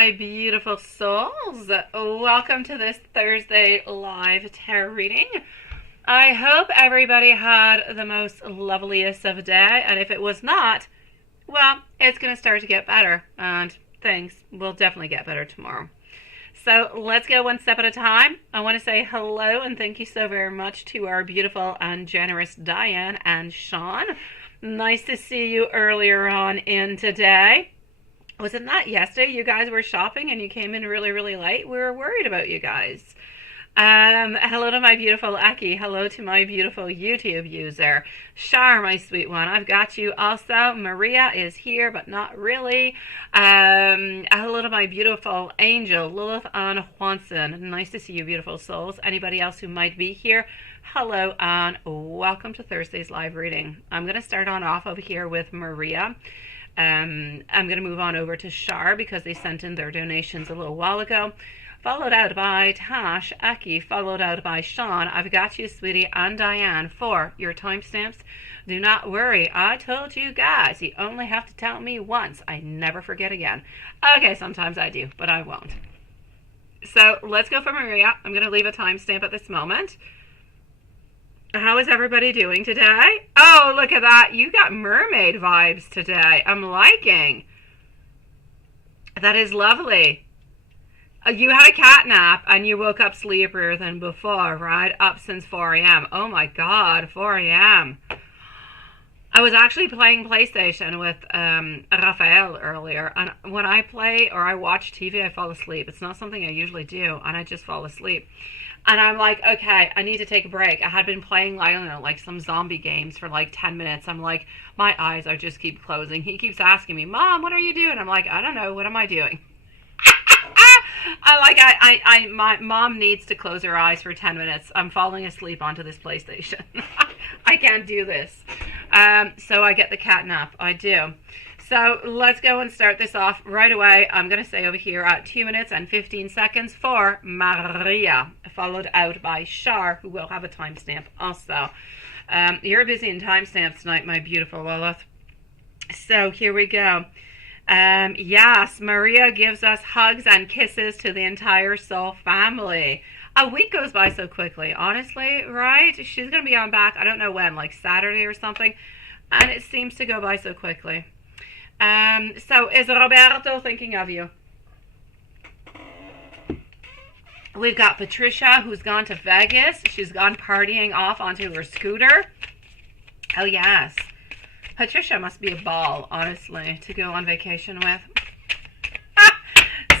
my beautiful souls. Welcome to this Thursday live tarot reading. I hope everybody had the most loveliest of a day, and if it was not, well, it's going to start to get better, and things will definitely get better tomorrow. So let's go one step at a time. I want to say hello and thank you so very much to our beautiful and generous Diane and Sean. Nice to see you earlier on in today. Was it not yesterday you guys were shopping and you came in really, really late? We were worried about you guys. Hello to my beautiful Aki. Hello to my beautiful YouTube user. Shar, my sweet one. I've got you also. Maria is here, but not really. Hello to my beautiful angel, Lilith Ann Juanson. Nice to see you, beautiful souls. Anybody else who might be here, hello and welcome to Thursday's live reading. I'm going to start on off over here with Maria. I'm going to move on over to Shar because they sent in their donations a little while ago. Followed out by Tash, Aki, followed out by Sean. I've got you, sweetie, and Diane for your timestamps. Do not worry. I told you guys. You only have to tell me once. I never forget again. Okay, sometimes I do, but I won't. So let's go for Maria. I'm going to leave a timestamp at this moment. How is everybody doing today? Oh, look at that. You got mermaid vibes today. I'm liking. That is lovely. You had a cat nap and you woke up sleepier than before, right? Up since 4 a.m. Oh my God, 4 a.m. I was actually playing PlayStation with Raphael earlier. And when I play or I watch TV, I fall asleep. It's not something I usually do. And I just fall asleep. And I'm like, okay, I need to take a break. I had been playing, I don't know, like some zombie games for like 10 minutes. I'm like, my eyes are just keep closing. He keeps asking me, Mom, what are you doing? I'm like, I don't know. What am I doing? My mom needs to close her eyes for 10 minutes. I'm falling asleep onto this PlayStation. I can't do this. So I get the cat nap. I do. So let's go and start this off right away. I'm going to say over here at 2 minutes and 15 seconds for Maria, followed out by Shar, who will have a timestamp also. You're busy in timestamps tonight, my beautiful Lilith. So here we go. Yes, Maria gives us hugs and kisses to the entire soul family. A week goes by so quickly, honestly, right? She's going to be on back, I don't know when, like Saturday or something. And it seems to go by so quickly. So is Roberto thinking of you? We've got Patricia, who's gone to Vegas. She's gone partying off onto her scooter. Oh, yes. Patricia must be a ball, honestly, to go on vacation with.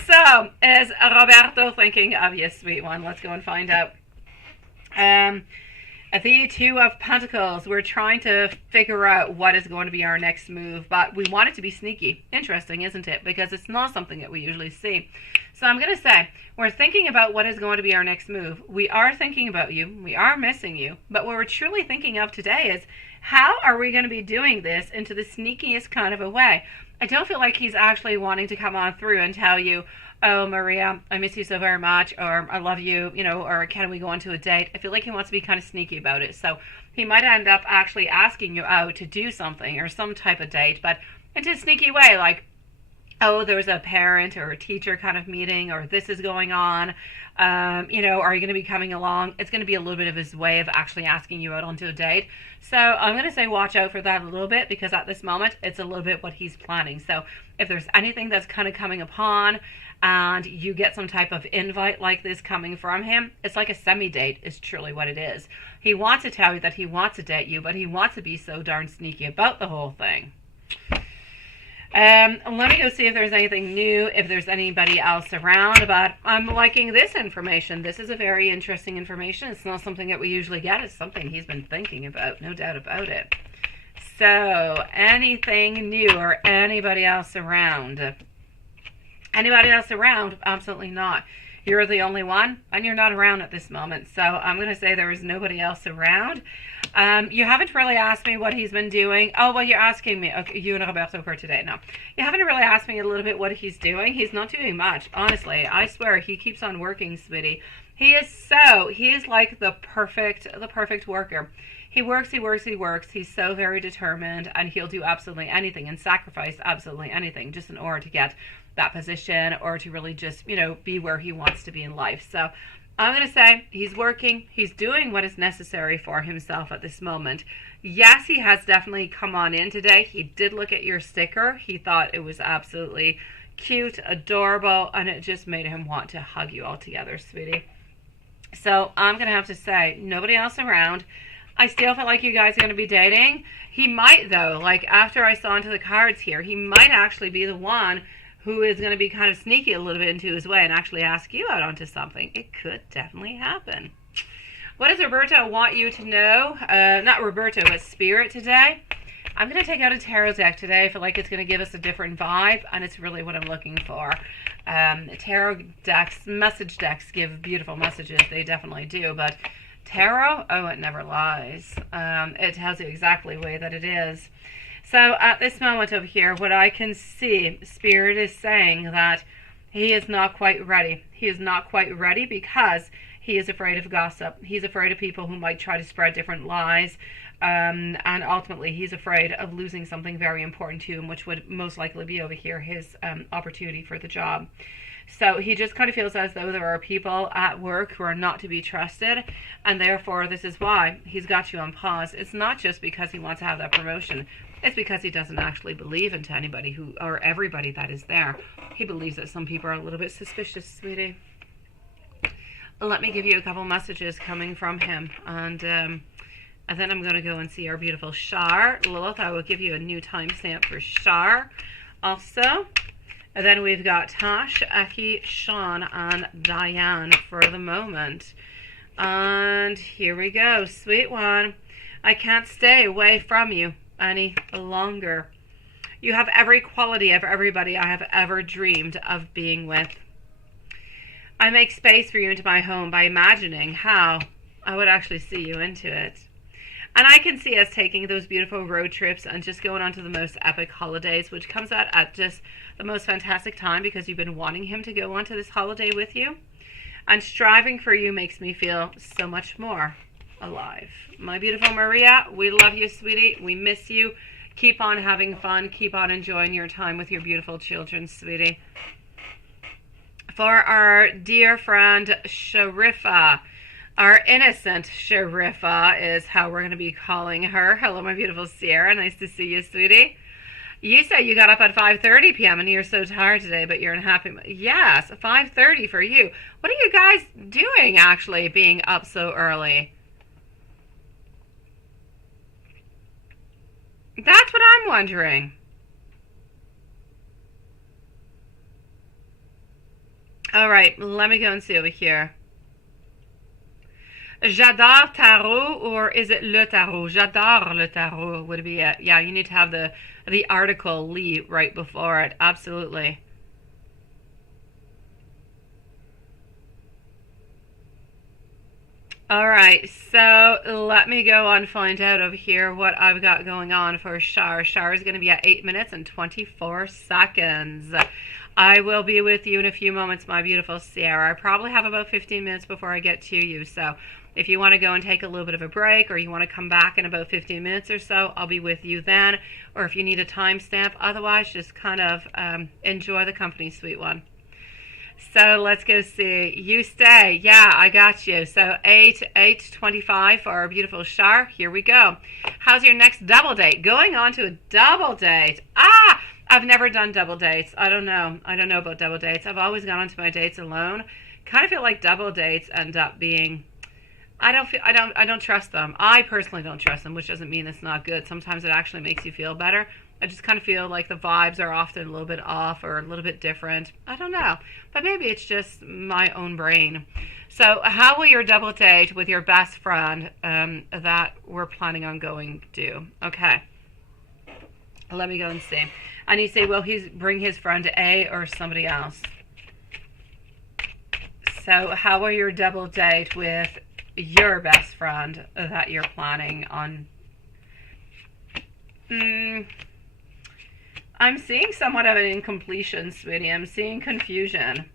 So, is Roberto thinking of you, sweet one? Let's go and find out. The Two of Pentacles. We're trying to figure out what is going to be our next move, but we want it to be sneaky. Interesting, isn't it? Because it's not something that we usually see. So I'm going to say, we're thinking about what is going to be our next move. We are thinking about you. We are missing you. But what we're truly thinking of today is, how are we going to be doing this into the sneakiest kind of a way? I don't feel like he's actually wanting to come on through and tell you, oh, Maria, I miss you so very much, or I love you, you know, or can we go on to a date? I feel like he wants to be kind of sneaky about it. So he might end up actually asking you out to do something or some type of date, but in a sneaky way, like, oh, there's a parent or a teacher kind of meeting, or this is going on, you know, are you going to be coming along? It's going to be a little bit of his way of actually asking you out onto a date. So I'm going to say watch out for that a little bit, because at this moment, it's a little bit what he's planning. So if there's anything that's kind of coming upon and you get some type of invite like this coming from him, it's like a semi-date is truly what it is. He wants to tell you that he wants to date you, but he wants to be so darn sneaky about the whole thing. Let me go see if there's anything new, if there's anybody else around, but I'm liking this information. This is a very interesting information. It's not something that we usually get. It's something he's been thinking about, no doubt about it. So, anything new or anybody else around? Anybody else around? Absolutely not. You're the only one, and you're not around at this moment. So I'm going to say there is nobody else around. You haven't really asked me what he's been doing. Oh, well, you're asking me. Okay, you and Roberto for today. No. You haven't really asked me a little bit what he's doing. He's not doing much, honestly. I swear, he keeps on working, sweetie. He is like the perfect worker. He works, he works, he works. He's so very determined, and he'll do absolutely anything and sacrifice absolutely anything just in order to get that position or to really just, be where he wants to be in life. So I'm going to say he's working. He's doing what is necessary for himself at this moment. Yes, he has definitely come on in today. He did look at your sticker. He thought it was absolutely cute, adorable, and it just made him want to hug you all together, sweetie. So I'm going to have to say, nobody else around. I still feel like you guys are going to be dating. He might, though, like after I saw into the cards here, he might actually be the one who is going to be kind of sneaky a little bit into his way and actually ask you out onto something. It could definitely happen. What does Roberto want you to know? Not Roberto, but Spirit today. I'm going to take out a tarot deck today. I feel like it's going to give us a different vibe, and it's really what I'm looking for. Tarot decks, message decks give beautiful messages. They definitely do, but tarot, oh, it never lies. It tells you exactly the way that it is. So at this moment over here, what I can see, Spirit is saying that he is not quite ready. He is not quite ready because he is afraid of gossip. He's afraid of people who might try to spread different lies. And ultimately, he's afraid of losing something very important to him, which would most likely be over here, his opportunity for the job. So he just kind of feels as though there are people at work who are not to be trusted, and therefore this is why he's got you on pause. It's not just because he wants to have that promotion. It's because he doesn't actually believe into anybody or everybody that is there. He believes that some people are a little bit suspicious, sweetie. Let me give you a couple messages coming from him, and then I'm going to go and see our beautiful Shar. Lilith, I will give you a new timestamp for Shar also. And then we've got Tash, Eki, Sean, and Diane for the moment. And here we go. Sweet one. I can't stay away from you any longer. You have every quality of everybody I have ever dreamed of being with. I make space for you into my home by imagining how I would actually see you into it. And I can see us taking those beautiful road trips and just going on to the most epic holidays, which comes out at just the most fantastic time because you've been wanting him to go on to this holiday with you. And striving for you makes me feel so much more alive. My beautiful Maria, we love you, sweetie. We miss you. Keep on having fun. Keep on enjoying your time with your beautiful children, sweetie. For our dear friend Sharifa, our innocent Sharifa is how we're going to be calling her. Hello, my beautiful Sierra. Nice to see you, sweetie. You say you got up at 5:30 p.m. and you're so tired today, but you're in a happy mood. Yes, 5:30 for you. What are you guys doing, actually, being up so early? That's what I'm wondering. All right, let me go and see over here. J'adore tarot, or is it le tarot? J'adore le tarot would be it. Yeah, you need to have the article "le" right before it. Absolutely. All right, so let me go and find out over here what I've got going on for Shar. Shar is going to be at 8 minutes and 24 seconds. I will be with you in a few moments, my beautiful Sierra. I probably have about 15 minutes before I get to you, so if you want to go and take a little bit of a break or you want to come back in about 15 minutes or so, I'll be with you then. Or if you need a timestamp, otherwise just kind of enjoy the company, sweet one. So let's go see. You stay. Yeah, I got you. So 8:25 for our beautiful Shar. Here we go. How's your next double date? Going on to a double date. I've never done double dates. I don't know. I don't know about double dates. I've always gone onto my dates alone. Kind of feel like double dates end up being, I don't trust them. I personally don't trust them, which doesn't mean it's not good. Sometimes it actually makes you feel better. I just kind of feel like the vibes are often a little bit off or a little bit different. I don't know. But maybe it's just my own brain. So how will your double date with your best friend that we're planning on going do? Okay. Let me go and see. And you say, will he bring his friend A or somebody else? So how will your double date with your best friend that you're planning on? I'm seeing somewhat of an incompletion, sweetie. I'm seeing confusion.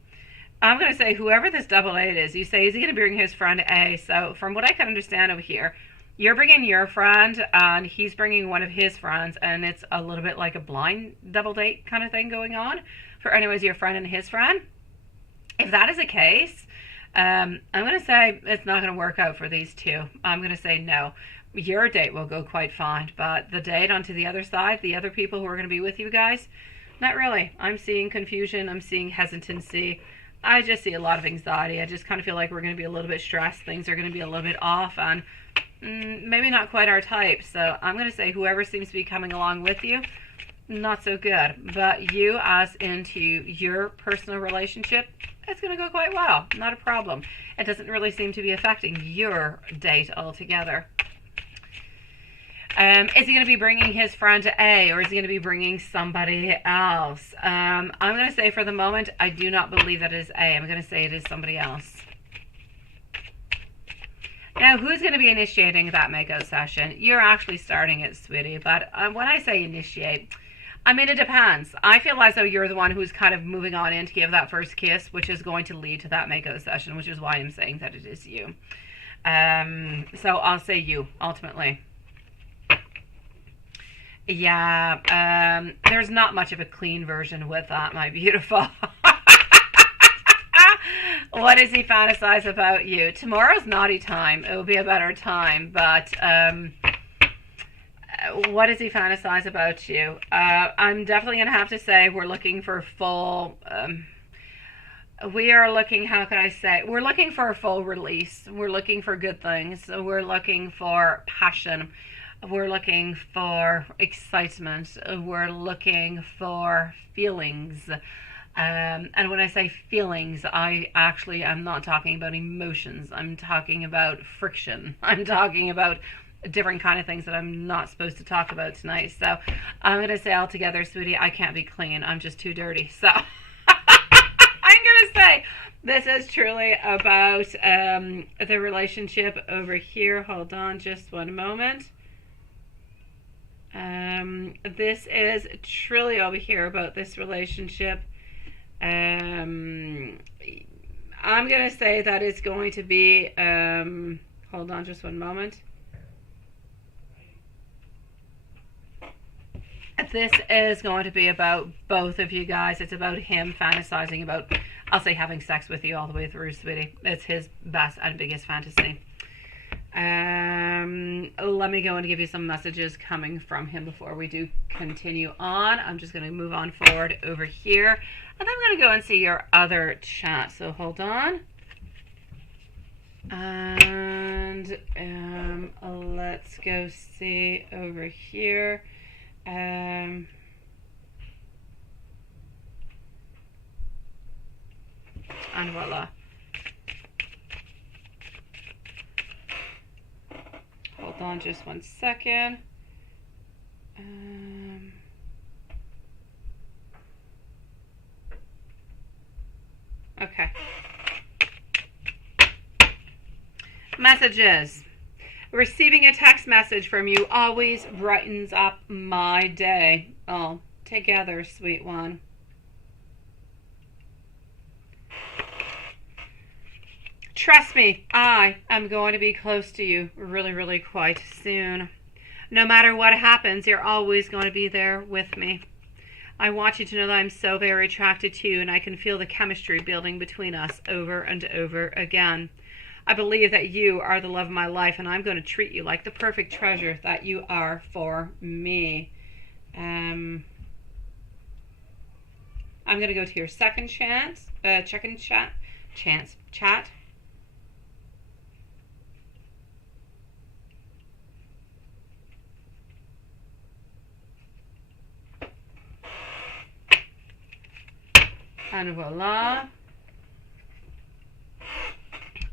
I'm going to say whoever this double eight is, you say, is he going to bring his friend A? So from what I can understand over here, you're bringing your friend and he's bringing one of his friends, and it's a little bit like a blind double date kind of thing going on for anyways your friend and his friend. If that is the case, I'm going to say it's not going to work out for these two. I'm going to say no. Your date will go quite fine, but the date onto the other side, the other people who are going to be with you guys, not really. I'm seeing confusion. I'm seeing hesitancy. I just see a lot of anxiety. I just kind of feel like we're going to be a little bit stressed. Things are going to be a little bit off, and maybe not quite our type. So I'm going to say whoever seems to be coming along with you, not so good. But you, as into your personal relationship, it's going to go quite well. Not a problem. It doesn't really seem to be affecting your date altogether. Is he going to be bringing his friend to A, or is he going to be bringing somebody else? I'm going to say for the moment, I do not believe that it is A. I'm going to say it is somebody else. Now, who's going to be initiating that makeout session? You're actually starting it, sweetie. But when I say initiate, I mean, it depends. I feel as though you're the one who's kind of moving on in to give that first kiss, which is going to lead to that makeout session, which is why I'm saying that it is you. So I'll say you, ultimately. Yeah, there's not much of a clean version with that, my beautiful. What does he fantasize about you? Tomorrow's naughty time. It will be a better time, but what does he fantasize about you? I'm definitely going to have to say we're looking for full... we are looking, how can I say? We're looking for a full release. We're looking for good things. We're looking for passion. We're looking for excitement. We're looking for feelings. And when I say feelings, I actually am not talking about emotions. I'm talking about friction. I'm talking about different kind of things that I'm not supposed to talk about tonight. So I'm going to say altogether, sweetie, I can't be clean. I'm just too dirty. So I'm going to say this is truly about the relationship over here. Hold on just one moment. This is truly over here about this relationship. I'm going to say that it's going to be, hold on just one moment. This is going to be about both of you guys. It's about him fantasizing about, I'll say, having sex with you all the way through, sweetie. It's his best and biggest fantasy. Let me go and give you some messages coming from him before we do continue on. I'm just going to move on forward over here, and then I'm going to go and see your other chat. So hold on. And let's go see over here. And voila. Hold on just one second. Okay. Messages. Receiving a text message from you always brightens up my day. Oh, together, sweet one. Trust me, I am going to be close to you really, really quite soon. No matter what happens, you're always going to be there with me. I want you to know that I'm so very attracted to you, and I can feel the chemistry building between us over and over again. I believe that you are the love of my life, and I'm going to treat you like the perfect treasure that you are for me. I'm going to go to your second chat. And voila.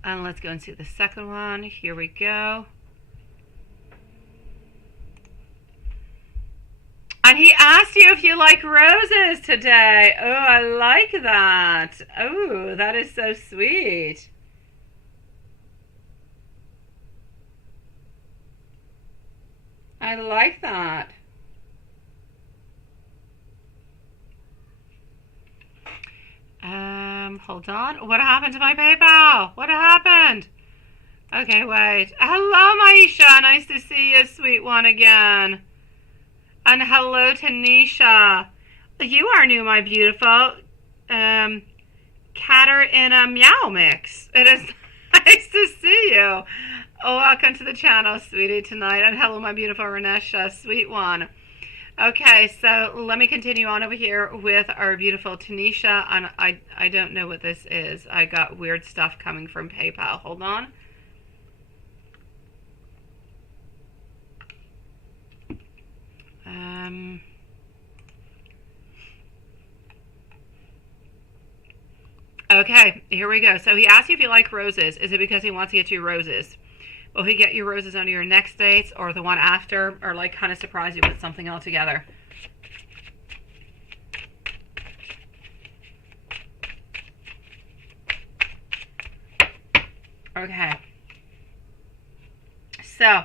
And let's go and see the second one. Here we go. And he asked you if you like roses today. Oh, I like that. Oh, that is so sweet. I like that. Hold on. What happened to my PayPal? What happened? Okay, wait. Hello, Maisha. Nice to see you, sweet one, again. And hello, Tanisha. You are new, my beautiful. Catter in a meow mix. It is nice to see you. Oh, welcome to the channel, sweetie, tonight. And hello, my beautiful Renesha, sweet one. Okay, so let me continue on over here with our beautiful Tanisha. And I don't know what this is. I got weird stuff coming from PayPal. Hold on. Okay, here we go. So he asked you if you like roses. Is it because he wants to get you roses? Will he get you roses on your next dates or the one after, or like kind of surprise you with something altogether? Okay. So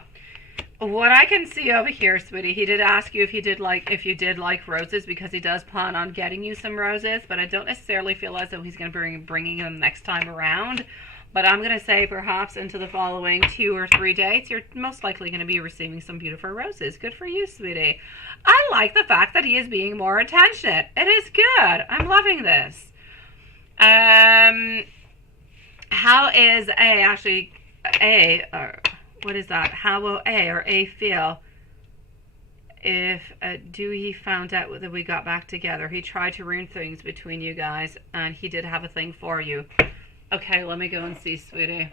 what I can see over here, sweetie, he did ask you if you did like roses, because he does plan on getting you some roses, but I don't necessarily feel as though he's going to be bringing them next time around. But I'm going to say perhaps into the following 2 or 3 dates, you're most likely going to be receiving some beautiful roses. Good for you, sweetie. I like the fact that he is being more attentionate. It is good. I'm loving this. How is what is that? How will A or A feel if Dewey found out that we got back together? He tried to ruin things between you guys, and he did have a thing for you. Okay, let me go and see, sweetie.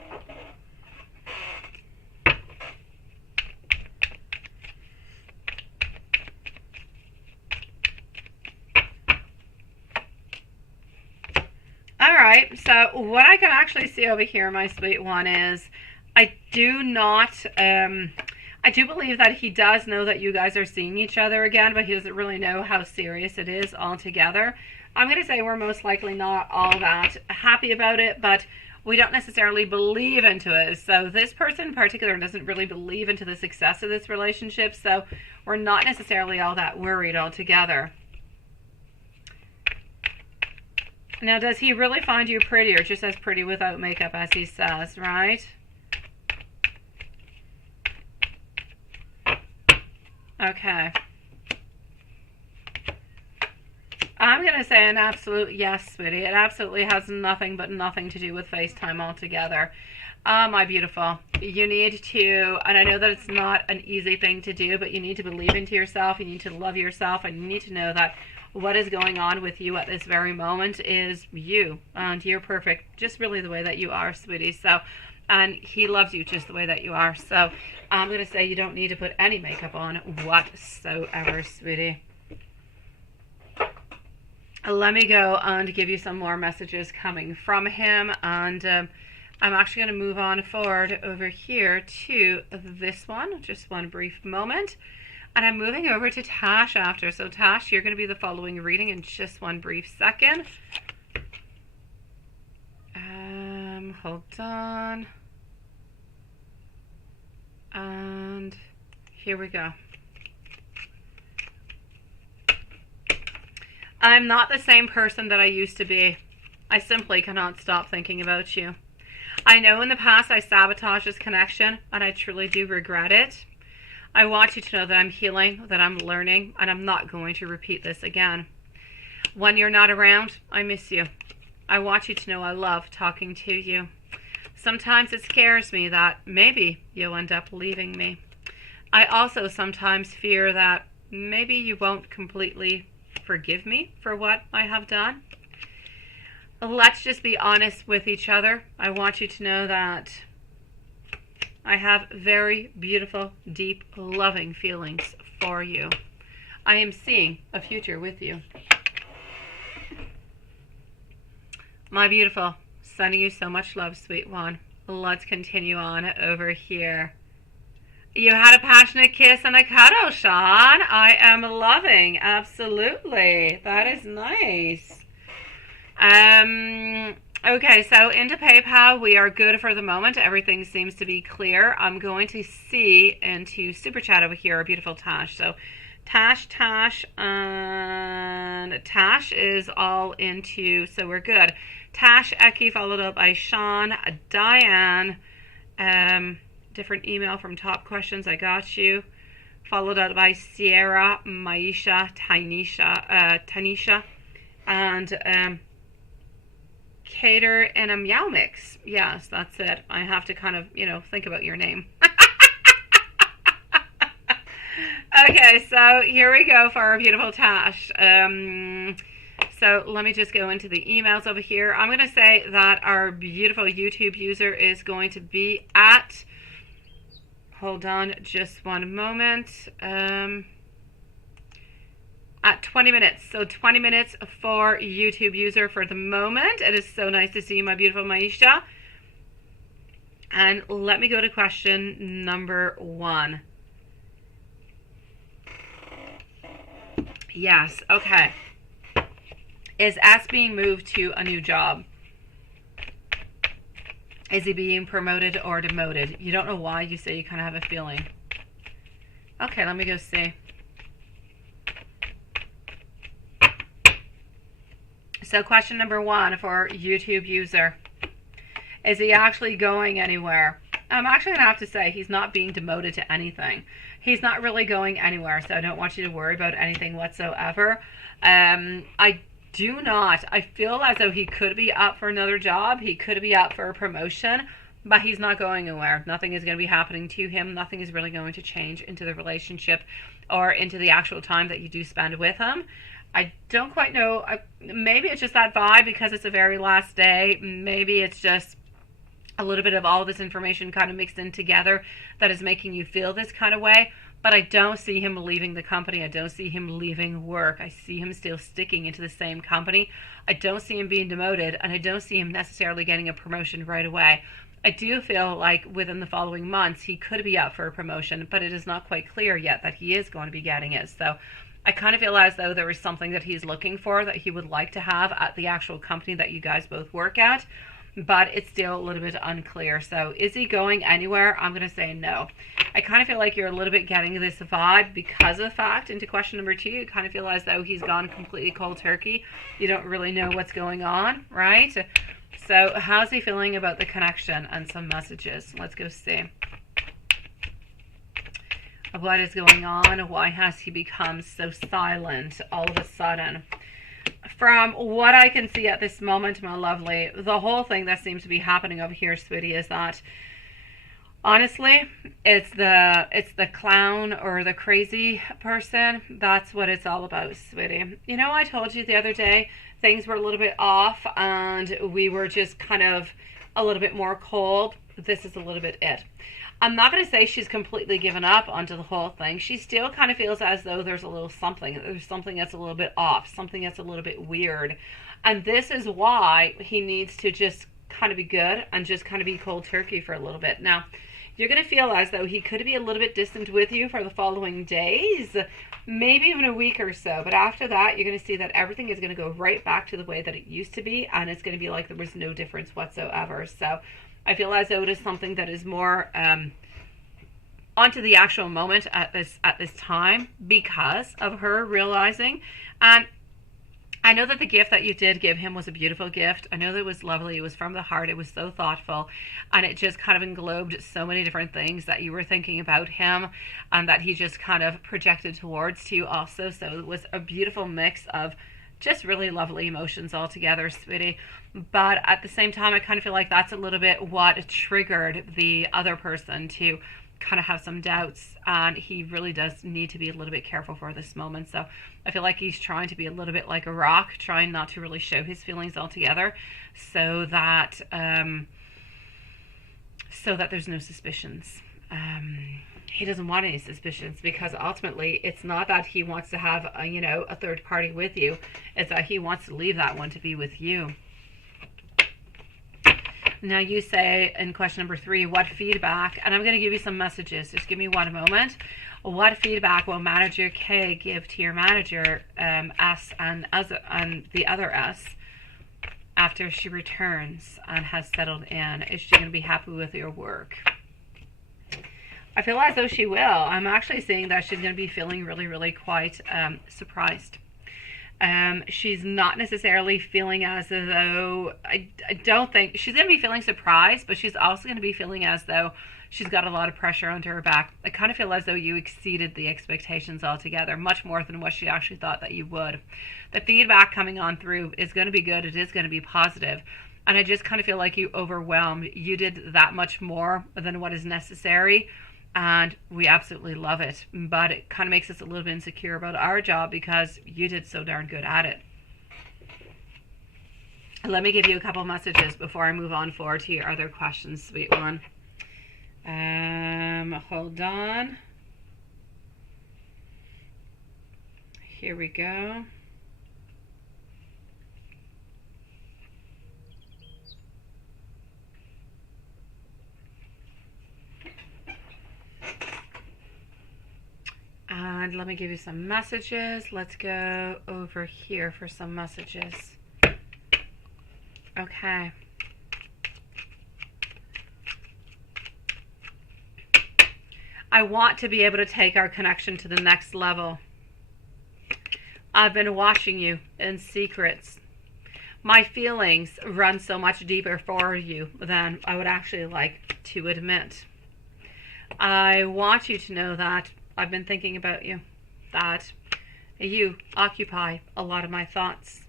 All right, so what I can actually see over here, my sweet one, is I do believe that he does know that you guys are seeing each other again, but he doesn't really know how serious it is altogether. I'm going to say we're most likely not all that happy about it, but we don't necessarily believe into it. So this person in particular doesn't really believe into the success of this relationship, so we're not necessarily all that worried altogether. Now, does he really find you pretty, or just as pretty without makeup as he says, right? Okay. I'm going to say an absolute yes, sweetie. It absolutely has nothing but nothing to do with FaceTime altogether. My beautiful. You need to, and I know that it's not an easy thing to do, but you need to believe into yourself. You need to love yourself, and you need to know that what is going on with you at this very moment is you. And you're perfect, just really the way that you are, sweetie. So, and he loves you just the way that you are. So I'm going to say you don't need to put any makeup on whatsoever, sweetie. Let me go and give you some more messages coming from him, and I'm actually going to move on forward over here to this one, just one brief moment, and I'm moving over to Tash after. So Tash, you're going to be the following reading in just one brief second. Hold on, and here we go. I'm not the same person that I used to be. I simply cannot stop thinking about you. I know in the past I sabotaged this connection, and I truly do regret it. I want you to know that I'm healing, that I'm learning, and I'm not going to repeat this again. When you're not around, I miss you. I want you to know I love talking to you. Sometimes it scares me that maybe you'll end up leaving me. I also sometimes fear that maybe you won't completely forgive me for what I have done. Let's just be honest with each other. I want you to know that I have very beautiful, deep, loving feelings for you. I am seeing a future with you. My beautiful, sending you so much love, sweet one. Let's continue on over here. You had a passionate kiss and a cuddle, Sean. I am loving. Absolutely. That is nice. Okay, so into PayPal, we are good for the moment. Everything seems to be clear. I'm going to see into Super Chat over here, our beautiful Tash. So Tash, and Tash is all into, so we're good. Tash Eki, followed up by Sean, Diane, different email from Top Questions, I got you, followed up by Sierra, Maisha, Tanisha, and Cater and a Meow Mix. Yes, that's it. I have to kind of, think about your name. Okay, so here we go for our beautiful Tash. So let me just go into the emails over here. I'm going to say that our beautiful YouTube user is going to be at, hold on just one moment, at 20 minutes. So 20 minutes for YouTube user for the moment. It is so nice to see you, my beautiful Maisha. And let me go to question number 1. Yes, okay. Is S being moved to a new job? Is he being promoted or demoted? You don't know why, you say you kind of have a feeling. Okay, let me go see. So question number 1 for YouTube user. Is he actually going anywhere? I'm actually going to have to say he's not being demoted to anything. He's not really going anywhere, so I don't want you to worry about anything whatsoever. I feel as though he could be up for another job. He could be up for a promotion, but he's not going anywhere. Nothing is going to be happening to him. Nothing is really going to change into the relationship or into the actual time that you do spend with him. I don't quite know. Maybe it's just that vibe because it's the very last day. Maybe it's just a little bit of all this information kind of mixed in together that is making you feel this kind of way. But I don't see him leaving the company. I don't see him leaving work. I see him still sticking into the same company. I don't see him being demoted, and I don't see him necessarily getting a promotion right away. I do feel like within the following months he could be up for a promotion, but it is not quite clear yet that he is going to be getting it. So I kind of feel as though there is something that he's looking for that he would like to have at the actual company that you guys both work at, but it's still a little bit unclear. So is he going anywhere? I'm going to say no. I kind of feel like you're a little bit getting this vibe because of the fact into question number 2. You kind of feel as though he's gone completely cold turkey. You don't really know what's going on, right? So how's he feeling about the connection and some messages? Let's go see. What is going on? Why has he become so silent all of a sudden? From what I can see at this moment, my lovely, the whole thing that seems to be happening over here, sweetie, is that honestly, it's the clown or the crazy person. That's what it's all about, sweetie. You know, I told you the other day things were a little bit off and we were just kind of a little bit more cold. This is a little bit it. I'm not going to say she's completely given up onto the whole thing. She still kind of feels as though there's a little something. There's something that's a little bit off, something that's a little bit weird. And this is why he needs to just kind of be good and just kind of be cold turkey for a little bit. Now, you're going to feel as though he could be a little bit distant with you for the following days, maybe even a week or so. But after that, you're going to see that everything is going to go right back to the way that it used to be. And it's going to be like there was no difference whatsoever. So I feel as though it is something that is more onto the actual moment at this time because of her realizing. And I know that the gift that you did give him was a beautiful gift. I know that it was lovely. It was from the heart. It was so thoughtful. And it just kind of englobed so many different things that you were thinking about him and that he just kind of projected towards to you also. So it was a beautiful mix of just really lovely emotions all together, sweetie. But at the same time, I kind of feel like that's a little bit what triggered the other person to kind of have some doubts, and he really does need to be a little bit careful for this moment. So I feel like he's trying to be a little bit like a rock, trying not to really show his feelings altogether, so that there's no suspicions. He doesn't want any suspicions because ultimately it's not that he wants to have a third party with you. It's that he wants to leave that one to be with you. Now you say in question number 3, what feedback, and I'm going to give you some messages, just give me one moment. What feedback will manager K give to your manager S and the other S after she returns and has settled in? Is she going to be happy with your work? I feel as though she will. I'm actually seeing that she's going to be feeling really, really quite surprised. She's not necessarily feeling as though, I don't think, she's going to be feeling surprised, but she's also going to be feeling as though she's got a lot of pressure under her back. I kind of feel as though you exceeded the expectations altogether, much more than what she actually thought that you would. The feedback coming on through is going to be good. It is going to be positive. And I just kind of feel like you overwhelmed. You did that much more than what is necessary. And we absolutely love it. But it kind of makes us a little bit insecure about our job because you did so darn good at it. Let me give you a couple messages before I move on forward to your other questions, sweet one. Hold on. Here we go. And let me give you some messages. Let's go over here for some messages. Okay. I want to be able to take our connection to the next level. I've been watching you in secrets. My feelings run so much deeper for you than I would actually like to admit. I want you to know that I've been thinking about you, that you occupy a lot of my thoughts.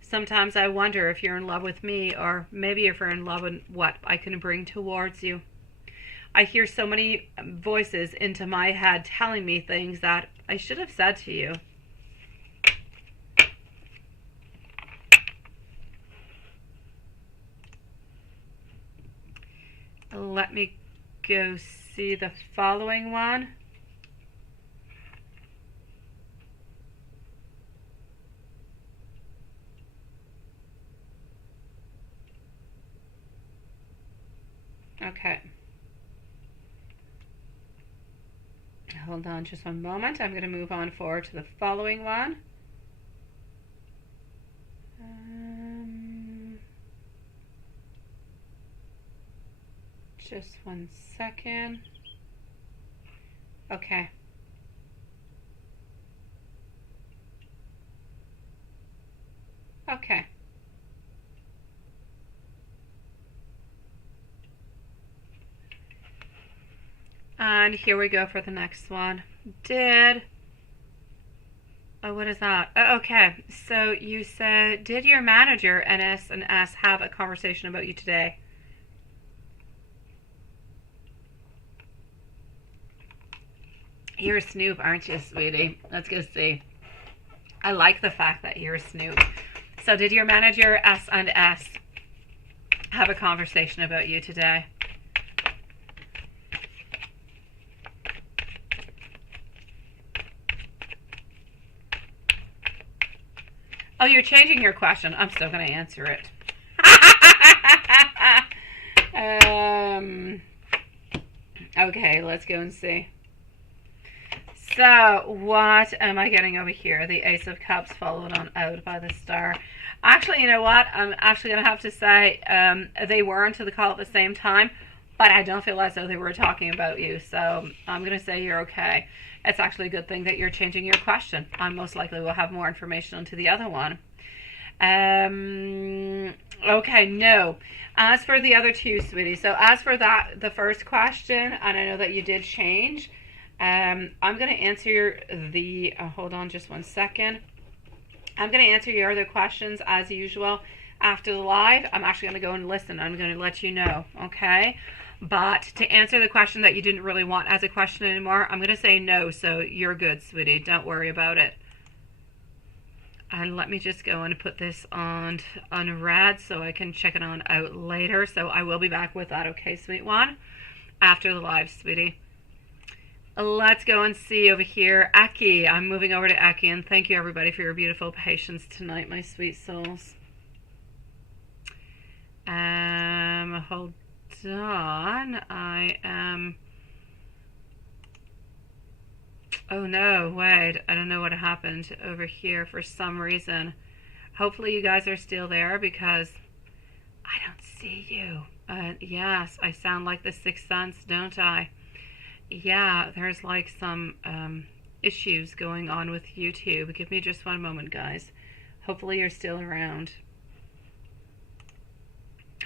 Sometimes I wonder if you're in love with me, or maybe if you're in love with what I can bring towards you. I hear so many voices into my head telling me things that I should have said to you. Let me go see the following one. Okay. Hold on just one moment. I'm going to move on forward to the following one. Just one second. Okay. Okay. And here we go for the next one. What is that? Okay, so you said, did your manager, NS and S, have a conversation about you today? You're a snoop, aren't you, sweetie? Let's go see. I like the fact that you're a snoop. So did your manager, S and S, have a conversation about you today? Oh, you're changing your question. I'm still going to answer it. Okay, let's go and see. So, what am I getting over here? The Ace of Cups followed on out by the Star. Actually, you know what? I'm actually going to have to say they were into the call at the same time, but I don't feel as though they were talking about you. So, I'm going to say you're okay. It's actually a good thing that you're changing your question. I most likely will have more information onto the other one. Okay, no. As for the other two, sweetie, so as for that, the first question, and I know that you did change, I'm going to answer the, hold on just one second. I'm going to answer your other questions as usual after the live. I'm actually going to go and listen. I'm going to let you know, okay? But to answer the question that you didn't really want as a question anymore, I'm going to say no, so you're good, sweetie. Don't worry about it. And let me just go and put this on unread so I can check it on out later. So I will be back with that, okay, sweet one? After the live, sweetie. Let's go and see over here. Aki, I'm moving over to Aki, and thank you everybody for your beautiful patience tonight, my sweet souls. Hold on. I am... Oh no, wait. I don't know what happened over here for some reason. Hopefully you guys are still there because I don't see you. Yes, I sound like the Sixth Sense, don't I? Yeah, there's like some issues going on with YouTube. Give me just one moment, guys. Hopefully you're still around.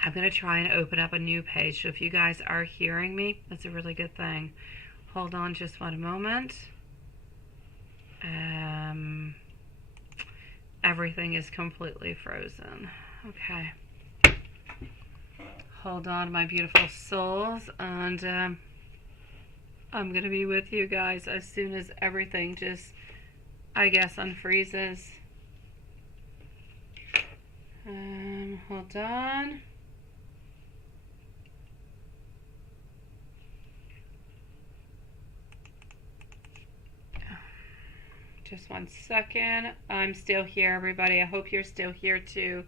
I'm going to try and open up a new page, so if you guys are hearing me, that's a really good thing. Hold on just one moment. Everything is completely frozen. Okay. Hold on, my beautiful souls, and I'm going to be with you guys as soon as everything just, I guess, unfreezes. Hold on. Just one second. I'm still here, everybody. I hope you're still here too.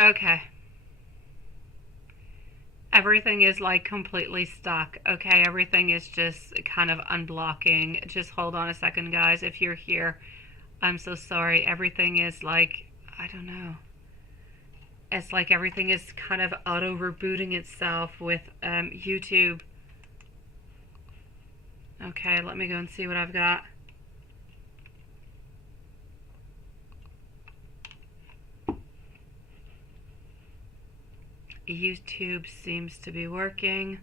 Okay. Everything is like completely stuck. Okay, everything is just kind of unblocking. Just hold on a second, guys. If you're here, I'm so sorry. Everything is like, I don't know. It's like everything is kind of auto rebooting itself with YouTube. Okay, let me go and see what I've got. YouTube seems to be working.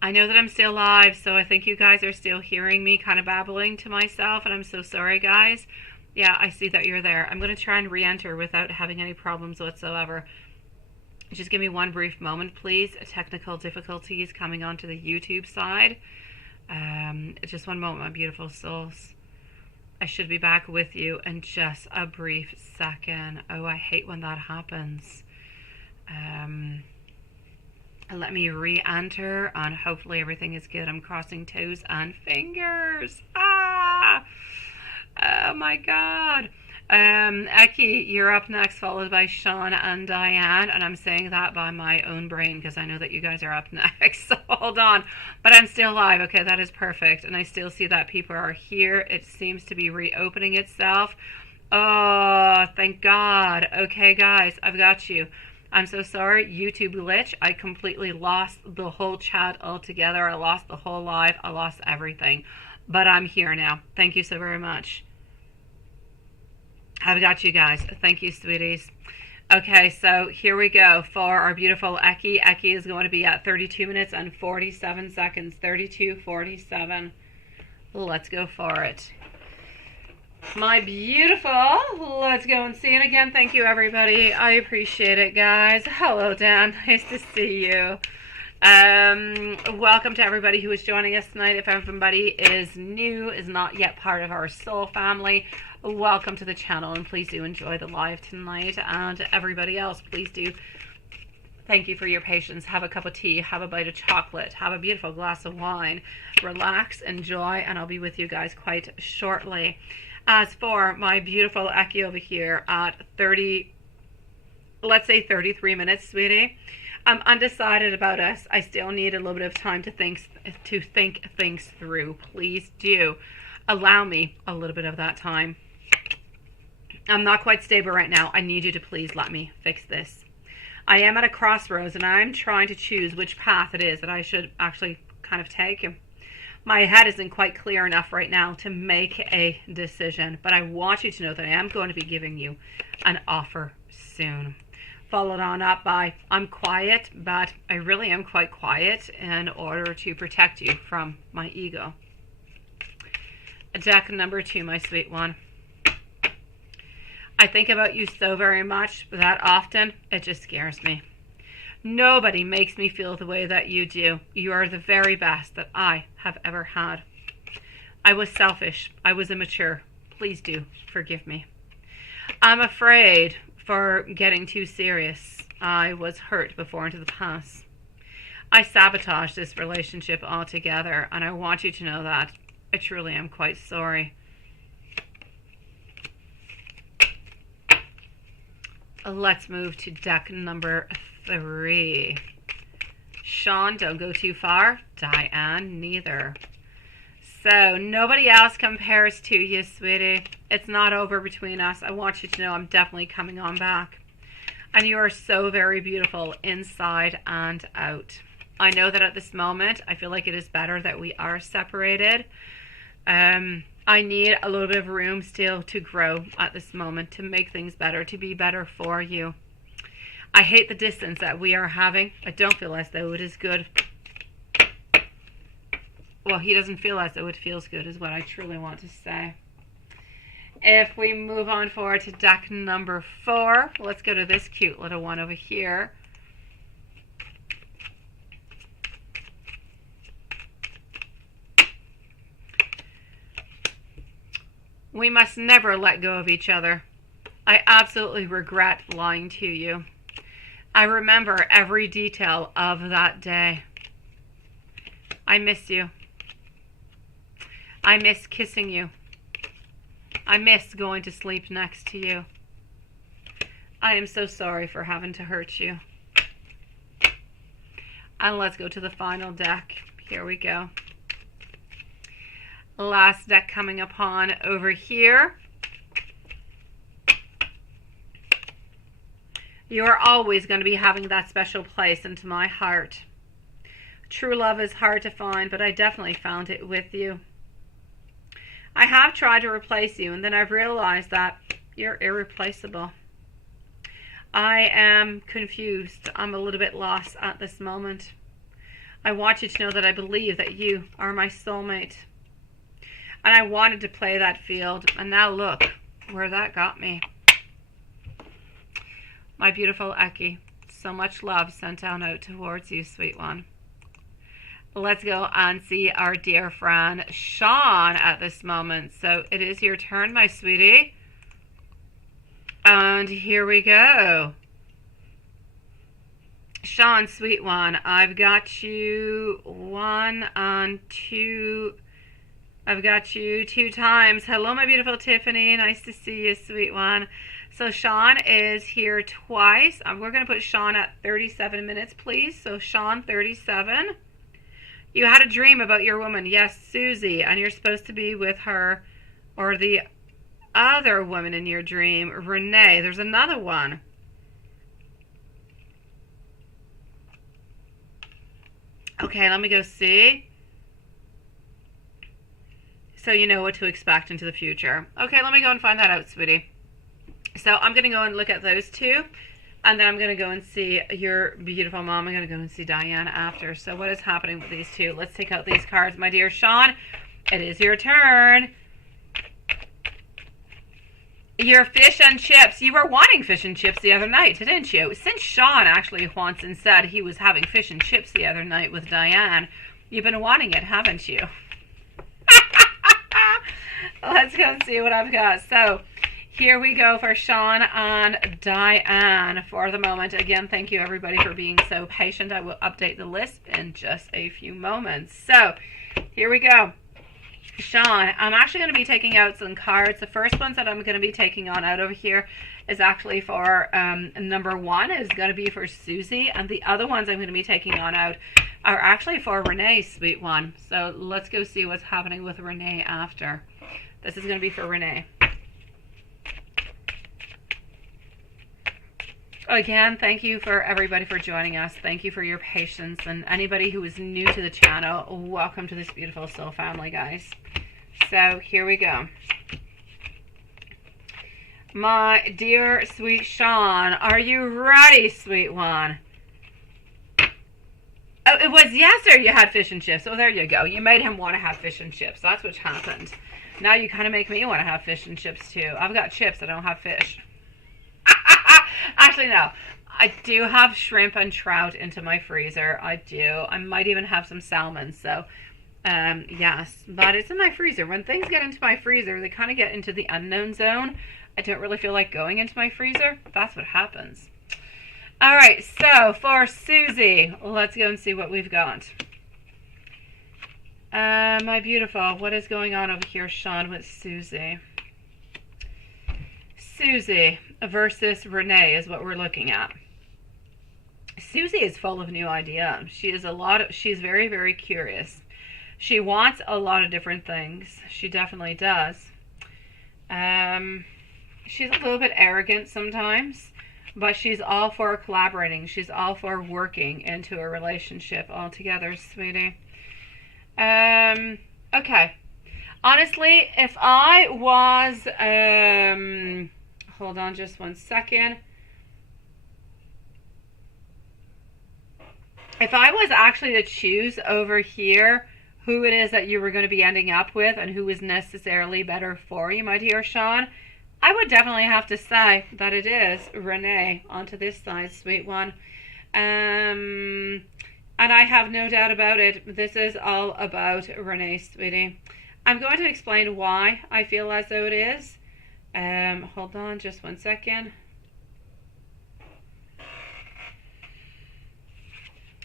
I know that I'm still live, so I think you guys are still hearing me kind of babbling to myself, and I'm so sorry, guys. Yeah, I see that you're there. I'm going to try and re-enter without having any problems whatsoever. Just give me one brief moment, please. Technical difficulties coming onto the YouTube side. Just one moment, my beautiful souls. I should be back with you in just a brief second. Oh, I hate when that happens. Let me re-enter, and hopefully everything is good. I'm crossing toes and fingers. Oh my god. Eki, you're up next, followed by Sean and Diane, and I'm saying that by my own brain because I know that you guys are up next. So hold on, but I'm still live. Okay, that is perfect, and I still see that people are here. It seems to be reopening itself. Oh, thank God. Okay, guys, I've got you. I'm so sorry, YouTube glitch. I completely lost the whole chat altogether. I lost the whole live. I lost everything. But I'm here now. Thank you so very much. I've got you guys. Thank you, sweeties. Okay, so here we go for our beautiful Eki. Eki is going to be at 32 minutes and 47 seconds. 32:47. Let's go for it. My beautiful, let's go and see it again. Thank you, everybody. I appreciate it, guys. Hello, Dan. Nice to see you. Welcome to everybody who is joining us tonight. If everybody is new, is not yet part of our soul family, welcome to the channel, and please do enjoy the live tonight. And everybody else, please do. Thank you for your patience. Have a cup of tea, have a bite of chocolate, have a beautiful glass of wine, relax, enjoy, and I'll be with you guys quite shortly. As for my beautiful Eki over here at 30, let's say 33 minutes, sweetie, I'm undecided about us. I still need a little bit of time to think things through. Please do allow me a little bit of that time. I'm not quite stable right now. I need you to please let me fix this. I am at a crossroads, and I'm trying to choose which path it is that I should actually kind of take. My head isn't quite clear enough right now to make a decision, but I want you to know that I am going to be giving you an offer soon. Followed on up by, I'm quiet, but I really am quite quiet in order to protect you from my ego. Deck number 2, my sweet one. I think about you so very much, that often, it just scares me. Nobody makes me feel the way that you do. You are the very best that I have ever had. I was selfish. I was immature. Please do forgive me. I'm afraid for getting too serious. I was hurt before into the past. I sabotaged this relationship altogether, and I want you to know that I truly am quite sorry. Let's move to deck number 3. Sean, don't go too far. Diane, neither. So nobody else compares to you, sweetie. It's not over between us. I want you to know I'm definitely coming on back. And you are so very beautiful inside and out. I know that at this moment, I feel like it is better that we are separated. I need a little bit of room still to grow at this moment, to make things better, to be better for you. I hate the distance that we are having. I don't feel as though it is good. Well, he doesn't feel as though it feels good is what I truly want to say. If we move on forward to deck number 4, let's go to this cute little one over here. We must never let go of each other. I absolutely regret lying to you. I remember every detail of that day. I miss you. I miss kissing you. I miss going to sleep next to you. I am so sorry for having to hurt you. And let's go to the final deck. Here we go. Last deck coming upon over here. You are always going to be having that special place into my heart. True love is hard to find, but I definitely found it with you. I have tried to replace you, and then I've realized that you're irreplaceable. I am confused. I'm a little bit lost at this moment. I want you to know that I believe that you are my soulmate. And I wanted to play that field, and now look where that got me. My beautiful Eki, so much love sent down out towards you, sweet one. Let's go and see our dear friend Sean at this moment. So it is your turn, my sweetie. And here we go. Sean, sweet one, I've got you 1 and 2. I've got you 2 times. Hello, my beautiful Tiffany. Nice to see you, sweet one. So Sean is here twice. We're going to put Sean at 37 minutes, please. So Sean, 37. You had a dream about your woman. Yes, Susie. And you're supposed to be with her or the other woman in your dream, Renee. There's another one. Okay, let me go see. So you know what to expect into the future. Okay, let me go and find that out, sweetie. So I'm going to go and look at those 2. And then I'm going to go and see your beautiful mom. I'm going to go and see Diane after. So what is happening with these 2? Let's take out these cards. My dear Sean, it is your turn. Your fish and chips. You were wanting fish and chips the other night, didn't you? Since Sean actually once and said he was having fish and chips the other night with Diane, you've been wanting it, haven't you? Let's go and see what I've got. So here we go for Sean and Diane for the moment. Again, thank you everybody for being so patient. I will update the list in just a few moments. So here we go. Sean, I'm actually going to be taking out some cards. The first ones that I'm going to be taking on out over here is actually for number 1 is going to be for Susie, and the other ones I'm going to be taking on out are actually for Renee, sweet one. So let's go see what's happening with Renee after. This is going to be for Renee. Again, thank you for everybody for joining us. Thank you for your patience, and anybody who is new to the channel, welcome to this beautiful soul family, guys. So here we go. My dear sweet Sean, are you ready, sweet one? Oh, it was yesterday you had fish and chips. Oh, there you go. You made him want to have fish and chips. That's what happened. Now you kind of make me want to have fish and chips too. I've got chips, I don't have fish. Actually, no. I do have shrimp and trout into my freezer. I do. I might even have some salmon. So, yes. But it's in my freezer. When things get into my freezer, they kind of get into the unknown zone. I don't really feel like going into my freezer. That's what happens. All right. So, for Susie, let's go and see what we've got. My beautiful, what is going on over here, Sean, with Susie? Susie versus Renee is what we're looking at. Susie is full of new ideas. She's very, very curious. She wants a lot of different things. She definitely does. She's a little bit arrogant sometimes, but she's all for collaborating. She's all for working into a relationship altogether, sweetie. Okay. Honestly, if I was, hold on just one second. If I was actually to choose over here who it is that you were going to be ending up with and who is necessarily better for you, my dear Sean, I would definitely have to say that it is Renee onto this side, sweet one. And I have no doubt about it. This is all about Renee, sweetie. I'm going to explain why I feel as though it is. Hold on just one second.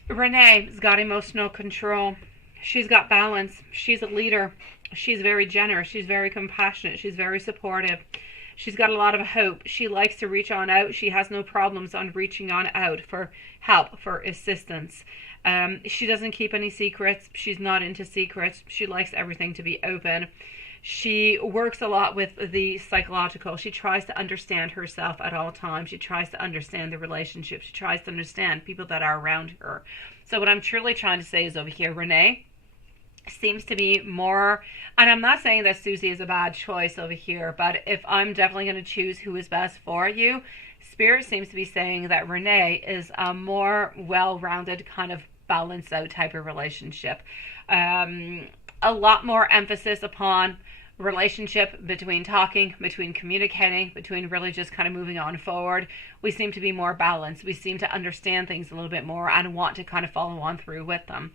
Renee's got emotional control. She's got balance. She's a leader. She's very generous. She's very compassionate. She's very supportive. She's got a lot of hope. She likes to reach on out. She has no problems on reaching on out for help, for assistance. She doesn't keep any secrets. She's not into secrets. She likes everything to be open. She works a lot with the psychological. She tries to understand herself at all times. She tries to understand the relationship. She tries to understand people that are around her. So what I'm truly trying to say is over here, Renee seems to be more, and I'm not saying that Susie is a bad choice over here, but if I'm definitely going to choose who is best for you, Spirit seems to be saying that Renee is a more well-rounded kind of balanced out type of relationship. A lot more emphasis upon relationship between talking, between communicating, between really just kind of moving on forward. We seem to be more balanced. We seem to understand things a little bit more and want to kind of follow on through with them.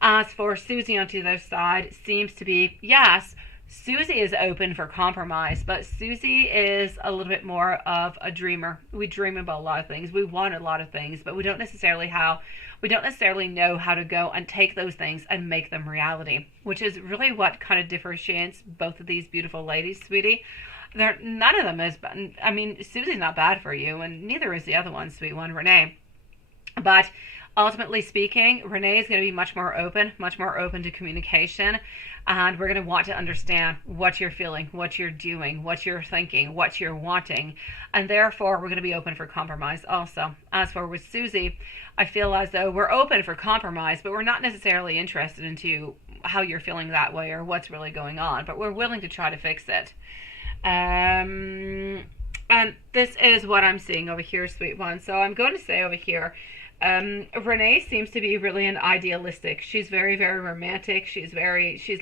As for Susie on the other side, seems to be, yes, Susie is open for compromise, but Susie is a little bit more of a dreamer. We dream about a lot of things. We want a lot of things, but we don't necessarily know how to go and take those things and make them reality, which is really what kind of differentiates both of these beautiful ladies, sweetie. None of them is, I mean, Susie's not bad for you, and neither is the other one, sweet one, Renee. But ultimately speaking, Renee is going to be much more open to communication, and we're going to want to understand what you're feeling, what you're doing, what you're thinking, what you're wanting, and therefore we're going to be open for compromise also. As for with Susie, I feel as though we're open for compromise, but we're not necessarily interested into how you're feeling that way or what's really going on, but we're willing to try to fix it. And this is what I'm seeing over here, sweet one. So I'm going to say over here, Renee seems to be really an idealistic. She's very, very romantic. She's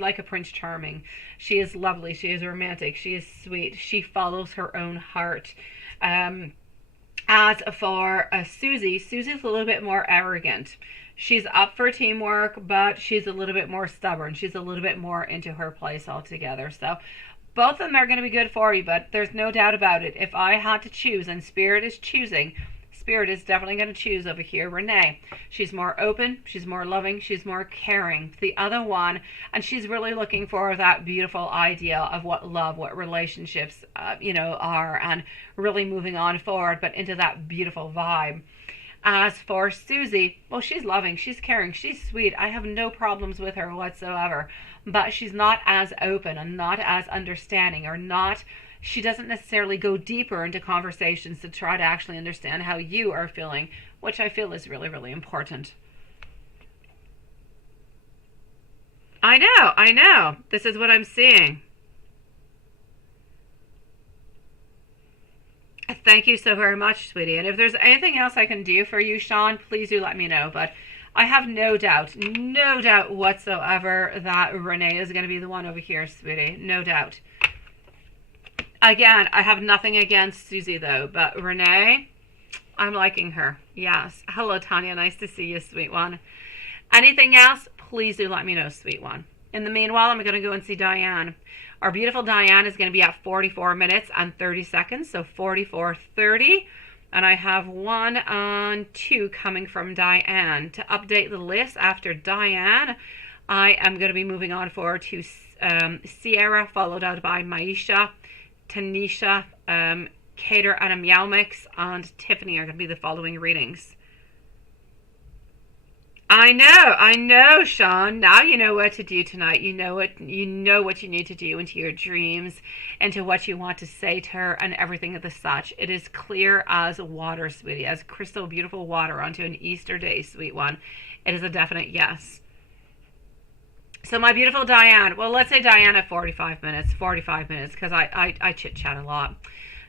like a Prince Charming. She is lovely. She is romantic. She is sweet. She follows her own heart. As for Susie's a little bit more arrogant. She's up for teamwork, but she's a little bit more stubborn. She's a little bit more into her place altogether. So both of them are going to be good for you, but there's no doubt about it. If I had to choose, and Spirit is choosing, Spirit is definitely going to choose over here Renee. She's more open, she's more loving, she's more caring. The other one, and she's really looking for that beautiful idea of what love, what relationships, are, and really moving on forward, but into that beautiful vibe. As for Susie, well, she's loving, she's caring, she's sweet. I have no problems with her whatsoever, but she's not as open and not as understanding, or not, she doesn't necessarily go deeper into conversations to try to actually understand how you are feeling, which I feel is really, really important. I know. This is what I'm seeing. Thank you so very much, sweetie. And if there's anything else I can do for you, Sean, please do let me know. But I have no doubt whatsoever that Renee is going to be the one over here, sweetie. No doubt. Again, I have nothing against Susie, though. But Renee, I'm liking her. Yes. Hello, Tanya. Nice to see you, sweet one. Anything else, please do let me know, sweet one. In the meanwhile, I'm going to go and see Diane. Our beautiful Diane is going to be at 44 minutes and 30 seconds, so 44:30. And I have 1 and 2 coming from Diane. To update the list after Diane, I am going to be moving on forward to Sierra, followed out by Maisha, Tanisha, Cater, and Meow Mix, and Tiffany are going to be the following readings. I know, Sean. Now you know what to do tonight. You know what you need to do into your dreams, into what you want to say to her, and everything of the such. It is clear as water, sweetie, as crystal beautiful water onto an Easter day, sweet one. It is a definite yes. So my beautiful Diane, well, let's say Diane at 45 minutes, because I chit-chat a lot.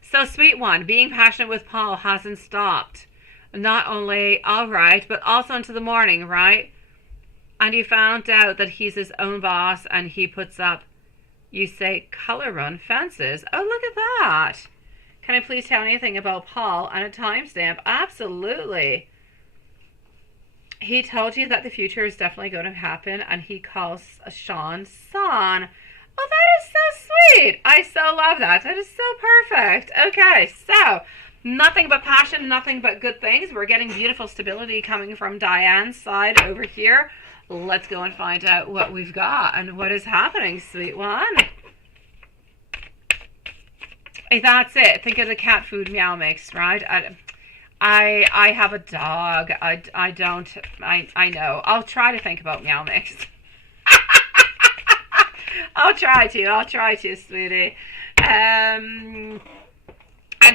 So, sweet one, being passionate with Paul hasn't stopped. Not only, all right, but also into the morning, right? And you found out that he's his own boss and he puts up, you say, color run fences. Oh, look at that. Can I please tell anything about Paul and a timestamp? Absolutely. He told you that the future is definitely going to happen, and he calls Sean son. Oh, that is so sweet. I so love that. That is so perfect. Okay, so nothing but passion, nothing but good things. We're getting beautiful stability coming from Diane's side over here. Let's go and find out what we've got and what is happening, sweet one. That's it. Think of the cat food meow mix, right? I have a dog. I know. I'll try to think about meow mix. I'll try to, sweetie. And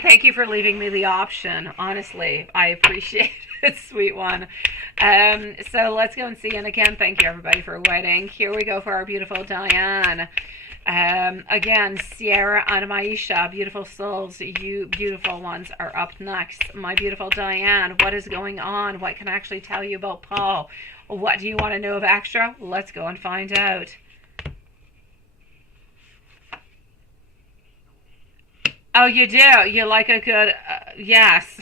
thank you for leaving me the option. Honestly, I appreciate it, sweet one. So let's go and see. And again, thank you everybody for waiting. Here we go for our beautiful Diane. Again, Sierra and Maisha, beautiful souls, you beautiful ones are up next. My beautiful Diane, what is going on? What can I actually tell you about Paul? What do you want to know of extra? Let's go and find out. Oh, you do? You like a good, yes.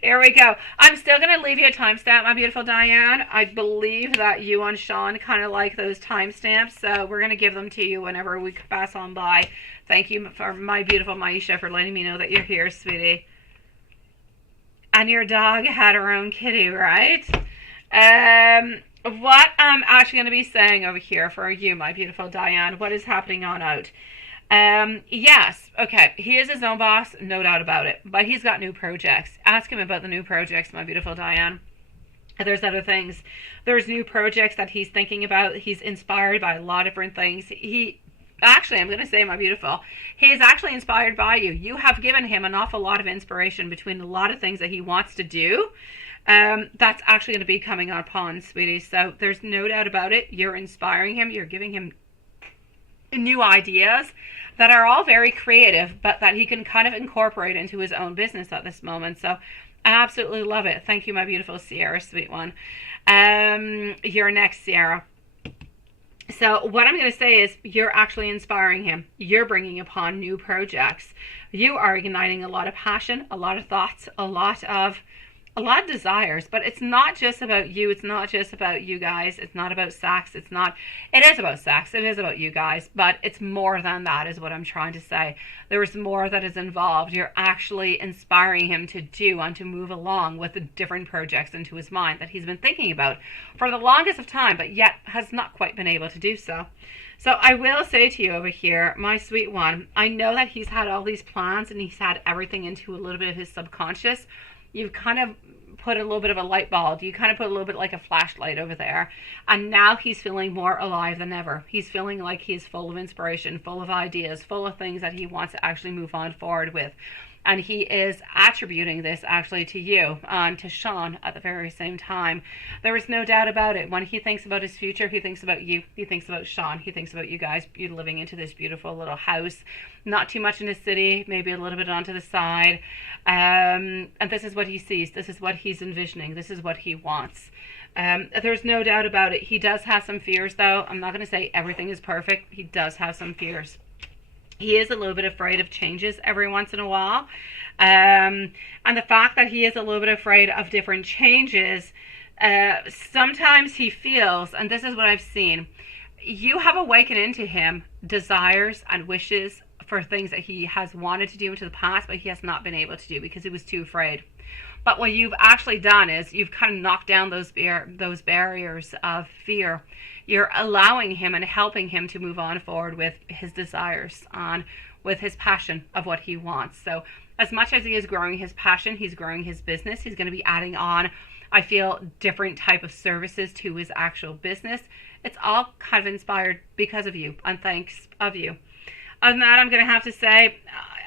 Here we go. I'm still going to leave you a timestamp, my beautiful Diane. I believe that you and Sean kind of like those timestamps, so we're going to give them to you whenever we pass on by. Thank you for my beautiful Maisha for letting me know that you're here, sweetie. And your dog had her own kitty, right? What I'm actually going to be saying over here for you, my beautiful Diane, what is happening on out? Yes, okay, he is his own boss, no doubt about it, but he's got new projects. Ask him about the new projects, my beautiful Diane. There's other things. There's new projects that he's thinking about. He's inspired by a lot of different things. Actually, I'm going to say, my beautiful, he is actually inspired by you. You have given him an awful lot of inspiration between a lot of things that he wants to do. That's actually going to be coming upon, sweetie. So there's no doubt about it. You're inspiring him. You're giving him new ideas that are all very creative, but that he can kind of incorporate into his own business at this moment. So I absolutely love it. Thank you, my beautiful Sierra, sweet one. You're next, Sierra. So what I'm going to say is you're actually inspiring him. You're bringing upon new projects. You are igniting a lot of passion, a lot of thoughts, a lot of desires, but it's not just about you. It's not just about you guys. It's not about sex. It is about sex. It is about you guys, but it's more than that is what I'm trying to say. There is more that is involved. You're actually inspiring him to do and to move along with the different projects into his mind that he's been thinking about for the longest of time, but yet has not quite been able to do so. So I will say to you over here, my sweet one, I know that he's had all these plans and he's had everything into a little bit of his subconscious. You've kind of put a little bit of a light bulb. You kind of put a little bit like a flashlight over there. And now he's feeling more alive than ever. He's feeling like he's full of inspiration, full of ideas, full of things that he wants to actually move on forward with. And he is attributing this actually to you and to Sean at the very same time. There is no doubt about it. When he thinks about his future, he thinks about you. He thinks about Sean. He thinks about you guys living into this beautiful little house. Not too much in the city, maybe a little bit onto the side. And this is what he sees. This is what he's envisioning. This is what he wants. There's no doubt about it. He does have some fears, though. I'm not going to say everything is perfect. He does have some fears. He is a little bit afraid of changes every once in a while. And the fact that he is a little bit afraid of different changes, sometimes he feels, and this is what I've seen, you have awakened into him desires and wishes for things that he has wanted to do into the past, but he has not been able to do because he was too afraid. But what you've actually done is you've kind of knocked down those barriers of fear. You're allowing him and helping him to move on forward with his desires, on with his passion of what he wants. So as much as he is growing his passion, he's growing his business. He's going to be adding on, I feel, different type of services to his actual business. It's all kind of inspired because of you and thanks of you. Other than that, I'm going to have to say,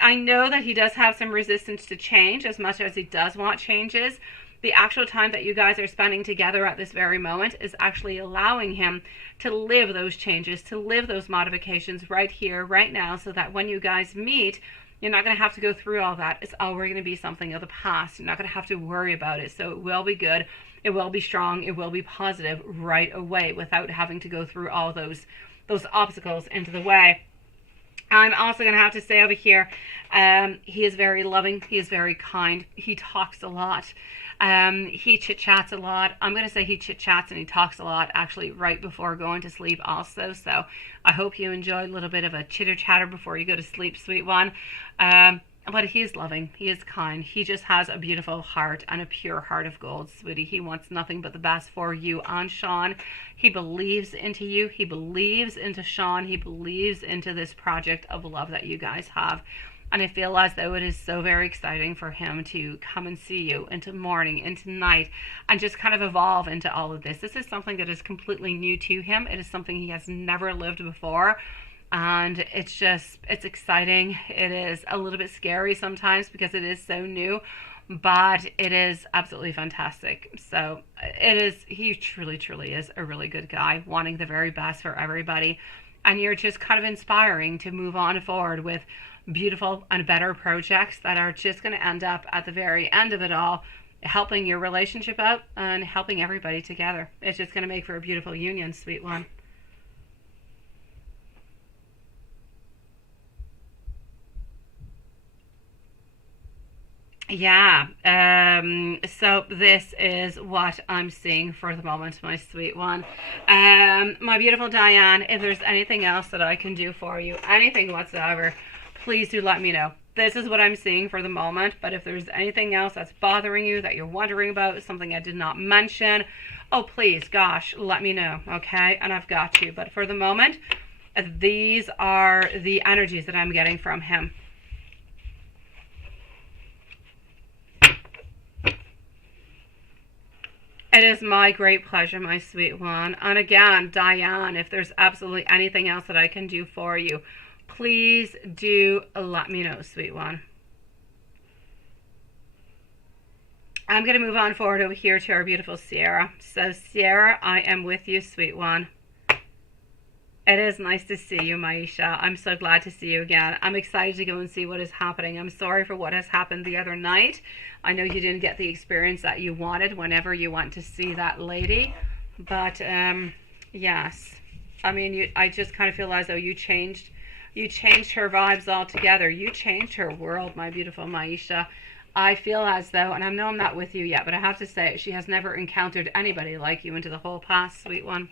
I know that he does have some resistance to change. As much as he does want changes, the actual time that you guys are spending together at this very moment is actually allowing him to live those changes, to live those modifications right here, right now, so that when you guys meet, you're not going to have to go through all that. It's already going to be something of the past. You're not going to have to worry about it. So it will be good. It will be strong. It will be positive right away without having to go through all those obstacles into the way. I'm also going to have to say over here, he is very loving. He is very kind. He talks a lot. He chit-chats a lot. I'm going to say he chit-chats and he talks a lot, actually, right before going to sleep also. So I hope you enjoy a little bit of a chitter-chatter before you go to sleep, sweet one. But he is loving. He is kind. He just has a beautiful heart and a pure heart of gold, sweetie. He wants nothing but the best for you and Sean. He believes into you. He believes into Sean. He believes into this project of love that you guys have. And I feel as though it is so very exciting for him to come and see you into morning, into night, and just kind of evolve into all of this. This is something that is completely new to him. It is something he has never lived before. And it's exciting. It is a little bit scary sometimes because it is so new, but it is absolutely fantastic. So he truly, truly is a really good guy, wanting the very best for everybody. And you're just kind of inspiring to move on forward with beautiful and better projects that are just going to end up at the very end of it all, helping your relationship out and helping everybody together. It's just going to make for a beautiful union, sweet one. Yeah, so this is what I'm seeing for the moment, my sweet one. My beautiful Diane, if there's anything else that I can do for you, anything whatsoever, please do let me know. This is what I'm seeing for the moment, but if there's anything else that's bothering you, that you're wondering about, something I did not mention, oh please, gosh, let me know, okay? And I've got you. But for the moment, these are the energies that I'm getting from him. It is my great pleasure, my sweet one. And again, Diane, if there's absolutely anything else that I can do for you, please do let me know, sweet one. I'm going to move on forward over here to our beautiful Sierra. So, Sierra, I am with you, sweet one. It is nice to see you, Maisha. I'm so glad to see you again. I'm excited to go and see what is happening. I'm sorry for what has happened the other night. I know you didn't get the experience that you wanted whenever you went to see that lady. But, yes. I mean, I just kind of feel as though you changed her vibes altogether. You changed her world, my beautiful Maisha. I feel as though, and I know I'm not with you yet, but I have to say, she has never encountered anybody like you into the whole past, sweet one.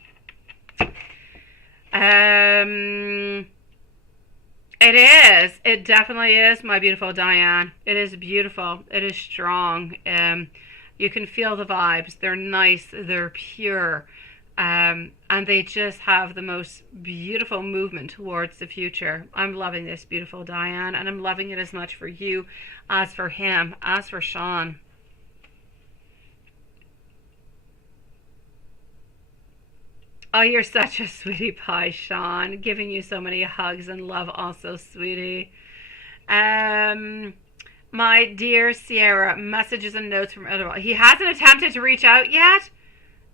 It is. It definitely is, my beautiful Diane. It is beautiful. It is strong. You can feel the vibes. They're nice. They're pure. And they just have the most beautiful movement towards the future. I'm loving this, beautiful Diane, and I'm loving it as much for you as for him, as for Sean. Oh, you're such a sweetie pie, Sean. Giving you so many hugs and love also, sweetie. My dear Sierra, messages and notes from other. He hasn't attempted to reach out yet?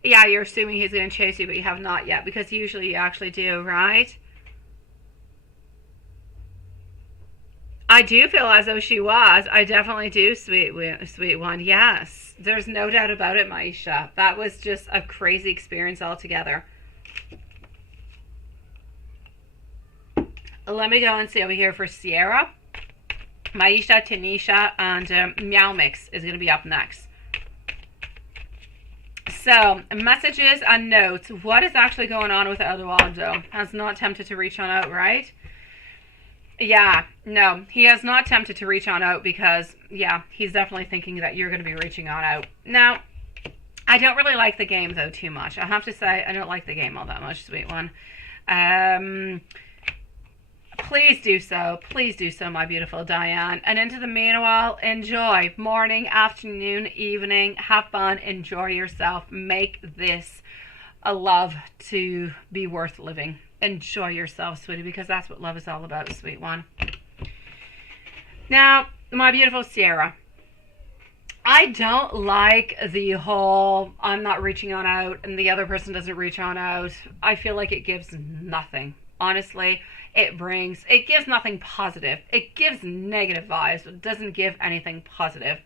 Yeah, you're assuming he's going to chase you, but you have not yet, because usually you actually do, right? I do feel as though she was. I definitely do, sweet one. Yes, there's no doubt about it, Maisha. That was just a crazy experience altogether. Let me go and see over here for Sierra. Maisha, Tanisha, and Meow Mix is going to be up next. So, messages and notes. What is actually going on with Eduardo? Has not attempted to reach on out, right? Yeah, no, he has not attempted to reach on out because yeah, he's definitely thinking that you're going to be reaching on out. Now, I don't really like the game, though, too much. I have to say, I don't like the game all that much, sweet one. Please do so. Please do so, my beautiful Diane. And into the meanwhile, enjoy. Morning, afternoon, evening. Have fun. Enjoy yourself. Make this a love to be worth living. Enjoy yourself, sweetie, because that's what love is all about, sweet one. Now, my beautiful Sierra, I don't like the whole I'm not reaching on out and the other person doesn't reach on out. I feel like it gives nothing. Honestly, it gives nothing positive. It gives negative vibes. It doesn't give anything positive.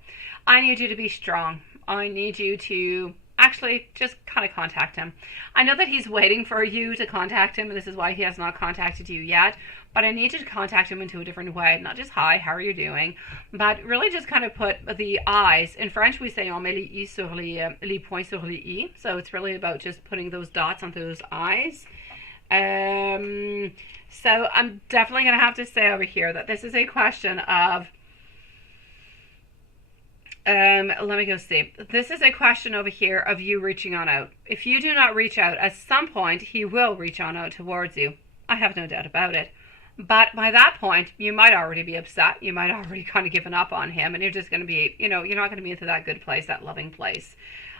I need you to be strong. I need you to actually just kind of contact him. I know that he's waiting for you to contact him, and this is why he has not contacted you yet, but I need you to contact him into a different way. Not just hi, how are you doing, but really just kind of put the eyes. In French we say on met les i sur les points sur les i, so it's really about just putting those dots onto those eyes. So I'm definitely going to have to say over here that this is a question of, let me go see. This is a question over here of you reaching on out. If you do not reach out, at some point he will reach on out towards you. I have no doubt about it. But by that point, you might already be upset. You might already kind of given up on him, and you're just going to be, you're not going to be into that good place, that loving place.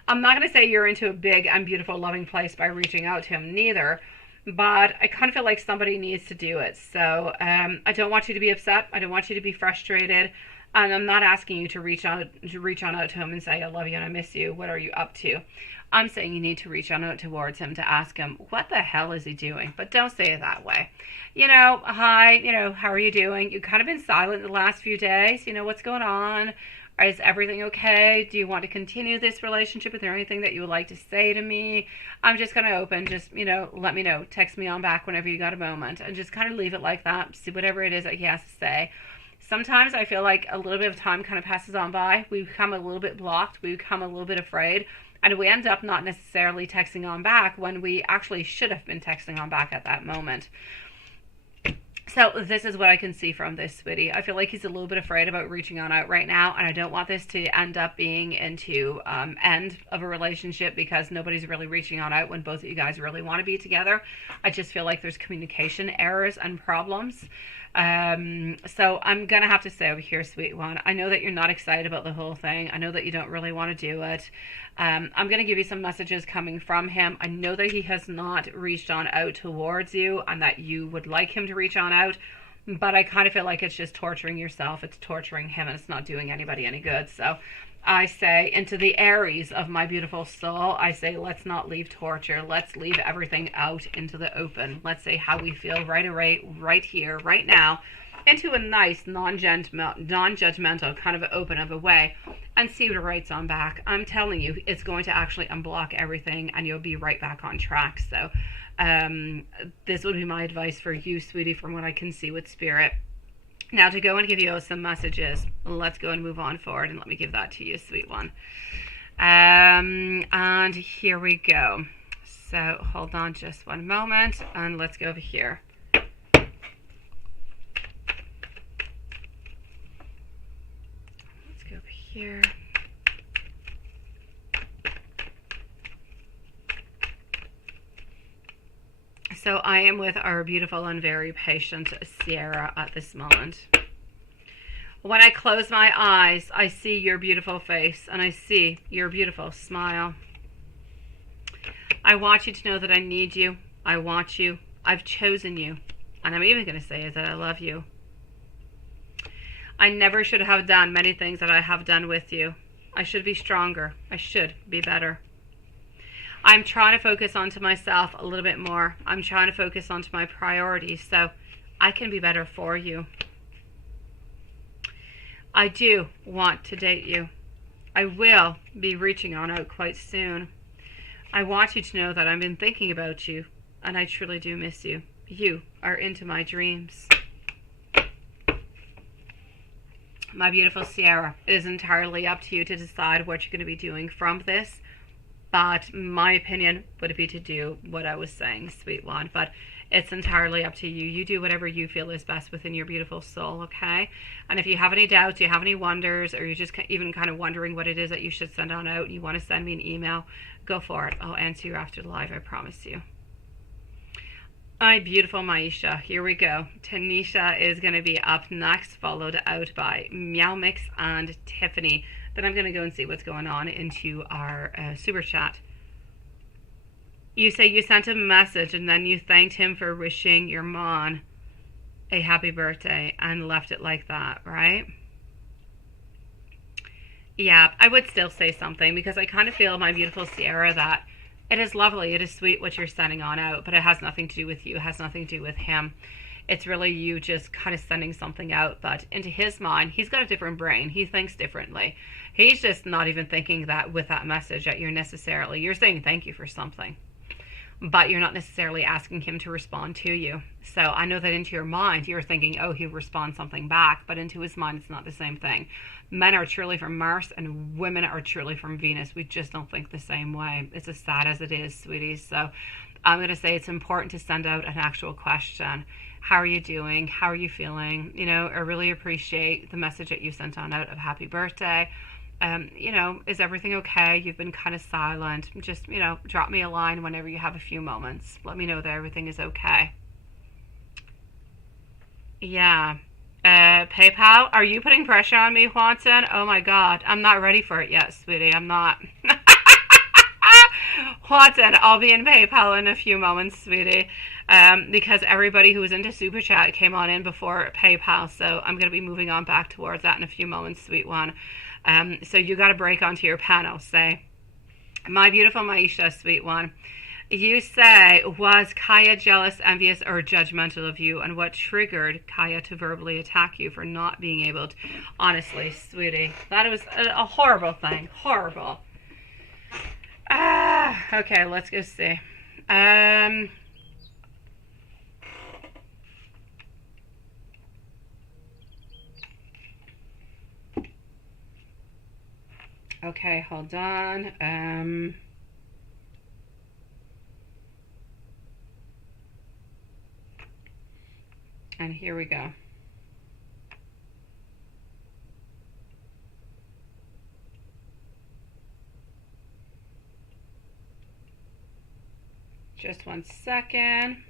I'm not going to say you're into a big and beautiful loving place by reaching out to him, neither. But I kind of feel like somebody needs to do it. So I don't want you to be upset. I don't want you to be frustrated. And I'm not asking you to reach on out to him and say, I love you and I miss you. What are you up to? I'm saying you need to reach on out towards him to ask him, what the hell is he doing? But don't say it that way. Hi, how are you doing? You've kind of been silent the last few days. What's going on? Is everything okay? Do you want to continue this relationship? Is there anything that you would like to say to me? I'm just kind of open. Just, let me know. Text me on back whenever you got a moment. And just kind of leave it like that. See whatever it is that he has to say. Sometimes I feel like a little bit of time kind of passes on by. We become a little bit blocked. We become a little bit afraid. And we end up not necessarily texting on back when we actually should have been texting on back at that moment. So this is what I can see from this, sweetie. I feel like he's a little bit afraid about reaching on out right now, and I don't want this to end up being into end of a relationship because nobody's really reaching on out when both of you guys really want to be together. I just feel like there's communication errors and problems. So I'm going to have to say over here, sweet one, I know that you're not excited about the whole thing. I know that you don't really want to do it. I'm going to give you some messages coming from him. I know that he has not reached on out towards you and that you would like him to reach on out, but I kind of feel like it's just torturing yourself. It's torturing him and it's not doing anybody any good. So I say, into the Aries of my beautiful soul, I say, let's not leave torture. Let's leave everything out into the open. Let's say how we feel right away, right here, right now, into a nice, non-judgmental kind of open of a way, and see what it writes on back. I'm telling you, it's going to actually unblock everything, and you'll be right back on track. So this would be my advice for you, sweetie, from what I can see with Spirit. Now, to go and give you some messages, let's go and move on forward, and let me give that to you, sweet one. And here we go. So hold on just one moment, and let's go over here. Let's go over here. So I am with our beautiful and very patient Sierra at this moment. When I close my eyes, I see your beautiful face and I see your beautiful smile. I want you to know that I need you. I want you. I've chosen you. And I'm even going to say that I love you. I never should have done many things that I have done with you. I should be stronger. I should be better. I'm trying to focus onto myself a little bit more. I'm trying to focus onto my priorities so I can be better for you. I do want to date you. I will be reaching on out quite soon. I want you to know that I've been thinking about you and I truly do miss you. You are into my dreams. My beautiful Sierra, it is entirely up to you to decide what you're going to be doing from this. But my opinion would be to do what I was saying, sweet one. But it's entirely up to you. You do whatever you feel is best within your beautiful soul, okay? And if you have any doubts, you have any wonders, or you're just even kind of wondering what it is that you should send on out, and you want to send me an email, go for it. I'll answer you after the live, I promise you. My beautiful Maisha, here we go. Tanisha is going to be up next, followed out by Meow Mix and Tiffany. Then I'm going to go and see what's going on into our super chat. You say you sent him a message and then you thanked him for wishing your mom a happy birthday and left it like that, right? Yeah, I would still say something because I kind of feel, my beautiful Sierra, that it is lovely, it is sweet what you're sending on out, but it has nothing to do with you. It has nothing to do with him. It's really you just kind of sending something out, but into his mind, he's got a different brain. He thinks differently. He's just not even thinking that with that message that you're saying thank you for something, but you're not necessarily asking him to respond to you. So I know that into your mind, you're thinking, oh, he'll respond something back, but into his mind, it's not the same thing. Men are truly from Mars and women are truly from Venus. We just don't think the same way. It's as sad as it is, sweeties. So I'm going to say it's important to send out an actual question. How are you doing? How are you feeling? You know, I really appreciate the message that you sent on out of happy birthday. You know, is everything okay? You've been kind of silent. Just, you know, drop me a line whenever you have a few moments. Let me know that everything is okay. Yeah. PayPal, are you putting pressure on me, Watson? Oh my God, I'm not ready for it yet, sweetie. I'm not. Watson, I'll be in PayPal in a few moments, sweetie. Because everybody who was into Super Chat came on in before PayPal, so I'm going to be moving on back towards that in a few moments, sweet one. So you got to break onto your panel. Say, my beautiful Maisha, sweet one. You say, was Kaya jealous, envious, or judgmental of you? And what triggered Kaya to verbally attack you for not being able to? Honestly, sweetie, that was a horrible thing. Horrible. Okay, let's go see. Okay, hold on. And here we go. Just 1 second.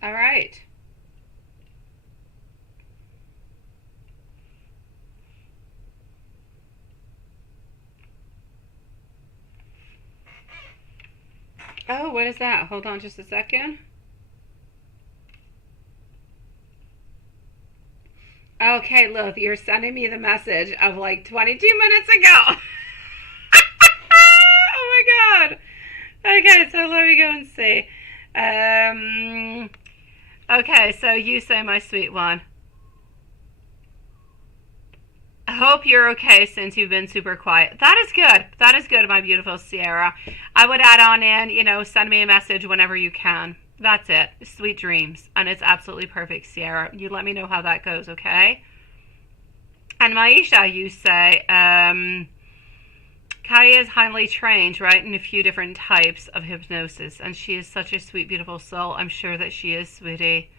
All right. Oh, what is that? Hold on just a second. Okay, look, you're sending me the message of like 22 minutes ago. Oh my God. Okay, so let me go and see. Okay, so you say, my sweet one, I hope you're okay since you've been super quiet. That is good. That is good, my beautiful Sierra. I would add on in, you know, send me a message whenever you can. That's it. Sweet dreams. And it's absolutely perfect, Sierra. You let me know how that goes, okay? And Maisha, you say, Kaya is highly trained, right, in a few different types of hypnosis, and she is such a sweet, beautiful soul. I'm sure that she is, sweetie.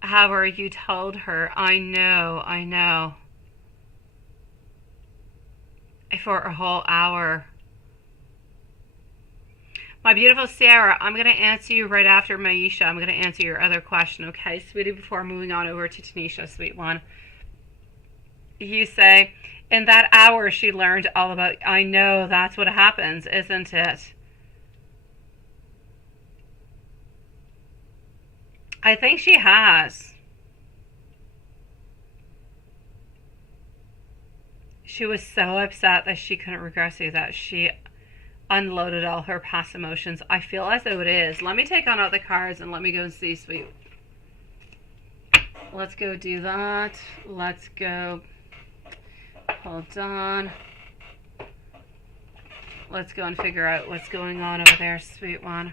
However, you told her, I know. For a whole hour. My beautiful Sarah, I'm going to answer you right after Maisha. I'm going to answer your other question, okay, sweetie, before moving on over to Tanisha, sweet one. You say, in that hour she learned all about, I know, that's what happens, isn't it? I think she has. She was so upset that she couldn't regress you, that she unloaded all her past emotions. I feel as though it is. Let me take on out the cards and let me go and see, sweet. Let's go do that. Let's go. Hold on. Let's go and figure out what's going on over there, sweet one.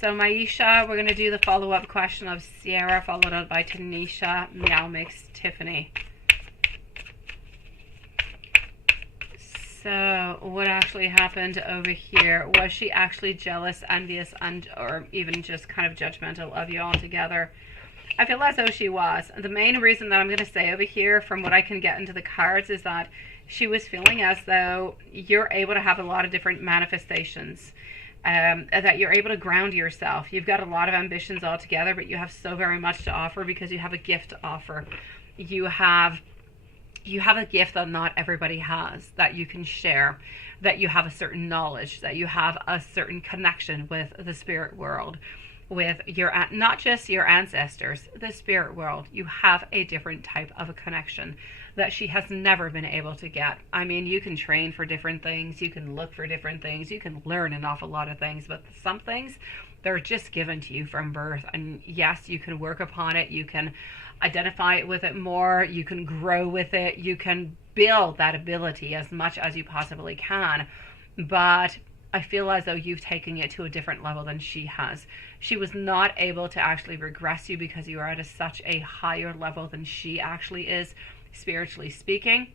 So Maisha, we're going to do the follow-up question of Sierra, followed up by Tanisha, Meow Mix, Tiffany. So what actually happened over here? Was she actually jealous, envious, and or even just kind of judgmental of you altogether? I feel as though she was. The main reason that I'm going to say over here, from what I can get into the cards, is that she was feeling as though you're able to have a lot of different manifestations. That you're able to ground yourself. You've got a lot of ambitions altogether, but you have so very much to offer because you have a gift to offer. You have a gift that not everybody has, that you can share, that you have a certain knowledge, that you have a certain connection with the spirit world, with your, not just your ancestors, the spirit world. You have a different type of a connection that she has never been able to get. I mean, you can train for different things, you can look for different things, you can learn an awful lot of things, but some things, they're just given to you from birth. And yes, you can work upon it, you can identify with it more, you can grow with it, you can build that ability as much as you possibly can. But I feel as though you've taken it to a different level than she has. She was not able to actually regress you because you are at such a higher level than she actually is, spiritually speaking,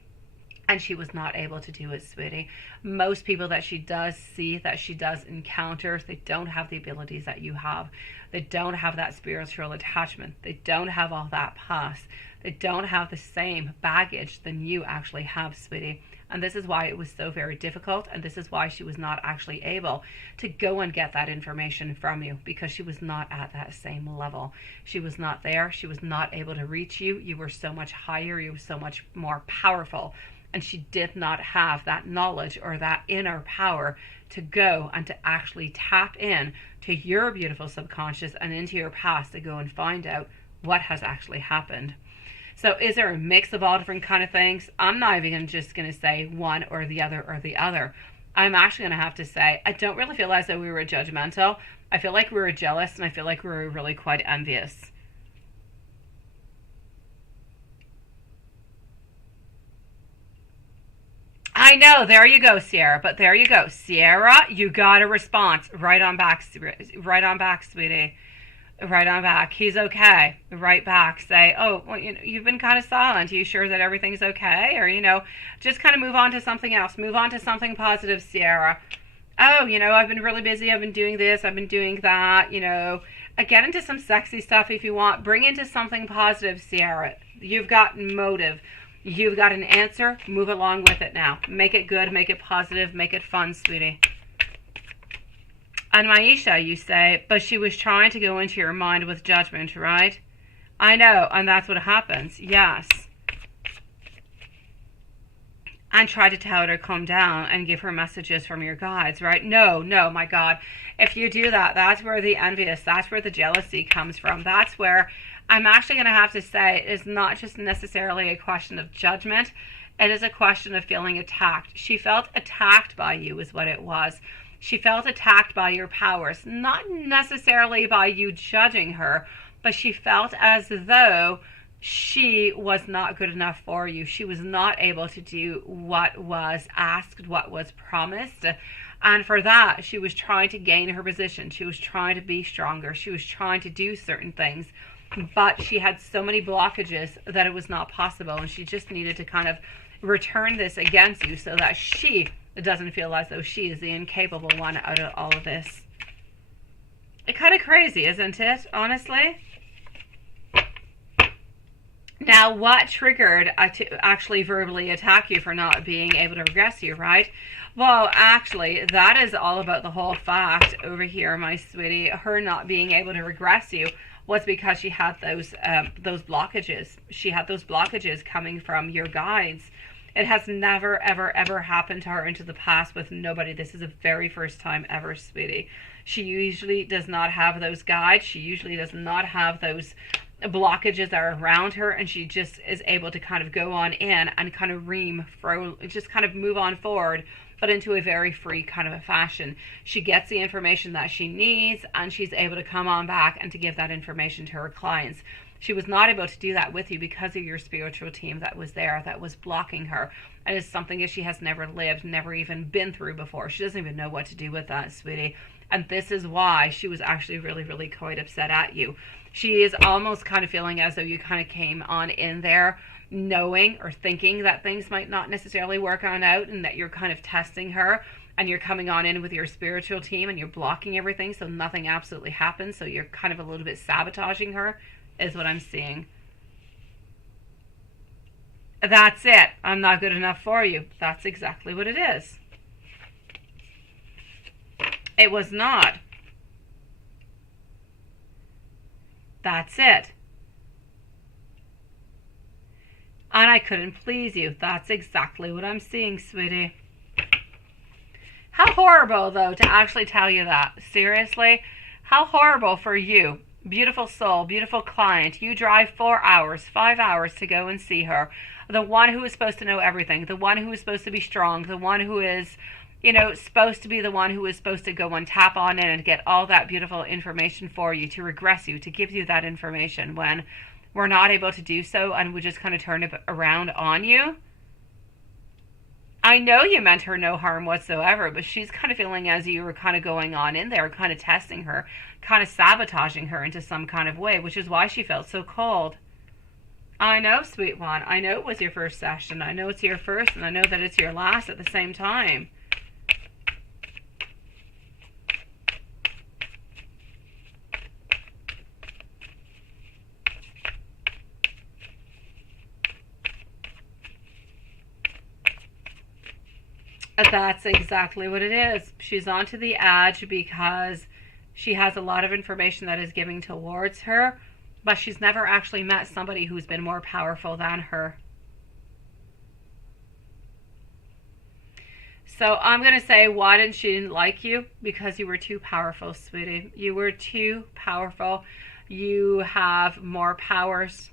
and she was not able to do it, sweetie. Most people that she does see, that she does encounter, they don't have the abilities that you have. They don't have that spiritual attachment. They don't have all that past. They don't have the same baggage than you actually have, sweetie. And this is why it was so very difficult, and this is why she was not actually able to go and get that information from you, because she was not at that same level. She was not there. She was not able to reach you. You were so much higher. You were so much more powerful. And she did not have that knowledge or that inner power to go and to actually tap in to your beautiful subconscious and into your past to go and find out what has actually happened. So is there a mix of all different kind of things? I'm not even just going to say one or the other or the other. I'm actually going to have to say, I don't really feel as though we were judgmental. I feel like we were jealous, and I feel like we were really quite envious. I know, there you go, Sierra, but there you go. Sierra, you got a response. Right on back, right on back, sweetie. Right on back. He's okay. Right back. Say, oh, well, you've been kind of silent. Are you sure that everything's okay? Or, just kind of move on to something else. Move on to something positive, Sierra. Oh, I've been really busy. I've been doing this. I've been doing that. Get into some sexy stuff if you want. Bring into something positive, Sierra. You've got motive. You've got an answer. Move along with it now. Make it good. Make it positive. Make it fun, sweetie. And Maisha, you say, but she was trying to go into your mind with judgment, right? I know, and that's what happens, yes. And try to tell her to calm down and give her messages from your guides, right? No, my God. If you do that, that's where the envious, that's where the jealousy comes from. That's where I'm actually going to have to say it is not just necessarily a question of judgment. It is a question of feeling attacked. She felt attacked by you is what it was. She felt attacked by your powers, not necessarily by you judging her, but she felt as though she was not good enough for you. She was not able to do what was asked, what was promised. And for that, she was trying to gain her position. She was trying to be stronger. She was trying to do certain things, but she had so many blockages that it was not possible. And she just needed to kind of return this against you so that she doesn't feel as though she is the incapable one out of all of this. It's kind of crazy, isn't it? Honestly. Now, what triggered to actually verbally attack you for not being able to regress you, right? Well, actually, that is all about the whole fact over here, my sweetie. Her not being able to regress you was because she had those blockages. She had those blockages coming from your guides. It has never, ever, ever happened to her into the past with nobody. This is the very first time ever, sweetie. She usually does not have those guides. She usually does not have those blockages that are around her, and she just is able to kind of go on in and kind of just kind of move on forward, but into a very free kind of a fashion. She gets the information that she needs, and she's able to come on back and to give that information to her clients. She was not able to do that with you because of your spiritual team that was there, that was blocking her. And it's something that she has never lived, never even been through before. She doesn't even know what to do with that, sweetie. And this is why she was actually really, really quite upset at you. She is almost kind of feeling as though you kind of came on in there knowing or thinking that things might not necessarily work on out, and that you're kind of testing her, and you're coming on in with your spiritual team and you're blocking everything so nothing absolutely happens. So you're kind of a little bit sabotaging her, is what I'm seeing. That's it. I'm not good enough for you. That's exactly what it is. It was not. That's it. And I couldn't please you. That's exactly what I'm seeing, sweetie. How horrible, though, to actually tell you that. Seriously? How horrible for you. Beautiful soul, beautiful client. You drive 4 hours, 5 hours to go and see her. The one who is supposed to know everything. The one who is supposed to be strong. The one who is, supposed to be the one who is supposed to go and tap on in and get all that beautiful information for you, to regress you, to give you that information, when we're not able to do so and we just kind of turn it around on you. I know you meant her no harm whatsoever, but she's kind of feeling as you were kind of going on in there, kind of testing her, kind of sabotaging her into some kind of way, which is why she felt so cold. I know, sweet one. I know it was your first session. I know it's your first, and I know that it's your last at the same time. That's exactly what it is. She's onto the edge because she has a lot of information that is giving towards her, but she's never actually met somebody who's been more powerful than her. So I'm going to say, why didn't she like you? Because you were too powerful, sweetie. You were too powerful. You have more powers.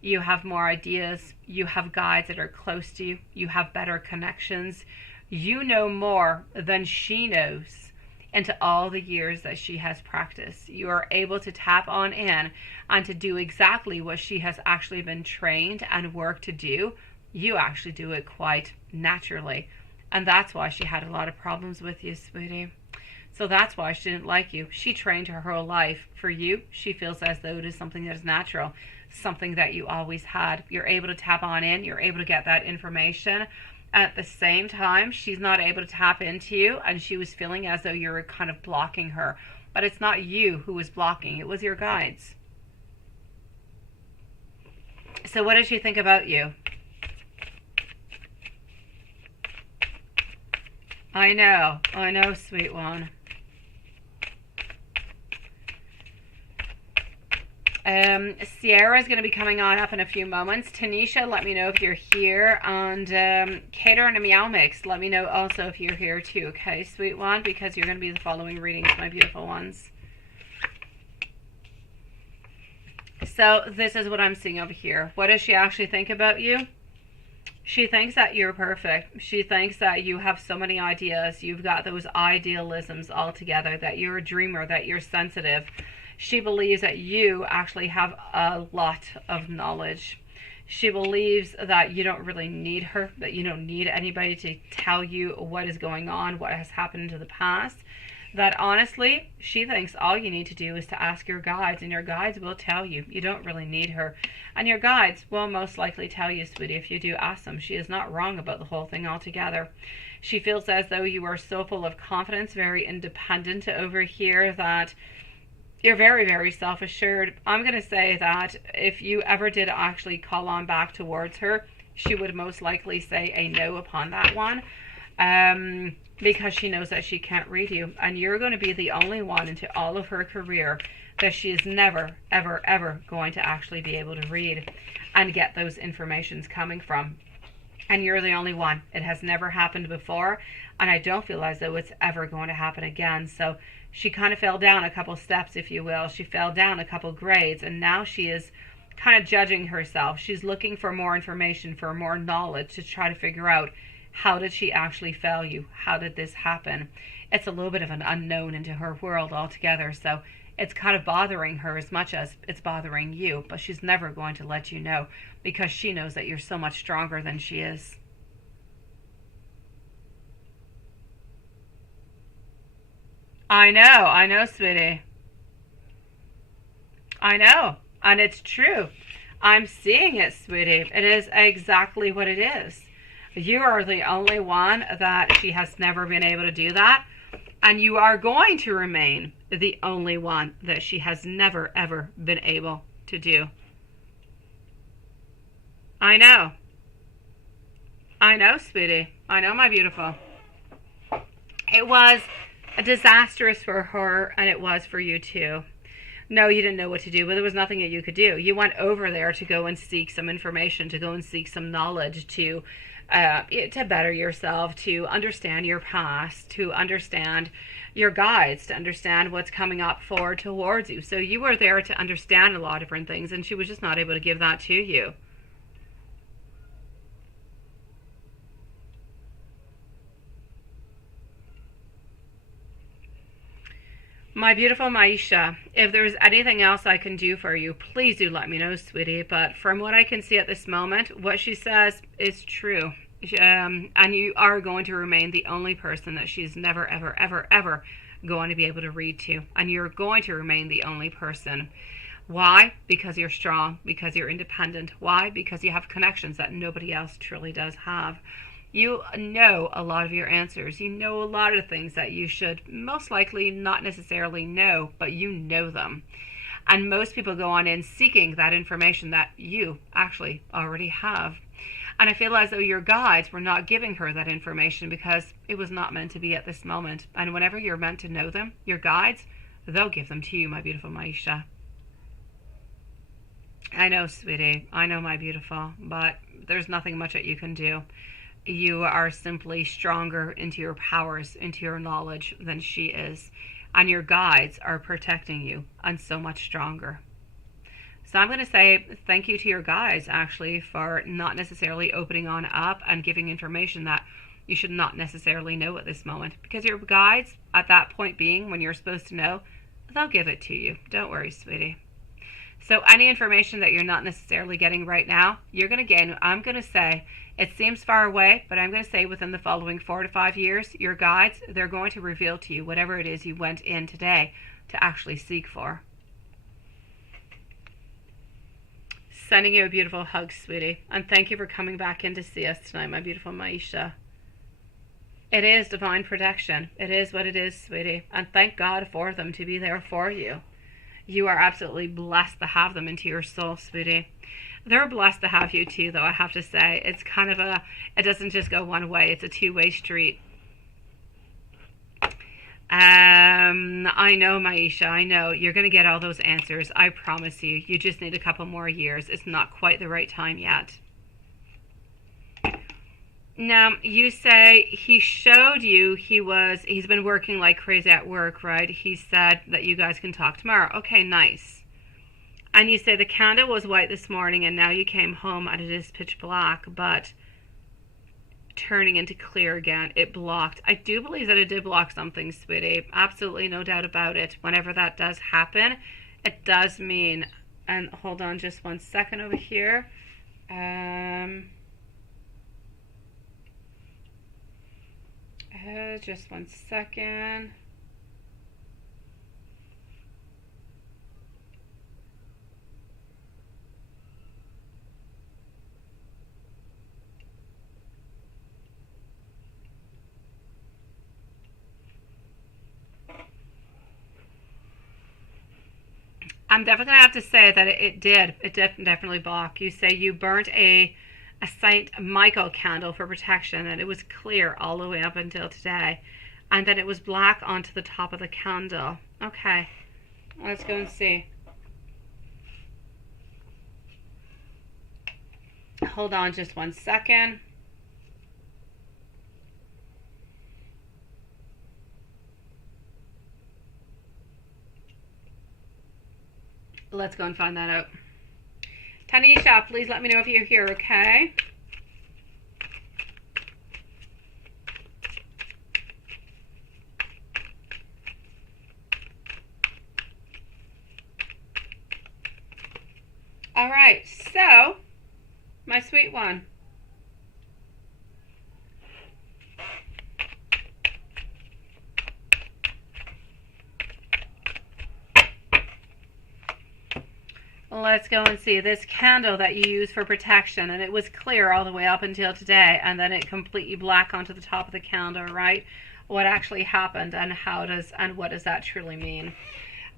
You have more ideas. You have guides that are close to you. You have better connections. You know more than she knows into all the years that she has practiced. You are able to tap on in and to do exactly what she has actually been trained and worked to do. You actually do it quite naturally. And that's why she had a lot of problems with you, sweetie. So that's why she didn't like you. She trained her whole life. For you, she feels as though it is something that is natural, something that you always had. You're able to tap on in. You're able to get that information. At the same time, she's not able to tap into you, and she was feeling as though you were kind of blocking her. But it's not you who was blocking. It was your guides. So what did she think about you? I know, sweet one. Sierra is going to be coming on up in a few moments. Tanisha, let me know if you're here. And Cater and a Meow Mix, let me know also if you're here too, okay, sweet one? Because you're going to be the following readings, my beautiful ones. So this is what I'm seeing over here. What does she actually think about you? She thinks that you're perfect. She thinks that you have so many ideas. You've got those idealisms all together, that you're a dreamer, that you're sensitive. She believes that you actually have a lot of knowledge. She believes that you don't really need her, that you don't need anybody to tell you what is going on, what has happened in the past. That honestly, she thinks all you need to do is to ask your guides, and your guides will tell you. You don't really need her. And your guides will most likely tell you, sweetie, if you do ask them. She is not wrong about the whole thing altogether. She feels as though you are so full of confidence, very independent over here, that you're very, very self-assured. I'm going to say that if you ever did actually call on back towards her, she would most likely say a no upon that one. Because she knows that she can't read you. And you're going to be the only one into all of her career that she is never, ever, ever going to actually be able to read and get those informations coming from. And you're the only one. It has never happened before, and I don't feel as though it's ever going to happen again. So she kind of fell down a couple steps, if you will. She fell down a couple grades, and now she is kind of judging herself. She's looking for more information, for more knowledge, to try to figure out, how did she actually fail you? How did this happen? It's a little bit of an unknown into her world altogether. So it's kind of bothering her as much as it's bothering you, but she's never going to let you know because she knows that you're so much stronger than she is. I know, sweetie. I know, and it's true. I'm seeing it, sweetie. It is exactly what it is. You are the only one that she has never been able to do that, and you are going to remain the only one that she has never, ever been able to do. I know. I know, sweetie. I know, my beautiful. It was disastrous for her, and it was for you too. No, you didn't know what to do, but there was nothing that you could do. You went over there to go and seek some information, to go and seek some knowledge, to better yourself, to understand your past, to understand your guides, to understand what's coming up forward towards you. So you were there to understand a lot of different things, and she was just not able to give that to you. My beautiful Maisha, if there's anything else I can do for you, please do let me know, sweetie. But from what I can see at this moment, what she says is true. And you are going to remain the only person that she's never, ever, ever, ever going to be able to read to. And you're going to remain the only person. Why? Because you're strong, because you're independent. Why? Because you have connections that nobody else truly does have. You know a lot of your answers. You know a lot of things that you should most likely not necessarily know, but you know them. And most people go on in seeking that information that you actually already have. And I feel as though your guides were not giving her that information because it was not meant to be at this moment. And whenever you're meant to know them, your guides, they'll give them to you, my beautiful Maisha. I know, sweetie. I know, my beautiful. But there's nothing much that you can do. You are simply stronger into your powers, into your knowledge than she is. And your guides are protecting you and so much stronger. So I'm going to say thank you to your guides, actually, for not necessarily opening on up and giving information that you should not necessarily know at this moment. Because your guides, at that point being, when you're supposed to know, they'll give it to you. Don't worry, sweetie. So any information that you're not necessarily getting right now, you're going to gain. I'm going to say, it seems far away, but I'm going to say within the following 4 to 5 years, your guides, they're going to reveal to you whatever it is you went in today to actually seek for. Sending you a beautiful hug, sweetie. And thank you for coming back in to see us tonight, my beautiful Maisha. It is divine protection. It is what it is, sweetie. And thank God for them to be there for you. You are absolutely blessed to have them into your soul, sweetie. They're blessed to have you too, though, I have to say. It's kind of it doesn't just go one way. It's a two-way street. I know, Maisha, I know. You're going to get all those answers. I promise you. You just need a couple more years. It's not quite the right time yet. Now, you say he showed you he's been working like crazy at work, right? He said that you guys can talk tomorrow. Okay, nice. And you say the candle was white this morning and now you came home and it is pitch black, but turning into clear again, it blocked. I do believe that it did block something, sweetie. Absolutely no doubt about it. Whenever that does happen, it does mean, and hold on just 1 second over here. Just 1 second. I'm definitely going to have to say that it did. It did definitely block. You say you burnt a Saint Michael candle for protection, and it was clear all the way up until today, and then it was black onto the top of the candle. Okay, let's go and see. Hold on just 1 second. Let's go and find that out. Tanisha, please let me know if you're here, okay? All right, so my sweet one. Let's go and see this candle that you use for protection, and it was clear all the way up until today, and then it completely black onto the top of the candle, right? What actually happened, and what does that truly mean?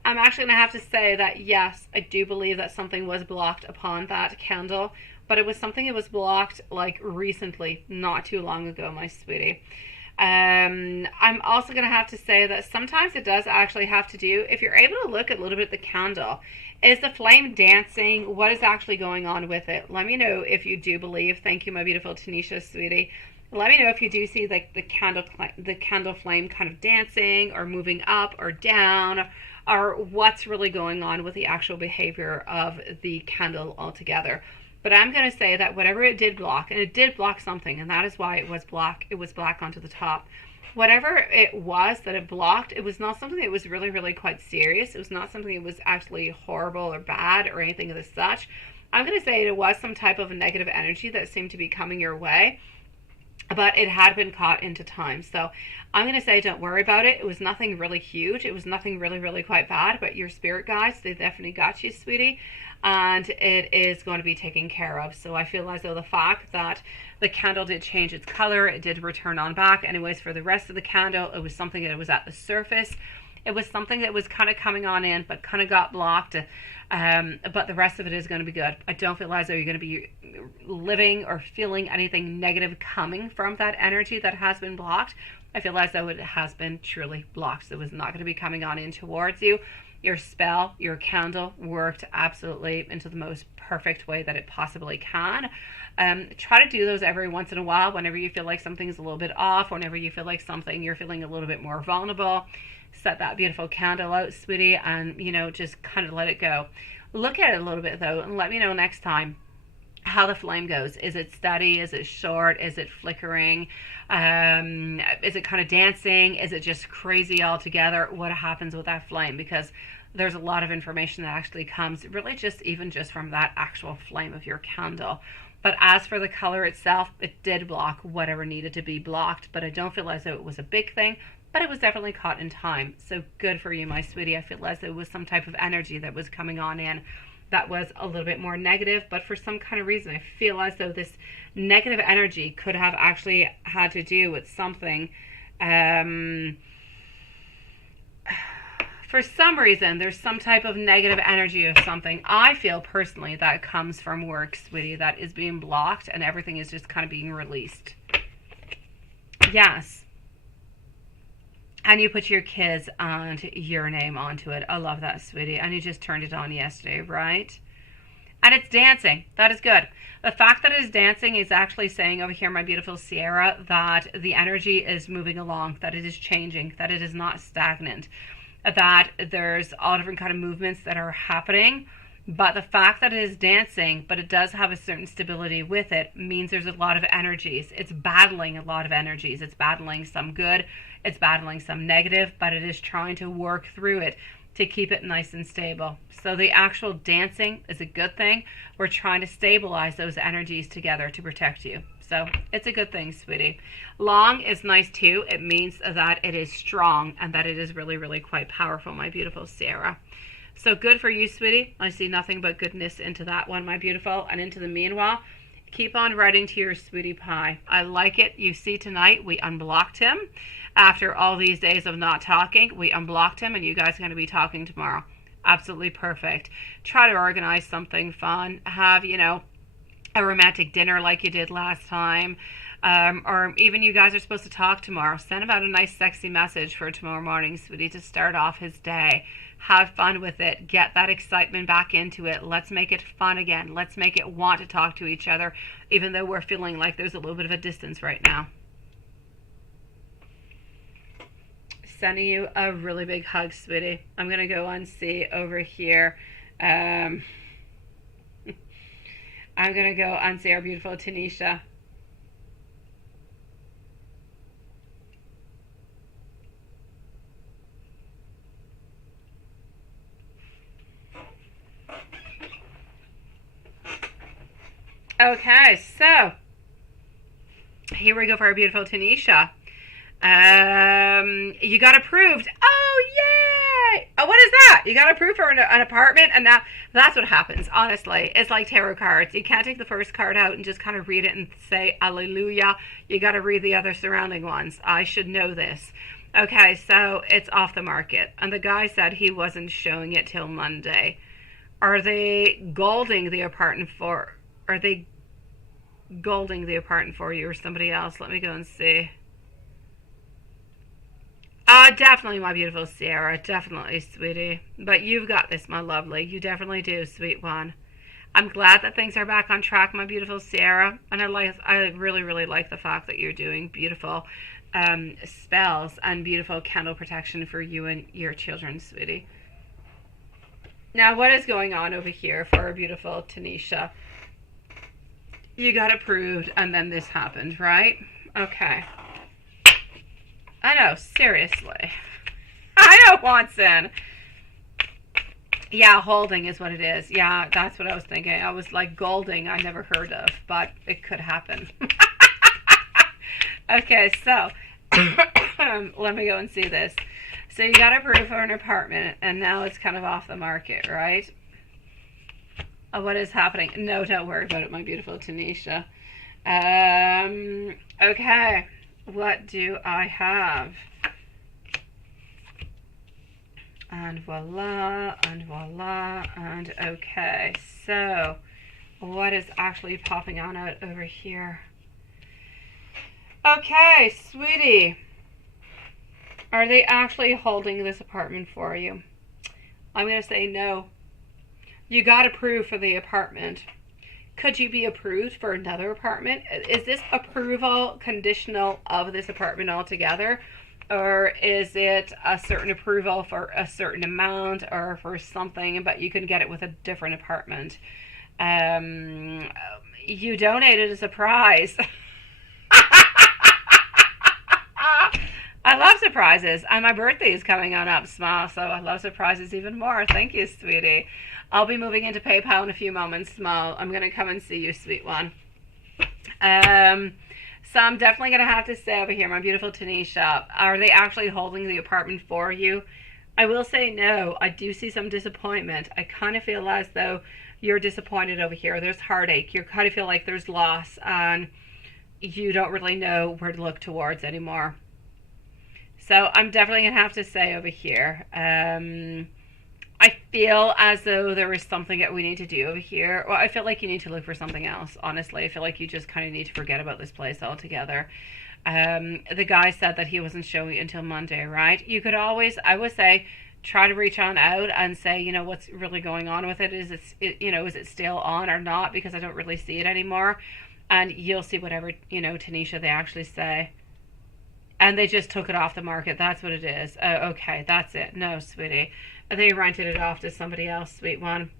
I'm actually going to have to say that yes, I do believe that something was blocked upon that candle, but it was something that was blocked like recently, not too long ago, my sweetie. I'm also going to have to say that sometimes it does actually have to do, if you're able to look a little bit at the candle, is the flame dancing? What is actually going on with it? Let me know if you do believe. Thank you, my beautiful Tanisha, sweetie. Let me know if you do see the candle flame kind of dancing or moving up or down, or what's really going on with the actual behavior of the candle altogether. But I'm going to say that whatever it did block, and it did block something, and that is why it was black onto the top. Whatever it was that it blocked, it was not something that was really, really quite serious. It was not something that was actually horrible or bad or anything of the such. I'm going to say it was some type of negative energy that seemed to be coming your way, but it had been caught into time. So I'm going to say don't worry about it. It was nothing really huge. It was nothing really, really quite bad, but your spirit guides, they definitely got you, sweetie, and it is going to be taken care of. So I feel as though the fact that the candle did change its color, it did return on back. Anyways, for the rest of the candle, it was something that was at the surface. It was something that was kind of coming on in, but kind of got blocked. But the rest of it is going to be good. I don't feel as though you're going to be living or feeling anything negative coming from that energy that has been blocked. I feel as though it has been truly blocked. So it was not going to be coming on in towards you. Your spell, your candle worked absolutely into the most perfect way that it possibly can. Try to do those every once in a while whenever you feel like something's a little bit off, whenever you feel like you're feeling a little bit more vulnerable. Set that beautiful candle out, sweetie, and, just kind of let it go. Look at it a little bit, though, and let me know next time how the flame goes. Is it steady? Is it short? Is it flickering? Is it kind of dancing? Is it just crazy altogether? What happens with that flame? Because there's a lot of information that actually comes really just from that actual flame of your candle. But as for the color itself, it did block whatever needed to be blocked, but I don't feel as though it was a big thing, but it was definitely caught in time. So good for you, my sweetie. I feel as though it was some type of energy that was coming on in that was a little bit more negative, but for some kind of reason, I feel as though this negative energy could have actually had to do with something. For some reason, there's some type of negative energy of something. I feel personally that comes from work, sweetie, that is being blocked and everything is just kind of being released. Yes. And you put your kids and your name onto it. I love that, sweetie. And you just turned it on yesterday, right? And it's dancing. That is good. The fact that it is dancing is actually saying over here, my beautiful Sierra, that the energy is moving along, that it is changing, that it is not stagnant, that there's all different kind of movements that are happening. But the fact that it is dancing, but it does have a certain stability with it, means there's a lot of energies. It's battling a lot of energies. It's battling some good, it's battling some negative, but it is trying to work through it to keep it nice and stable. So the actual dancing is a good thing. We're trying to stabilize those energies together to protect you. So it's a good thing, sweetie. Long is nice too. It means that it is strong and that it is really, really quite powerful, my beautiful Sarah. So good for you, sweetie. I see nothing but goodness into that one, my beautiful. And into the meanwhile, keep on writing to your sweetie pie. I like it. You see, tonight we unblocked him. After all these days of not talking, we unblocked him, and you guys are going to be talking tomorrow. Absolutely perfect. Try to organize something fun. Have, a romantic dinner like you did last time. Or even you guys are supposed to talk tomorrow. Send him out a nice sexy message for tomorrow morning, sweetie, to start off his day. Have fun with it. Get that excitement back into it. Let's make it fun again. Let's make it want to talk to each other, even though we're feeling like there's a little bit of a distance right now. Sending you a really big hug, sweetie. I'm going to go and see over here. I'm going to go and see our beautiful Tanisha. Okay, so here we go for our beautiful Tanisha. You got approved. Oh, yay! Oh, what is that? You got approved for an apartment, and now that's what happens. Honestly, it's like tarot cards. You can't take the first card out and just kind of read it and say Alleluia. You got to read the other surrounding ones. I should know this. Okay, so it's off the market, and the guy said he wasn't showing it till Monday. Are they golding the apartment for? Are they golding the apartment for you or somebody else? Let me go and see. Definitely, my beautiful Sierra. Definitely, sweetie. But you've got this, my lovely. You definitely do, sweet one. I'm glad that things are back on track, my beautiful Sierra. And I really, really like the fact that you're doing beautiful spells and beautiful candle protection for you and your children, sweetie. Now, what is going on over here for our beautiful Tanisha? You got approved, and then this happened, right? Okay. I know, seriously. I know, Watson. Yeah, holding is what it is. Yeah, that's what I was thinking. I was like, golding, I never heard of, but it could happen. Okay, so let me go and see this. So you got approved for an apartment, and now it's kind of off the market, right? What is happening? No, don't worry about it, my beautiful Tanisha. Okay. What do I have? And voila, and voila, and okay. So, what is actually popping on out over here? Okay, sweetie. Are they actually holding this apartment for you? I'm going to say no. You got approved for the apartment. Could you be approved for another apartment? Is this approval conditional of this apartment altogether? Or is it a certain approval for a certain amount or for something, but you can get it with a different apartment? You donated a surprise. I love surprises. And my birthday is coming on up, Smile, so I love surprises even more. Thank you, sweetie. I'll be moving into PayPal in a few moments, Smile. I'm going to come and see you, sweet one. So I'm definitely going to have to stay over here, my beautiful Tanisha. Are they actually holding the apartment for you? I will say no. I do see some disappointment. I kind of feel as though you're disappointed over here. There's heartache. You kind of feel like there's loss, and you don't really know where to look towards anymore. So I'm definitely going to have to say over here. I feel as though there is something that we need to do over here. Well, I feel like you need to look for something else, honestly. I feel like you just kind of need to forget about this place altogether. The guy said that he wasn't showing it until Monday, right? You could always, I would say, try to reach on out and say, you know, what's really going on with it? Is it still on or not? Because I don't really see it anymore. And you'll see whatever, Tanisha, they actually say. And they just took it off the market. That's what it is. Oh, okay, that's it. No, sweetie. They rented it off to somebody else, sweet one.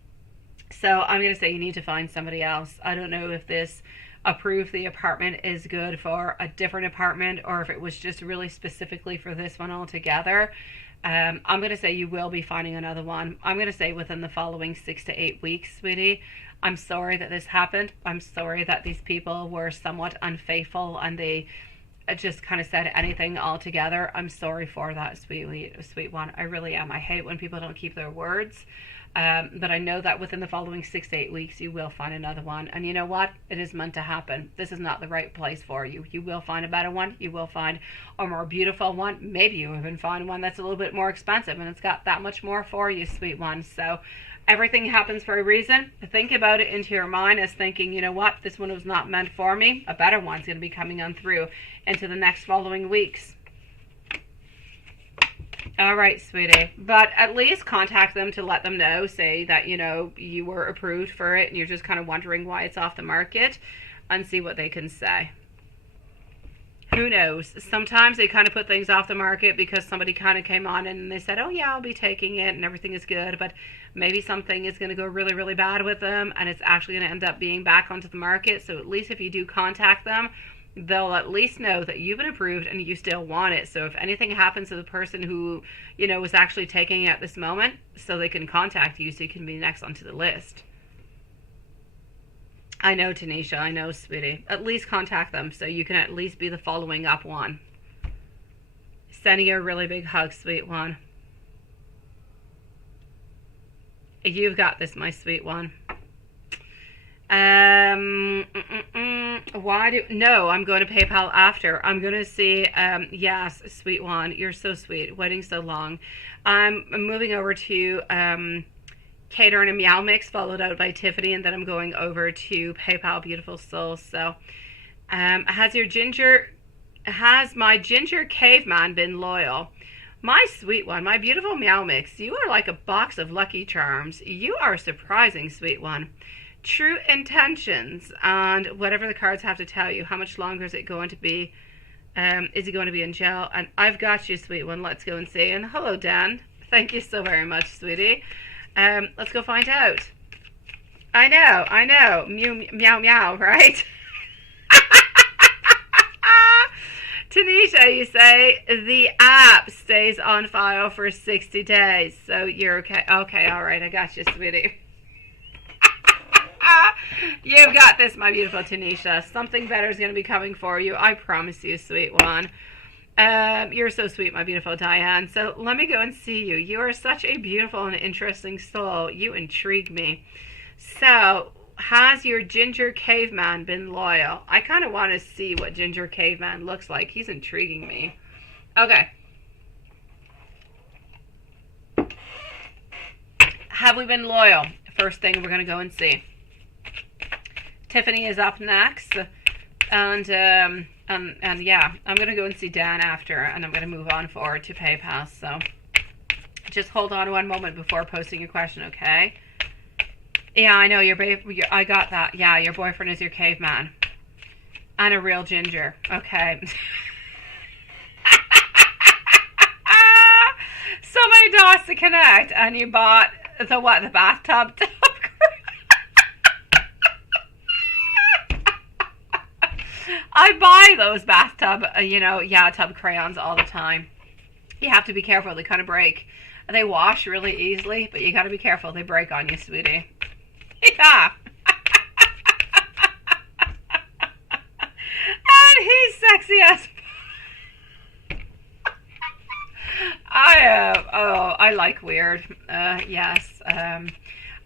So I'm going to say you need to find somebody else. I don't know if this approved the apartment is good for a different apartment or if it was just really specifically for this one altogether. I'm going to say you will be finding another one. I'm going to say within the following 6 to 8 weeks, sweetie. I'm sorry that this happened. I'm sorry that these people were somewhat unfaithful and they just kind of said anything altogether. I'm sorry for that, sweet one. I really am. I hate when people don't keep their words. But I know that within the following 6 to 8 weeks, you will find another one. And you know what? It is meant to happen. This is not the right place for you. You will find a better one. You will find a more beautiful one. Maybe you even find one that's a little bit more expensive and it's got that much more for you, sweet one. So everything happens for a reason. Think about it into your mind as thinking, you know what? This one was not meant for me. A better one's going to be coming on through into the next following weeks. All right, sweetie. But at least contact them to let them know. Say that, you were approved for it and you're just kind of wondering why it's off the market and see what they can say. Who knows? Sometimes they kind of put things off the market because somebody kind of came on and they said, oh, yeah, I'll be taking it and everything is good. But maybe something is going to go really, really bad with them and it's actually going to end up being back onto the market. So at least if you do contact them, they'll at least know that you've been approved and you still want it. So if anything happens to the person who, was actually taking it at this moment, so they can contact you so you can be next onto the list. I know, Tanisha. I know, sweetie. At least contact them so you can at least be the following up one. Sending you a really big hug, sweet one. You've got this, my sweet one. No, I'm going to PayPal after. I'm going to see, yes, sweet one. You're so sweet. Waiting so long. I'm moving over to Cater and a Meow Mix, followed out by Tiffany, and then I'm going over to PayPal, beautiful soul. So, has my ginger caveman been loyal? My sweet one, my beautiful Meow Mix, you are like a box of Lucky Charms. You are surprising, sweet one. True intentions, and whatever the cards have to tell you. How much longer is it going to be? Is he going to be in jail? And I've got you, sweet one. Let's go and see. And hello, Dan. Thank you so very much, sweetie. Let's go find out. I know. Meow, meow, right? Tanisha, you say the app stays on file for 60 days. So you're okay. Okay, all right. I got you, sweetie. You've got this, my beautiful Tanisha. Something better is going to be coming for you. I promise you, sweet one. You're so sweet, my beautiful Diane. So let me go and see you. You are such a beautiful and interesting soul. You intrigue me. So, has your ginger caveman been loyal? I kind of want to see what ginger caveman looks like. He's intriguing me. Okay. Have we been loyal? First thing we're going to go and see. Tiffany is up next. And yeah, I'm going to go and see Dan after, and I'm going to move on forward to PayPal. So just hold on one moment before posting your question, okay? Yeah, I know, I got that. Yeah, your boyfriend is your caveman. And a real ginger. Okay. So many dots to connect, and you bought the what? The bathtub? I buy those bathtub, tub crayons all the time. You have to be careful. They kind of break. They wash really easily, but you got to be careful. They break on you, sweetie. Yeah. And he's sexy as... I like weird. Yes.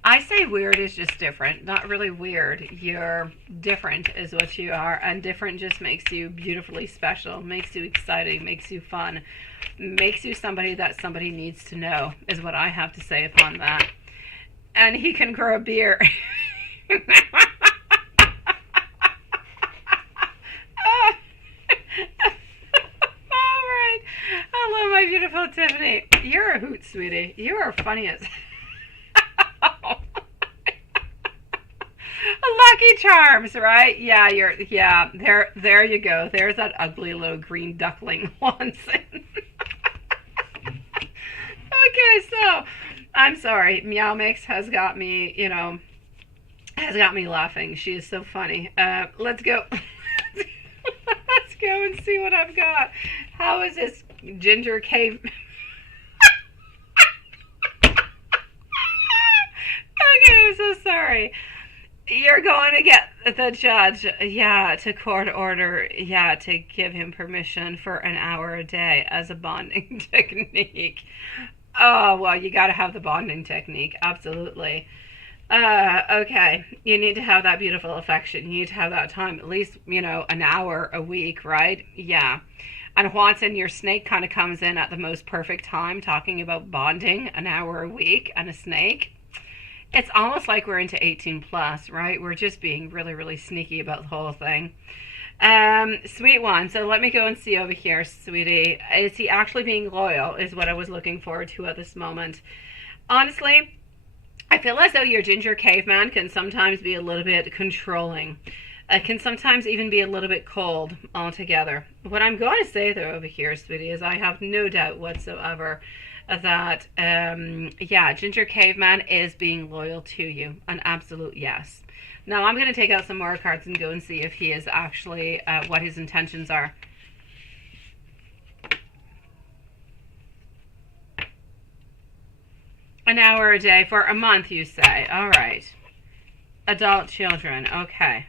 I say weird is just different, not really weird. You're different is what you are, and different just makes you beautifully special, makes you exciting, makes you fun, makes you somebody that somebody needs to know, is what I have to say upon that. And he can grow a beard. All right. Hello, my beautiful Tiffany. You're a hoot, sweetie. You are funny as... Lucky Charms, right? Yeah, there you go. There's that ugly little green duckling once. Okay, so I'm sorry. Meow Mix has got me, laughing. She is so funny. Let's go. Let's go and see what I've got. How is this ginger cave? Okay, I'm so sorry. You're going to get the judge, to court order, to give him permission for an hour a day as a bonding technique. Oh, well, you got to have the bonding technique, absolutely. Okay, you need to have that beautiful affection. You need to have that time, at least, an hour a week, right? Yeah. And Watson, your snake kind of comes in at the most perfect time, talking about bonding, an hour a week, and a snake. It's almost like we're into 18 plus, right? We're just being really, really sneaky about the whole thing. Sweet one. So let me go and see over here, sweetie. Is he actually being loyal is what I was looking forward to at this moment. Honestly, I feel as though your ginger caveman can sometimes be a little bit controlling. Can sometimes even be a little bit cold altogether. What I'm going to say, though, over here, sweetie, is I have no doubt whatsoever that, Ginger Caveman is being loyal to you. An absolute yes. Now, I'm going to take out some more cards and go and see if he is actually, what his intentions are. An hour a day for a month, you say. All right. Adult children. Okay.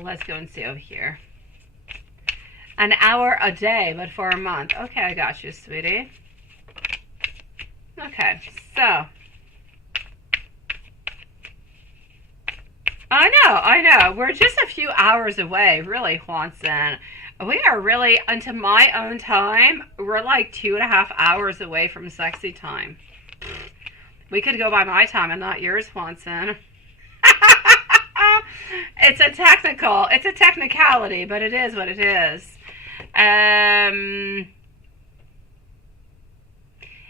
Let's go and see over here. An hour a day, but for a month. Okay, I got you, sweetie. Okay, so. I know. We're just a few hours away, really, Juanson. We are really, unto my own time, we're like 2.5 hours away from sexy time. We could go by my time and not yours, Juanson. It's a technicality, but it is what it is.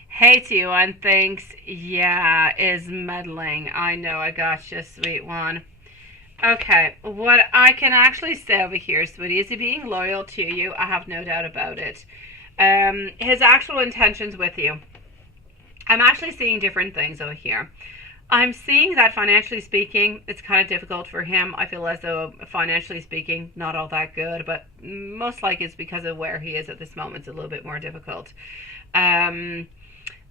Hey to you, and thanks. Yeah, is meddling. I know, I got you, sweet one. Okay, what I can actually say over here, sweetie, is he being loyal to you? I have no doubt about it. His actual intentions with you. I'm actually seeing different things over here. I'm seeing that financially speaking, it's kind of difficult for him. I feel as though financially speaking, not all that good, but most likely it's because of where he is at this moment. It's a little bit more difficult.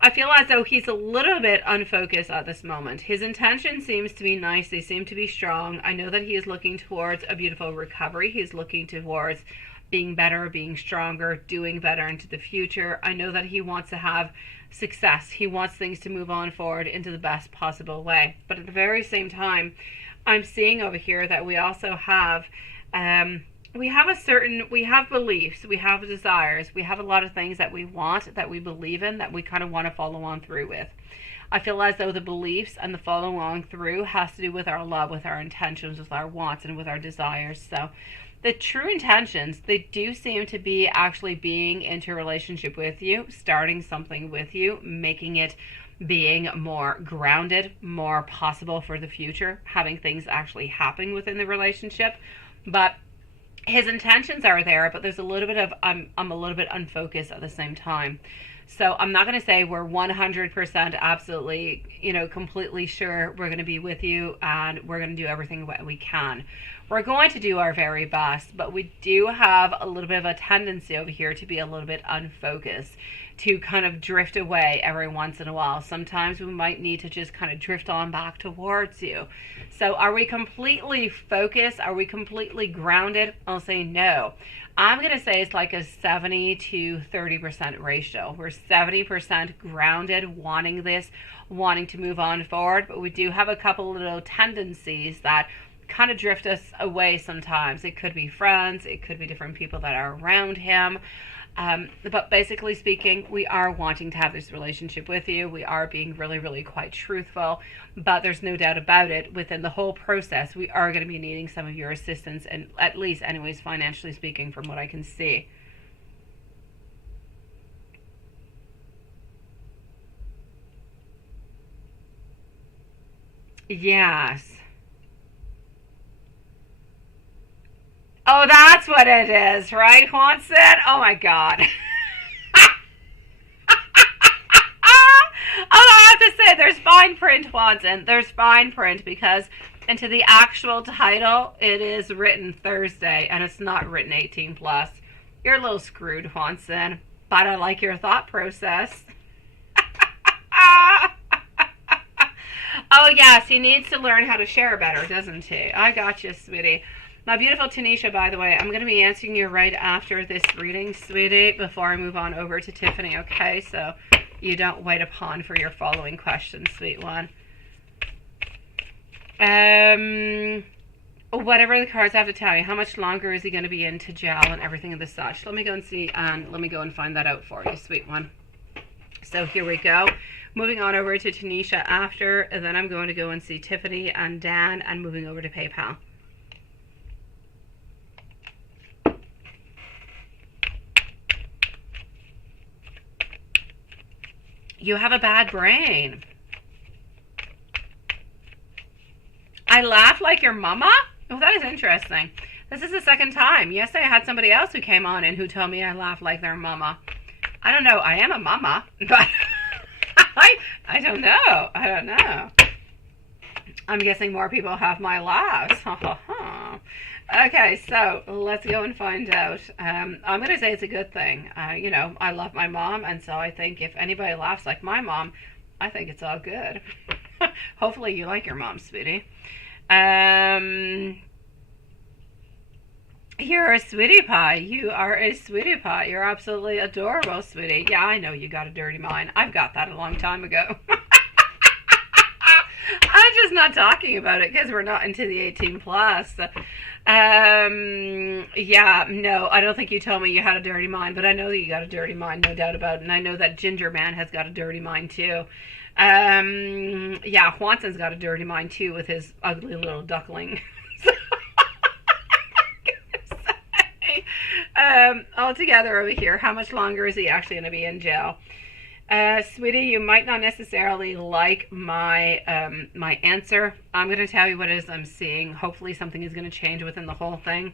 I feel as though he's a little bit unfocused at this moment. His intention seems to be nice. They seem to be strong. I know that he is looking towards a beautiful recovery. He's looking towards being better, being stronger, doing better into the future. I know that he wants to have success. He wants things to move on forward into the best possible way. But at the very same time, I'm seeing over here that we also have we have beliefs, we have desires, we have a lot of things that we want, that we believe in, that we kind of want to follow on through with. I feel as though the beliefs and the follow on through has to do with our love, with our intentions, with our wants, and with our desires. So the true intentions, they do seem to be actually being into a relationship with you, starting something with you, making it being more grounded, more possible for the future, having things actually happening within the relationship. But his intentions are there, but there's a little bit of, I'm a little bit unfocused at the same time. So I'm not going to say we're 100% absolutely, completely sure we're going to be with you and we're going to do everything we can. We're going to do our very best, but we do have a little bit of a tendency over here to be a little bit unfocused, to kind of drift away every once in a while. Sometimes we might need to just kind of drift on back towards you. So are we completely focused? Are we completely grounded? I'll say no. I'm going to say it's like a 70 to 30% ratio. We're 70% grounded, wanting this, wanting to move on forward, but we do have a couple little tendencies that kind of drift us away sometimes. It could be friends, it could be different people that are around him. But basically speaking, we are wanting to have this relationship with you. We are being really, really quite truthful, but there's no doubt about it. Within the whole process, we are going to be needing some of your assistance, and at least anyways, financially speaking, from what I can see. Yes. Oh, that's what it is, right, Juanson? Oh my God. I have to say, there's fine print, Juanson. There's fine print, because into the actual title, it is written Thursday, and it's not written 18 plus. You're a little screwed, Juanson, but I like your thought process. Oh yes, he needs to learn how to share better, doesn't he? I got you, sweetie. My beautiful Tanisha, by the way, I'm going to be answering you right after this reading, sweetie, before I move on over to Tiffany, okay? So you don't wait upon for your following questions, sweet one. Whatever the cards have to tell you, how much longer is he going to be into jail and everything of the such? Let me go and see, and let me go and find that out for you, sweet one. So here we go. Moving on over to Tanisha after, and then I'm going to go and see Tiffany and Dan, and moving over to PayPal. You have a bad brain. I laugh like your mama? Oh, that is interesting. This is the second time. Yesterday I had somebody else who came on and who told me I laugh like their mama. I don't know. I am a mama, but I don't know. I don't know. I'm guessing more people have my laughs. Okay, so let's go and find out. I'm going to say it's a good thing. You know, I love my mom, and so I think if anybody laughs like my mom, I think it's all good. Hopefully you like your mom, sweetie. You're a sweetie pie. You are a sweetie pie. You're absolutely adorable, sweetie. Yeah, I know you got a dirty mind. I've got that a long time ago. I'm just not talking about it because we're not into the 18 plus. Yeah, no, I don't think you told me you had a dirty mind, but I know that you got a dirty mind, no doubt about it. And I know that Ginger Man has got a dirty mind too. Yeah, Juanson's got a dirty mind too with his ugly little duckling. Altogether over here, how much longer is he actually going to be in jail? Sweetie, you might not necessarily like my my answer. I'm going to tell you what it is I'm seeing. Hopefully something is going to change within the whole thing.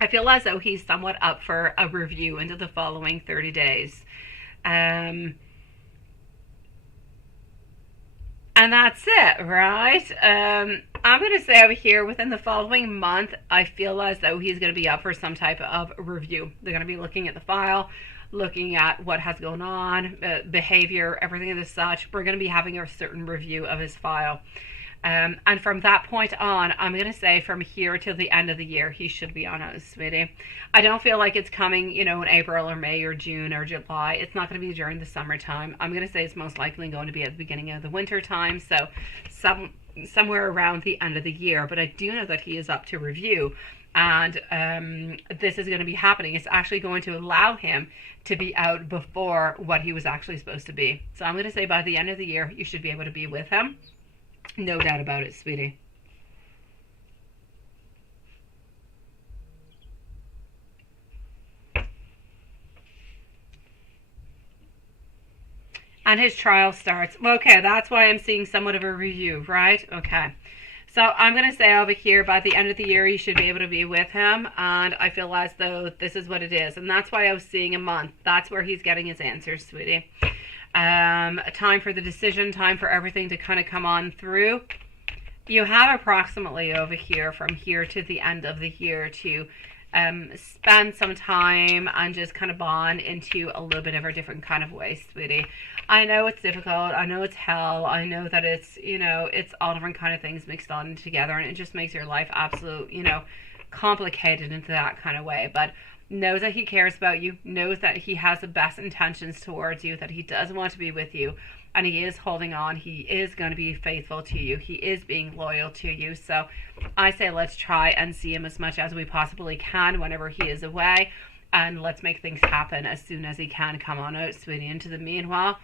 I feel as though he's somewhat up for a review into the following 30 days. And that's it, right? I'm going to say over here, within the following month, I feel as though he's going to be up for some type of review. They're going to be looking at the file, looking at what has gone on, behavior, everything of the such. We're going to be having a certain review of his file. And from that point on, I'm going to say from here till the end of the year, he should be on us, sweetie. I don't feel like it's coming, you know, in April or May or June or July. It's not going to be during the summertime. I'm going to say it's most likely going to be at the beginning of the winter time. So somewhere around the end of the year. But I do know that he is up to review. And this is going to be happening. It's actually going to allow him to be out before what he was actually supposed to be. So I'm going to say by the end of the year, you should be able to be with him. No doubt about it, sweetie. And his trial starts. Okay, that's why I'm seeing somewhat of a review, right? Okay. So I'm going to say over here, by the end of the year, you should be able to be with him. And I feel as though this is what it is. And that's why I was seeing a month. That's where he's getting his answers, sweetie. Time for the decision, time for everything to kind of come on through. You have approximately over here, from here to the end of the year, to spend some time and just kind of bond into a little bit of a different kind of way, sweetie. I know it's difficult. I know it's hell. I know that it's, you know, it's all different kind of things mixed on together, and it just makes your life absolute, you know, complicated into that kind of way. But knows that he cares about you, knows that he has the best intentions towards you, that he does want to be with you, and he is holding on. He is going to be faithful to you. He is being loyal to you. So I say let's try and see him as much as we possibly can whenever he is away, and let's make things happen as soon as he can come on out, sweetie. Into the meanwhile,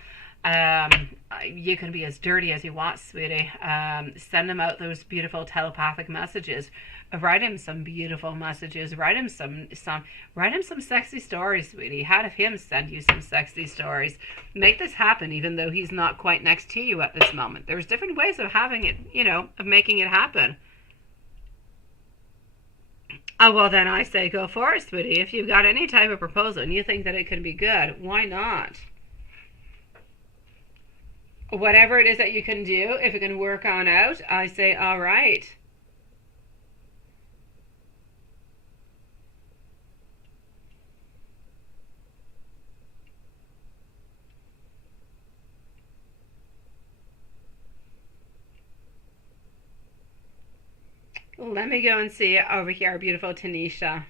you can be as dirty as you want, sweetie. Send him out those beautiful telepathic messages. Write him some beautiful messages. Write him some sexy stories, sweetie. Have him send you some sexy stories. Make this happen, even though he's not quite next to you at this moment. There's different ways of having it, you know, of making it happen. Oh, well, then I say go for it, sweetie. If you've got any type of proposal and you think that it can be good, why not? Whatever it is that you can do, if it can work on out, I say all right. Let me go and see over here, our beautiful Tanisha.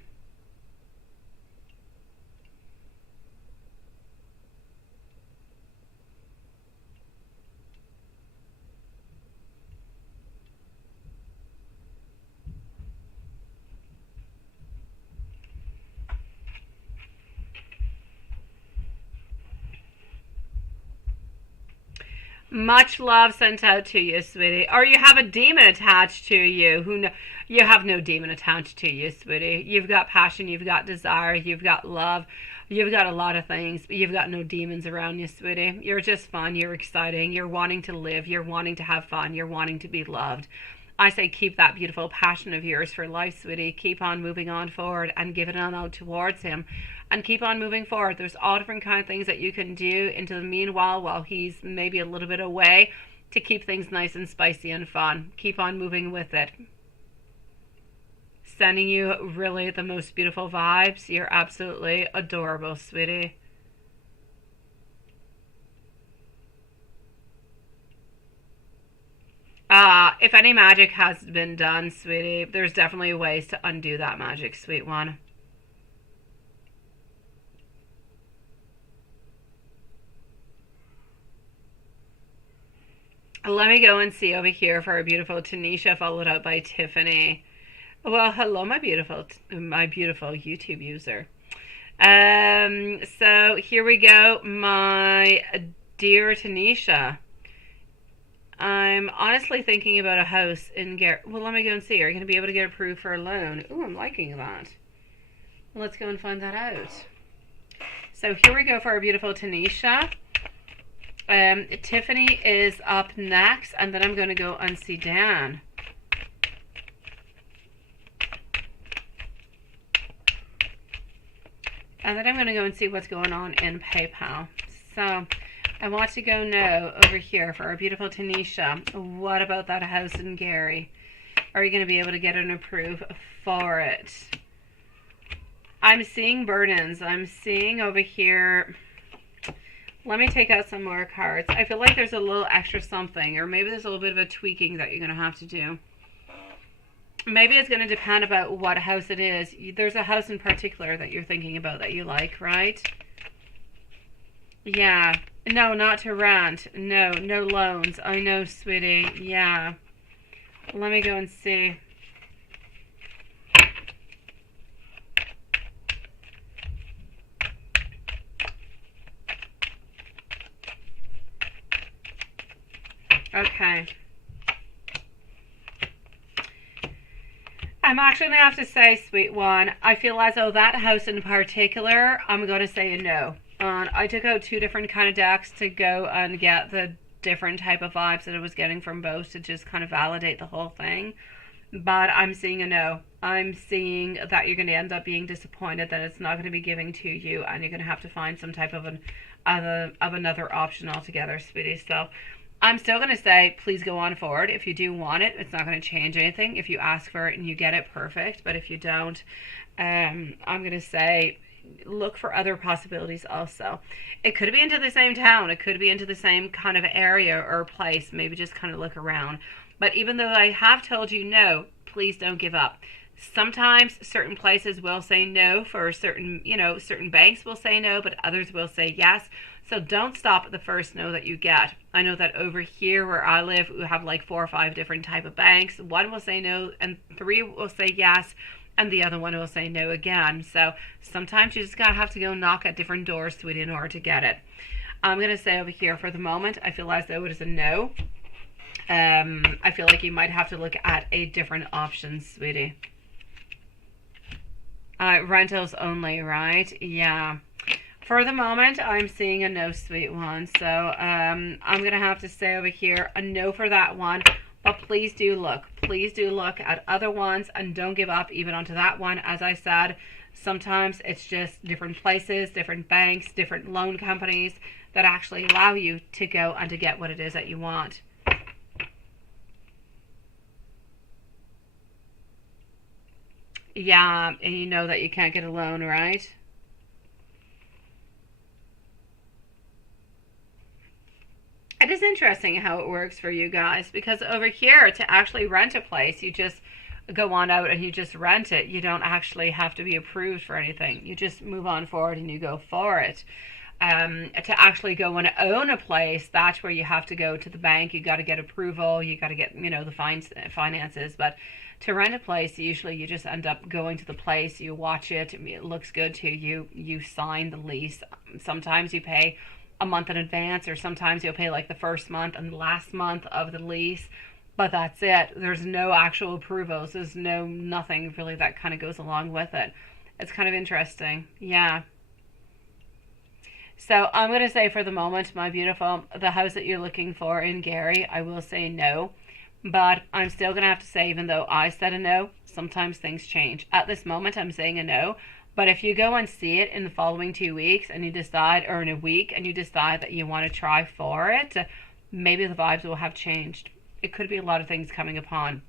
Much love sent out to you, sweetie. Or you have a demon attached to you. You have no demon attached to you, sweetie. You've got passion, you've got desire, you've got love, you've got a lot of things, but you've got no demons around you, sweetie. You're just fun, you're exciting, you're wanting to live, you're wanting to have fun, you're wanting to be loved. I say keep that beautiful passion of yours for life, sweetie. Keep on moving on forward and give it on out towards him. And keep on moving forward. There's all different kind of things that you can do into the meanwhile while he's maybe a little bit away. to keep things nice and spicy and fun. Keep on moving with it. Sending you really the most beautiful vibes. You're absolutely adorable, sweetie. If any magic has been done, sweetie, there's definitely ways to undo that magic, sweet one. Let me go and see over here for our beautiful Tanisha, followed up by Tiffany. Well, hello, my beautiful YouTube user. So here we go, my dear Tanisha. I'm honestly thinking about a house in Well, let me go and see. Are you going to be able to get approved for a loan? Ooh, I'm liking that. Let's go and find that out. So here we go for our beautiful Tanisha. Tiffany is up next, and then I'm going to go and see Dan. And then I'm going to go and see what's going on in PayPal. So I want to go now over here for our beautiful Tanisha. What about that house in Gary? Are you going to be able to get an approve for it? I'm seeing burdens. I'm seeing over here. Let me take out some more cards. I feel like there's a little extra something, or maybe there's a little bit of a tweaking that you're going to have to do. Maybe it's going to depend about what house it is. There's a house in particular that you're thinking about that you like, right? Yeah. No, not to rent. No, no loans. I know, sweetie. Yeah. Let me go and see. Okay. I'm actually going to have to say, sweet one, I feel as though that house in particular, I'm going to say a no. I took out two different kind of decks to go and get the different type of vibes that I was getting from both to just kind of validate the whole thing. But I'm seeing a no. I'm seeing that you're going to end up being disappointed that it's not going to be giving to you, and you're going to have to find some type of another option altogether, sweetie. So I'm still going to say, please go on forward. If you do want it, it's not going to change anything. If you ask for it and you get it, perfect. But if you don't, I'm going to say, look for other possibilities also. It could be into the same town. It could be into the same kind of area or place. Maybe just kind of look around. But even though I have told you no, please don't give up. Sometimes certain places will say no for certain, certain banks will say no, but others will say yes. So don't stop at the first no that you get. I know that over here where I live, we have like 4 or 5 different type of banks. One will say no and 3 will say yes, and the other one will say no again. So sometimes you just gotta have to go knock at different doors, sweetie, in order to get it. I'm gonna say over here for the moment, I feel as though it is a no. I feel like you might have to look at a different option, sweetie. Rentals only, right? Yeah. For the moment, I'm seeing a no, sweet one. So I'm going to have to say over here a no for that one. But please do look. Please do look at other ones and don't give up even onto that one. As I said, sometimes it's just different places, different banks, different loan companies that actually allow you to go and to get what it is that you want. Yeah, and you know that you can't get a loan, right? It is interesting how it works for you guys, because over here to actually rent a place, you just go on out and you just rent it. You don't actually have to be approved for anything. You just move on forward and you go for it. To actually go and own a place, that's where you have to go to the bank. You got to get approval. You got to get, the finances. But to rent a place, usually you just end up going to the place. You watch it. It looks good to you. You sign the lease. Sometimes you pay a month in advance, or sometimes you'll pay like the first month and the last month of the lease. But that's it. There's no actual approvals. There's nothing really that kind of goes along with it. It's kind of interesting. Yeah. So I'm going to say for the moment, my beautiful, the house that you're looking for in Gary, I will say no. But I'm still going to have to say, even though I said a no, sometimes things change. At this moment, I'm saying a no. But if you go and see it in the following 2 weeks and you decide, or in a week, and you decide that you want to try for it, maybe the vibes will have changed. It could be a lot of things coming upon.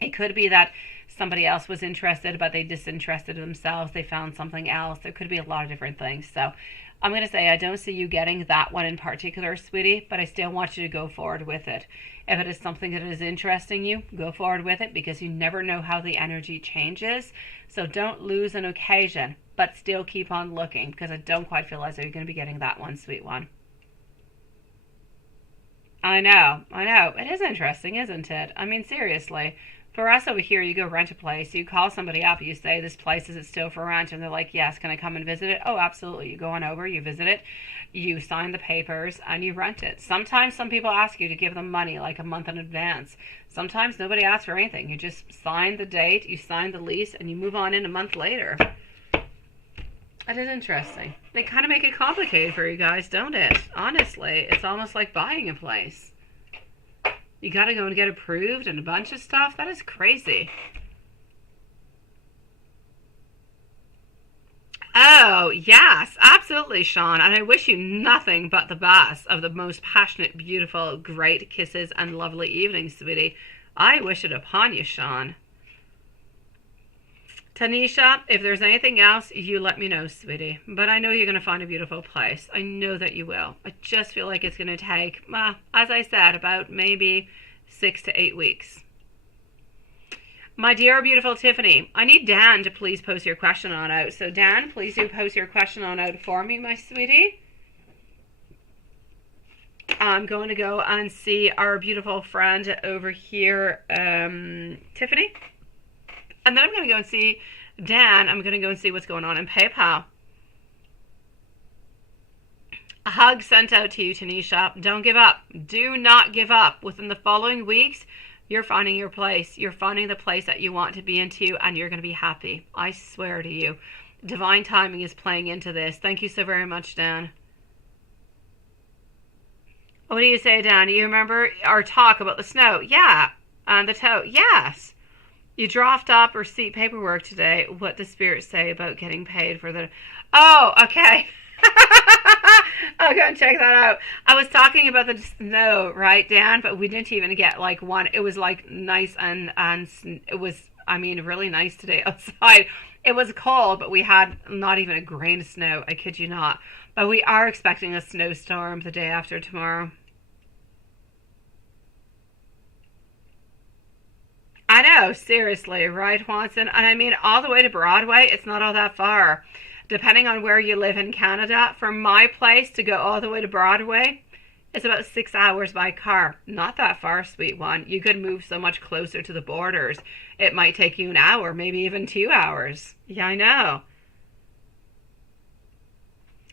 It could be that somebody else was interested, but they disinterested themselves. They found something else. There could be a lot of different things. So I'm going to say I don't see you getting that one in particular, sweetie, but I still want you to go forward with it. If it is something that is interesting you, go forward with it, because you never know how the energy changes. So don't lose an occasion, but still keep on looking, because I don't quite feel as though you're going to be getting that one, sweet one. I know. It is interesting, isn't it? I mean, seriously. For us over here, you go rent a place, you call somebody up, you say, this place, is it still for rent? And they're like, yes, can I come and visit it? Oh, absolutely. You go on over, you visit it, you sign the papers, and you rent it. Sometimes some people ask you to give them money like a month in advance. Sometimes nobody asks for anything. You just sign the date, you sign the lease, and you move on in a month later. That is interesting. They kind of make it complicated for you guys, don't it? Honestly, it's almost like buying a place. You gotta go and get approved and a bunch of stuff. That is crazy. Oh, yes, absolutely, Sean. And I wish you nothing but the best of the most passionate, beautiful, great kisses and lovely evenings, sweetie. I wish it upon you, Sean. Tanisha, if there's anything else, you let me know, sweetie. But I know you're going to find a beautiful place. I know that you will. I just feel like it's going to take, well, as I said, about maybe 6 to 8 weeks. My dear, beautiful Tiffany, I need Dan to please post your question on out. So Dan, please do post your question on out for me, my sweetie. I'm going to go and see our beautiful friend over here, Tiffany. And then I'm going to go and see Dan. I'm going to go and see what's going on in PayPal. A hug sent out to you, Tanisha. Don't give up. Do not give up. Within the following weeks, you're finding your place. You're finding the place that you want to be into, and you're going to be happy. I swear to you. Divine timing is playing into this. Thank you so very much, Dan. What do you say, Dan? You remember our talk about the snow? Yeah. And the toe? Yes. You draft up or see paperwork today. What does Spirit say about getting paid for the... Oh, okay. I'll go and check that out. I was talking about the snow, right, Dan? But we didn't even get like one. It was like nice and it was, I mean, really nice today outside. It was cold, but we had not even a grain of snow. I kid you not. But we are expecting a snowstorm the day after tomorrow. I know, seriously, right, Watson? And I mean, all the way to Broadway, it's not all that far. Depending on where you live in Canada, from my place to go all the way to Broadway, it's about 6 hours by car. Not that far, sweet one. You could move so much closer to the borders. It might take you an hour, maybe even 2 hours. Yeah, I know.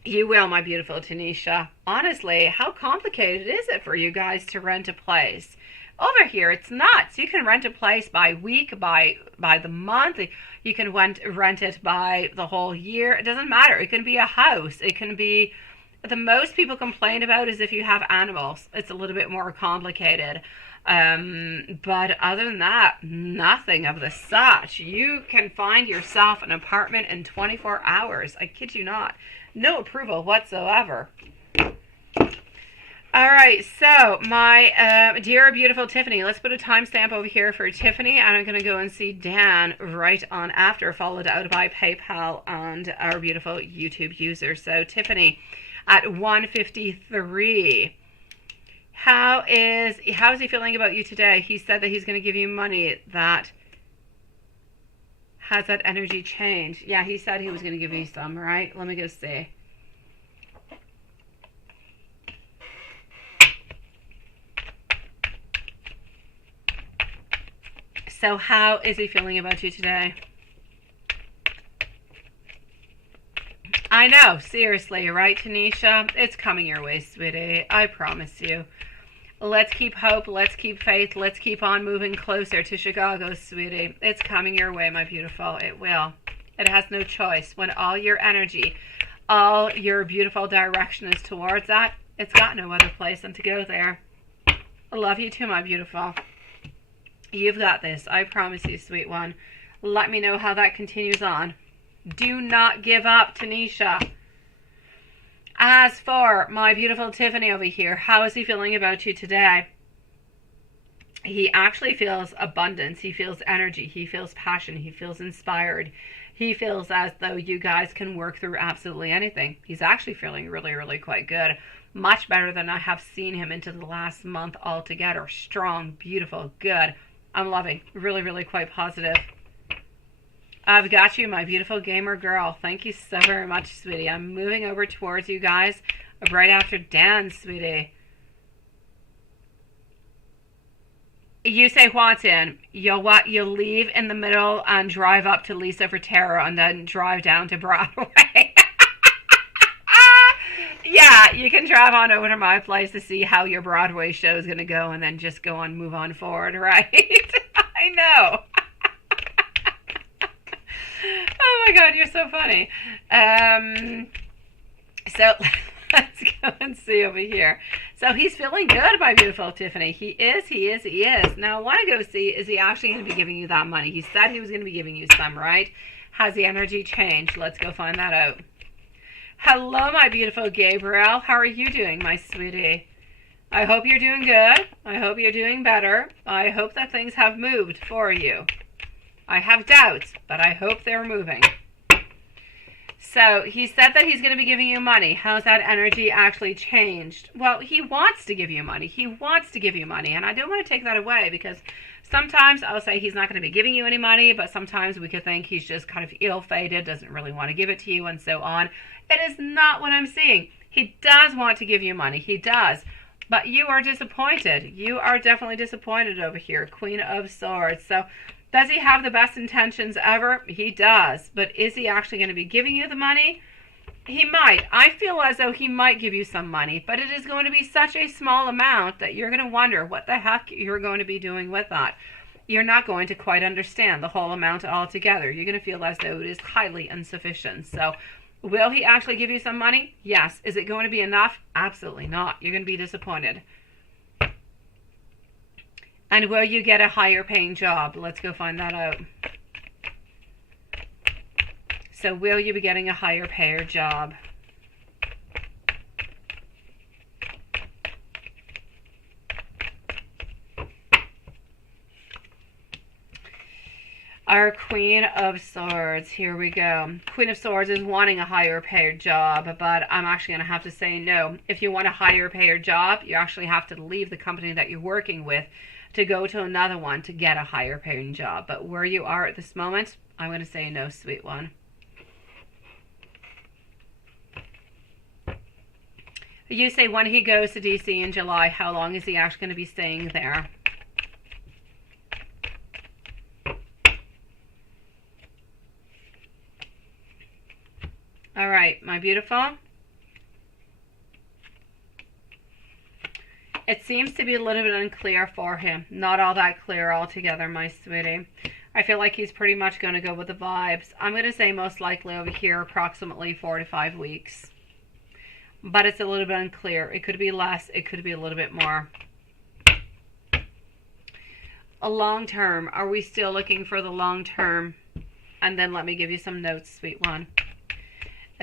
You will, my beautiful Tanisha. Honestly, how complicated is it for you guys to rent a place? Over here, it's nuts. You can rent a place by week, by the month. You can rent it by the whole year. It doesn't matter. It can be a house. It can be... The most people complain about is if you have animals. It's a little bit more complicated. But other than that, nothing of the such. You can find yourself an apartment in 24 hours. I kid you not. No approval whatsoever. All right, so my dear, beautiful Tiffany, let's put a timestamp over here for Tiffany, and I'm going to go and see Dan right on after, followed out by PayPal and our beautiful YouTube user. So Tiffany at 1:53. How is he feeling about you today? He said that he's going to give you money. That has that energy changed? Yeah, he said he was going to give you some, right? Let me go see. So how is he feeling about you today? I know, seriously, right, Tanisha? It's coming your way, sweetie. I promise you. Let's keep hope. Let's keep faith. Let's keep on moving closer to Chicago, sweetie. It's coming your way, my beautiful. It will. It has no choice. When all your energy, all your beautiful direction is towards that, it's got no other place than to go there. I love you too, my beautiful. You've got this. I promise you, sweet one. Let me know how that continues on. Do not give up, Tanisha. As for my beautiful Tiffany over here, how is he feeling about you today? He actually feels abundance. He feels energy. He feels passion. He feels inspired. He feels as though you guys can work through absolutely anything. He's actually feeling really, really quite good. Much better than I have seen him into the last month altogether. Strong, beautiful, good. I'm loving. Really, really quite positive. I've got you, my beautiful gamer girl. Thank you so very much, sweetie. I'm moving over towards you guys right after Dan, sweetie. You say what's in. You'll what? You'll leave in the middle and drive up to Lisa for Tarot and then drive down to Broadway. Yeah, you can drive on over to my place to see how your Broadway show is going to go and then just go on, move on forward, right? I know. Oh my God, you're so funny. So let's go and see over here. So he's feeling good, my beautiful Tiffany. He is. Now I want to go see, is he actually going to be giving you that money? He said he was going to be giving you some, right? Has the energy changed? Let's go find that out. Hello, my beautiful Gabriel. How are you doing, my sweetie? I hope you're doing good. I hope you're doing better. I hope that things have moved for you. I have doubts, but I hope they're moving. So he said that he's going to be giving you money. How's that energy actually changed? Well, he wants to give you money. He wants to give you money. And I don't want to take that away because sometimes I'll say he's not going to be giving you any money, but sometimes we could think he's just kind of ill-fated, doesn't really want to give it to you, and so on. It is not what I'm seeing. He does want to give you money. He does. But you are disappointed. You are definitely disappointed over here. Queen of Swords. So does he have the best intentions ever? He does. But is he actually going to be giving you the money? He might. I feel as though he might give you some money, but it is going to be such a small amount that you're going to wonder what the heck you're going to be doing with that. You're not going to quite understand the whole amount altogether. You're going to feel as though it is highly insufficient. So will he actually give you some money? Yes. Is it going to be enough? Absolutely not. You're going to be disappointed. And will you get a higher paying job? Let's go find that out. So will you be getting a higher payer job? Our Queen of Swords, here we go. Queen of Swords is wanting a higher paid job, but I'm actually going to have to say no. If you want a higher paid job, you actually have to leave the company that you're working with to go to another one to get a higher paying job. But where you are at this moment, I'm going to say no, sweet one. You say when he goes to DC in July, how long is he actually going to be staying there? All right, my beautiful. It seems to be a little bit unclear for him. Not all that clear altogether, my sweetie. I feel like he's pretty much going to go with the vibes. I'm going to say most likely over here approximately 4 to 5 weeks. But it's a little bit unclear. It could be less. It could be a little bit more. A long term. Are we still looking for the long term? And then let me give you some notes, sweet one.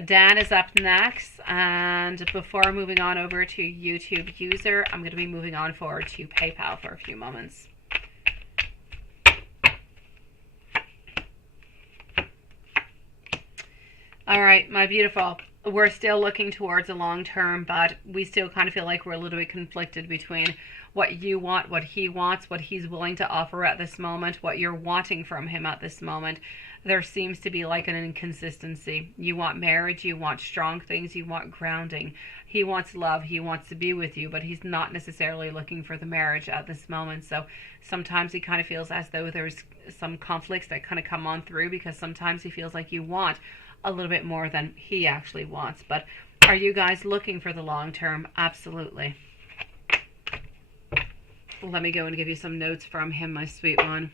Dan is up next. And before moving on over to YouTube user, I'm going to be moving on forward to PayPal for a few moments. All right, my beautiful. We're still looking towards a long term, but we still kind of feel like we're a little bit conflicted between what you want, what he wants, what he's willing to offer at this moment, what you're wanting from him at this moment. There seems to be like an inconsistency. You want marriage, you want strong things, you want grounding. He wants love, he wants to be with you, but he's not necessarily looking for the marriage at this moment. So sometimes he kind of feels as though there's some conflicts that kind of come on through because sometimes he feels like you want a little bit more than he actually wants. But are you guys looking for the long term? Absolutely. Let me go and give you some notes from him, my sweet one.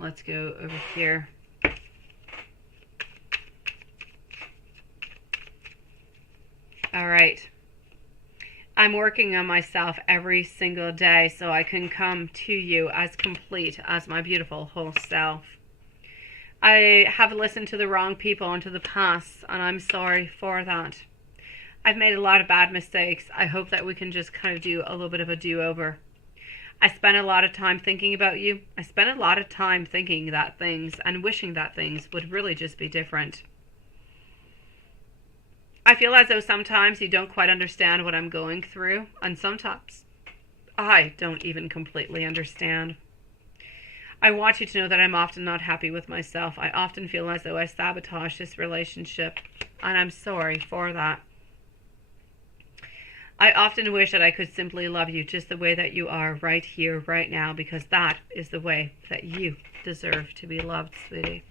Let's go over here. All right. I'm working on myself every single day so I can come to you as complete as my beautiful whole self. I have listened to the wrong people into the past, and I'm sorry for that. I've made a lot of bad mistakes. I hope that we can just kind of do a little bit of a do-over. I spent a lot of time thinking about you. I spent a lot of time thinking that things and wishing that things would really just be different. I feel as though sometimes you don't quite understand what I'm going through, and sometimes I don't even completely understand. I want you to know that I'm often not happy with myself. I often feel as though I sabotage this relationship, and I'm sorry for that. I often wish that I could simply love you just the way that you are right here, right now, because that is the way that you deserve to be loved, sweetie.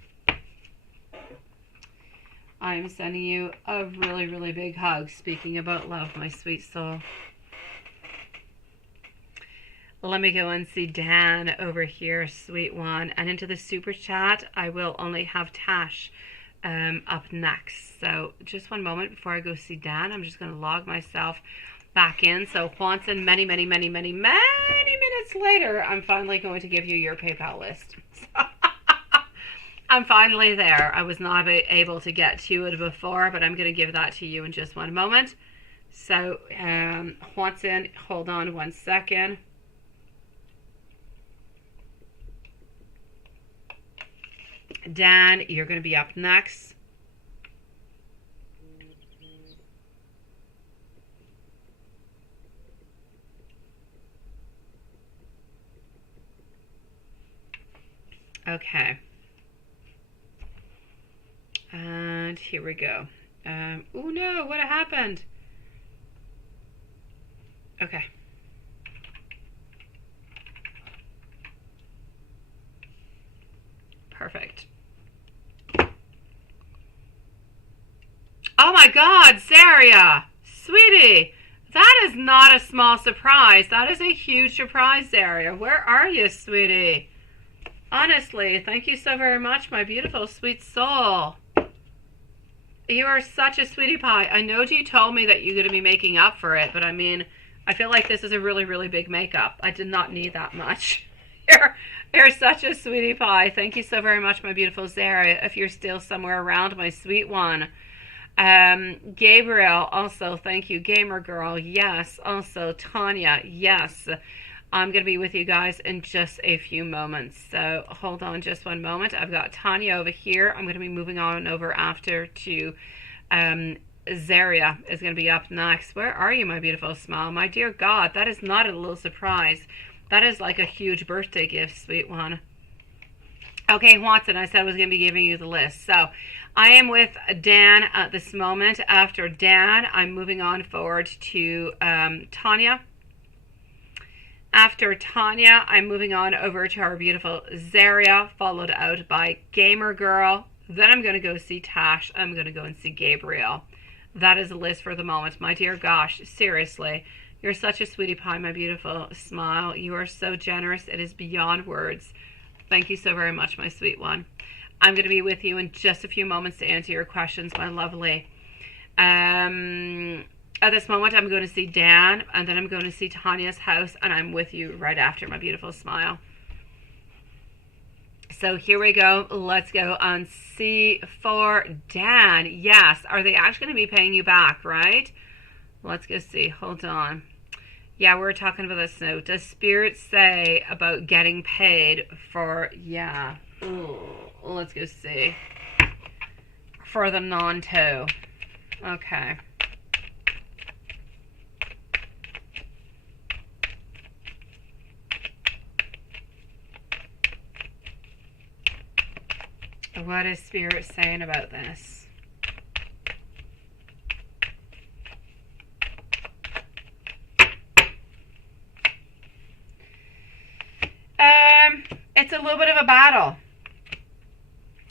I'm sending you a really, really big hug. Speaking about love, my sweet soul. Let me go and see Dan over here, sweet one. And into the super chat, I will only have Tash up next. So just one moment before I go see Dan. I'm just going to log myself back in. So Juanson, many minutes later, I'm finally going to give you your PayPal list. I'm finally there. I was not able to get to it before, but I'm going to give that to you in just one moment. So Juanson, hold on one second. Dan, you're going to be up next. Okay. And here we go. Oh no, what happened? Okay. Perfect. Oh my God, Zaria, sweetie, that is not a small surprise. That is a huge surprise, Zaria. Where are you, sweetie? Honestly, thank you so very much, my beautiful sweet soul. You are such a sweetie pie. I know you told me that you're going to be making up for it, but I mean, I feel like this is a really, really big makeup. I did not need that much. You're such a sweetie pie. Thank you so very much, my beautiful Zaria. If you're still somewhere around, my sweet one. Gabriel, also, thank you. Gamer girl, yes. Also, Tanya, yes. I'm going to be with you guys in just a few moments. So hold on just one moment. I've got Tanya over here. I'm going to be moving on over after to Zaria is going to be up next. Where are you, my beautiful smile? My dear God, that is not a little surprise. That is like a huge birthday gift, sweet one. Okay, Watson, I said I was going to be giving you the list. So I am with Dan at this moment. After Dan, I'm moving on forward to Tanya. After Tanya, I'm moving on over to our beautiful Zaria, followed out by Gamer Girl. Then I'm going to go see Tash. I'm going to go and see Gabriel. That is the list for the moment. My dear gosh, seriously, you're such a sweetie pie, my beautiful smile. You are so generous. It is beyond words. Thank you so very much, my sweet one. I'm going to be with you in just a few moments to answer your questions, my lovely. At this moment, I'm going to see Dan, and then I'm going to see Tanya's house, and I'm with you right after, my beautiful smile. So here we go. Let's go and see for Dan. Yes. Are they actually going to be paying you back, right? Let's go see. Hold on. Yeah, we're talking about this note. Does Spirit say about getting paid for, yeah. Ooh, let's go see. For the non-toe. Okay. What is Spirit saying about this? It's a little bit of a battle.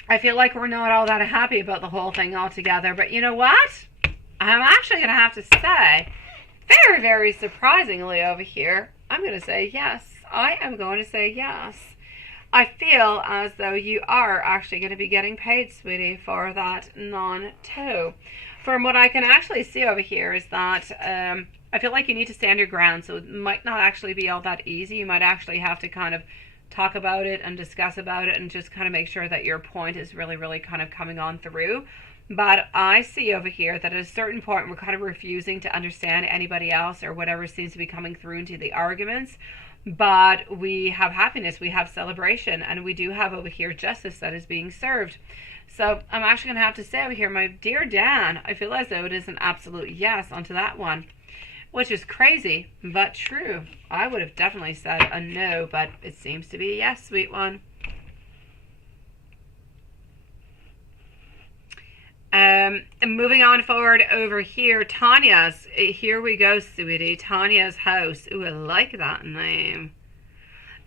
I feel like we're not all that happy about the whole thing altogether, but you know what? I'm actually going to have to say, very, very surprisingly over here, I'm going to say yes. I am going to say yes. I feel as though you are actually going to be getting paid, sweetie, for that non-toe. From what I can actually see over here is that I feel like you need to stand your ground, so it might not actually be all that easy. You might actually have to kind of talk about it and discuss about it and just kind of make sure that your point is really, really kind of coming on through. But I see over here that at a certain point we're kind of refusing to understand anybody else or whatever seems to be coming through into the arguments. But we have happiness, we have celebration, and we do have over here justice that is being served. So I'm actually going to have to say over here, my dear Dan, I feel as though it is an absolute yes onto that one, which is crazy, but true. I would have definitely said a no, but it seems to be a yes, sweet one. Moving on forward over here, Tanya's, here we go, sweetie, Tanya's house. Ooh, I like that name.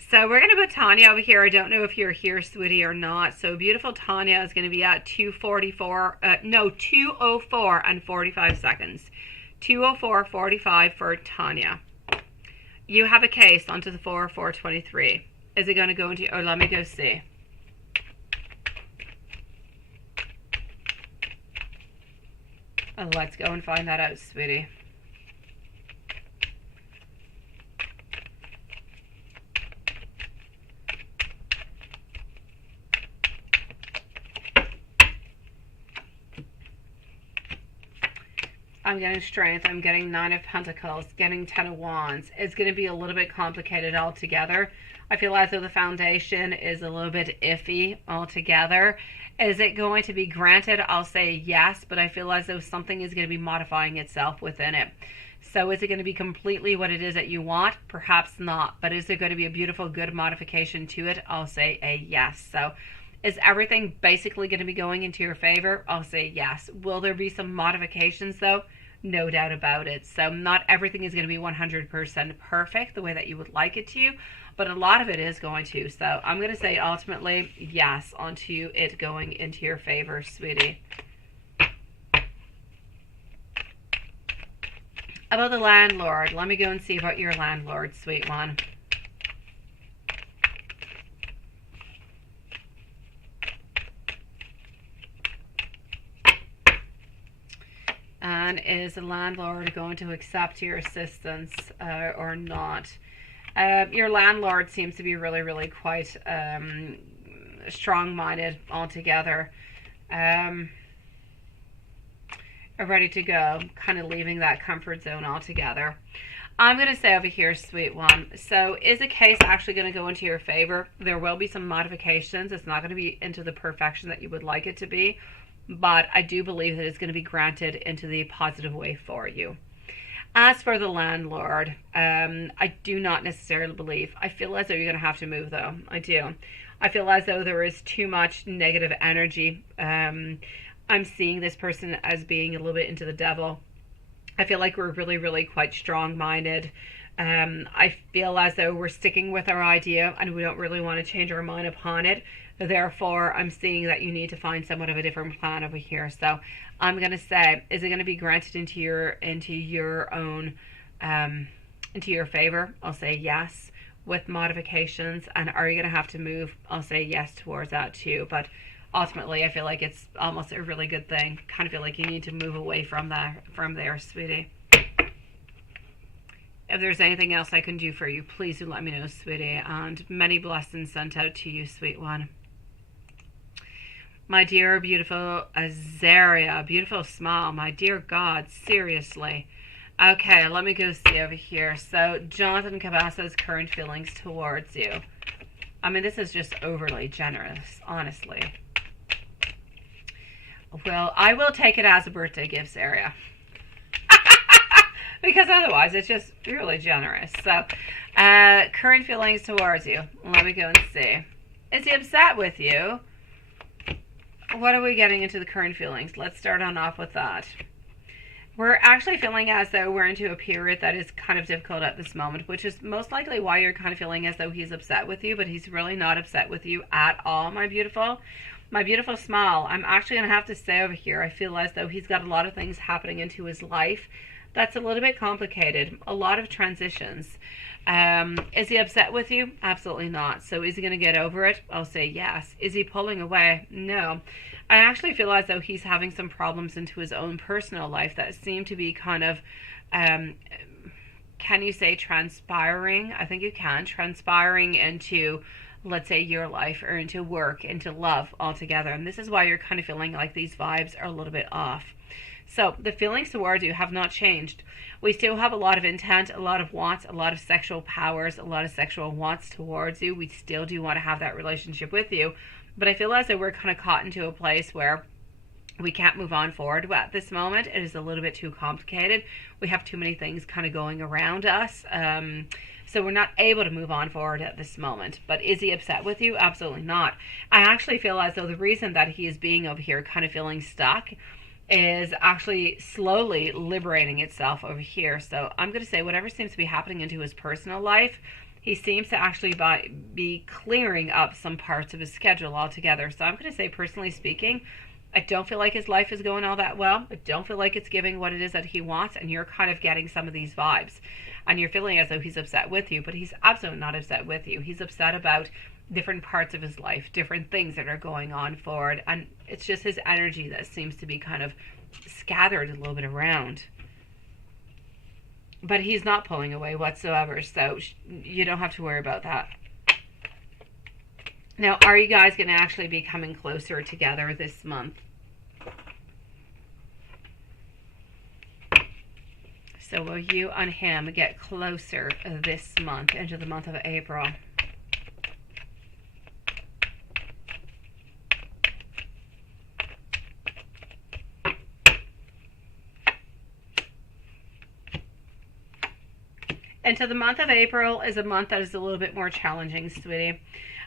So we're going to put Tanya over here. I don't know if you're here, sweetie, or not. So beautiful Tanya is going to be at 204 and 45 seconds. 204:45 for Tanya. You have a case onto the 40423. Is it going to go into, oh, let me go see. Oh, let's go and find that out, sweetie. I'm getting strength. I'm getting 9 of Pentacles, getting 10 of Wands. It's going to be a little bit complicated altogether. I feel as though the foundation is a little bit iffy altogether. Is it going to be granted? I'll say yes, but I feel as though something is going to be modifying itself within it. So is it going to be completely what it is that you want? Perhaps not. But is there going to be a beautiful, good modification to it? I'll say a yes. So is everything basically going to be going into your favor? I'll say yes. Will there be some modifications though? No doubt about it. So not everything is going to be 100% perfect the way that you would like it to, but a lot of it is going to. So I'm going to say ultimately yes onto it going into your favor, sweetie. About the landlord, let me go and see about your landlord, sweet one. And is the landlord going to accept your assistance or not? Your landlord seems to be really, really quite strong-minded altogether. Ready to go, kind of leaving that comfort zone altogether. I'm going to say over here, sweet one. So is the case actually going to go into your favor? There will be some modifications. It's not going to be into the perfection that you would like it to be. But I do believe that it's going to be granted into the positive way for you. As for the landlord, I do not necessarily believe. I feel as though you're going to have to move, though. I do. I feel as though there is too much negative energy. I'm seeing this person as being a little bit into the devil. I feel like we're really, really quite strong-minded. I feel as though we're sticking with our idea and we don't really want to change our mind upon it. Therefore, I'm seeing that you need to find somewhat of a different plan over here. So I'm going to say, is it going to be granted into your own, into your favor? I'll say yes with modifications. And are you going to have to move? I'll say yes towards that too. But ultimately, I feel like it's almost a really good thing. Kind of feel like you need to move away from there, sweetie. If there's anything else I can do for you, please do let me know, sweetie. And many blessings sent out to you, sweet one. My dear, beautiful Azaria, beautiful smile. My dear God, seriously. Okay, let me go see over here. So, Jonathan Cabassa's current feelings towards you. I mean, this is just overly generous, honestly. Well, I will take it as a birthday gift, Azaria. Because otherwise, it's just really generous. So, current feelings towards you. Let me go and see. Is he upset with you? What are we getting into the current feelings? Let's start on off with that. We're actually feeling as though we're into a period that is kind of difficult at this moment, which is most likely why you're kind of feeling as though he's upset with you, but he's really not upset with you at all, my beautiful. My beautiful smile. I'm actually going to have to say over here, I feel as though he's got a lot of things happening into his life that's a little bit complicated. A lot of transitions. Is he upset with you? Absolutely not. So is he going to get over it? I'll say yes. Is he pulling away? No. I actually feel as though he's having some problems into his own personal life that seem to be kind of, can you say transpiring? I think you can. Transpiring into let's say, your life or into work, into love altogether. And this is why you're kind of feeling like these vibes are a little bit off. So the feelings towards you have not changed. We still have a lot of intent, a lot of wants, a lot of sexual powers, a lot of sexual wants towards you. We still do want to have that relationship with you. But I feel as though we're kind of caught into a place where we can't move on forward at this moment. It is a little bit too complicated. We have too many things kind of going around us. So we're not able to move on forward at this moment. But is he upset with you? Absolutely not. I actually feel as though the reason that he is being over here kind of feeling stuck is actually slowly liberating itself over here. So I'm going to say whatever seems to be happening into his personal life, he seems to actually be clearing up some parts of his schedule altogether. So I'm going to say, personally speaking, I don't feel like his life is going all that well. I don't feel like it's giving what it is that he wants, and you're kind of getting some of these vibes. And you're feeling as though he's upset with you, but he's absolutely not upset with you. He's upset about different parts of his life, different things that are going on forward, and it's just his energy that seems to be kind of scattered a little bit around. But he's not pulling away whatsoever, so you don't have to worry about that. Now, are you guys going to actually be coming closer together this month? So will you and him get closer this month, into the month of April? Into the month of April is a month that is a little bit more challenging, sweetie.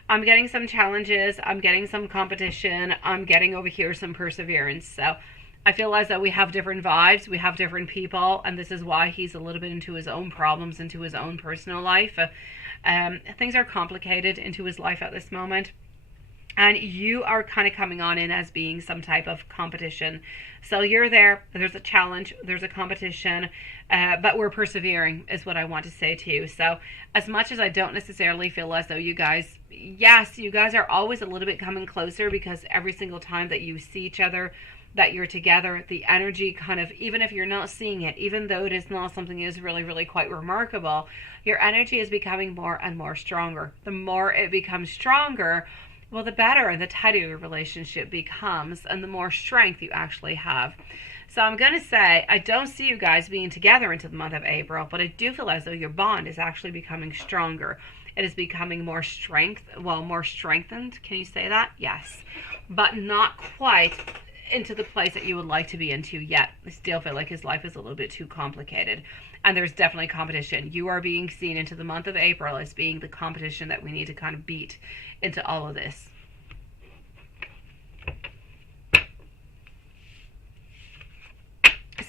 I'm getting some challenges. I'm getting some competition. I'm getting over here some perseverance. So I feel as though we have different vibes. We have different people. And this is why he's a little bit into his own problems, into his own personal life. Things are complicated into his life at this moment. And you are kind of coming on in as being some type of competition. So you're there. There's a challenge. There's a competition. But we're persevering is what I want to say to you. So as much as I don't necessarily feel as though you guys, yes, you guys are always a little bit coming closer, because every single time that you see each other, that you're together, the energy kind of, even if you're not seeing it, even though it is not something that is really, really quite remarkable, your energy is becoming more and more stronger. The more it becomes stronger, well, the better and the tighter your relationship becomes, and the more strength you actually have. So I'm going to say, I don't see you guys being together into the month of April, but I do feel as though your bond is actually becoming stronger. It is becoming more more strengthened. Can you say that? Yes. But not quite into the place that you would like to be into yet. I still feel like his life is a little bit too complicated. And there's definitely competition. You are being seen into the month of April as being the competition that we need to kind of beat into all of this.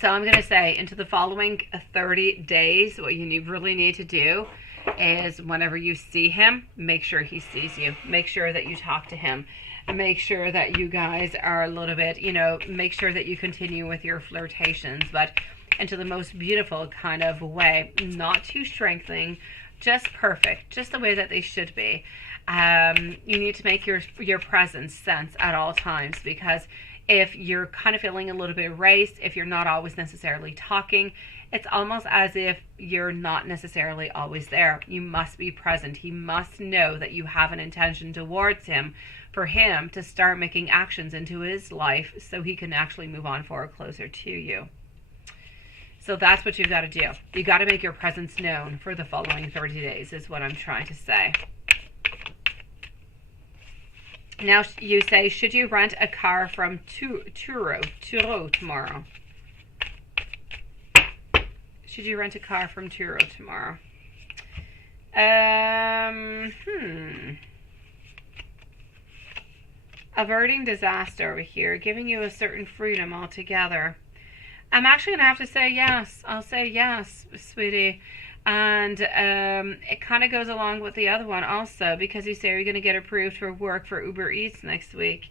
So I'm going to say, into the following 30 days, what you really need to do is, whenever you see him, make sure he sees you. Make sure that you talk to him. Make sure that you guys are a little bit, make sure that you continue with your flirtations, but into the most beautiful kind of way. Not too strengthening, just perfect, just the way that they should be. You need to make your presence sense at all times, because if you're kind of feeling a little bit erased, if you're not always necessarily talking, it's almost as if you're not necessarily always there. You must be present. He must know that you have an intention towards him, for him to start making actions into his life so he can actually move on forward closer to you. So that's what you've got to do. You got to make your presence known for the following 30 days is what I'm trying to say. Now you say, should you rent a car from Turo tomorrow? Should you rent a car from Turo tomorrow? Averting disaster over here, giving you a certain freedom altogether. I'm actually going to have to say yes. I'll say yes, sweetie. And it kind of goes along with the other one also, because you say you're going to get approved for work for Uber Eats next week.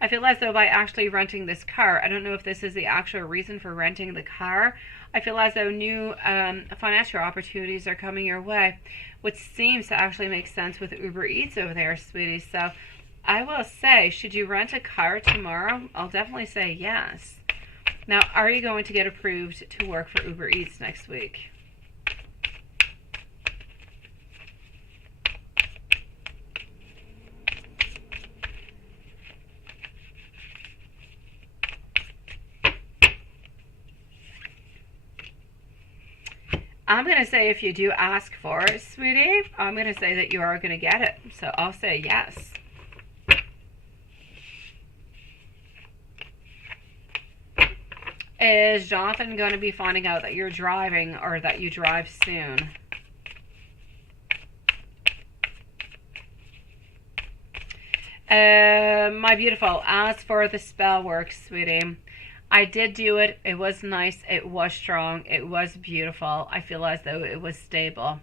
I feel as though by actually renting this car, I don't know if this is the actual reason for renting the car, I feel as though new financial opportunities are coming your way, which seems to actually make sense with Uber Eats over there, sweetie. So I will say, should you rent a car tomorrow? I'll definitely say yes. Now, are you going to get approved to work for Uber Eats next week? I'm going to say if you do ask for it, sweetie, I'm going to say that you are going to get it. So I'll say yes. Is Jonathan going to be finding out that you're driving or that you drive soon? My beautiful, as for the spell work, sweetie, I did do it. It was nice. It was strong. It was beautiful. I feel as though it was stable.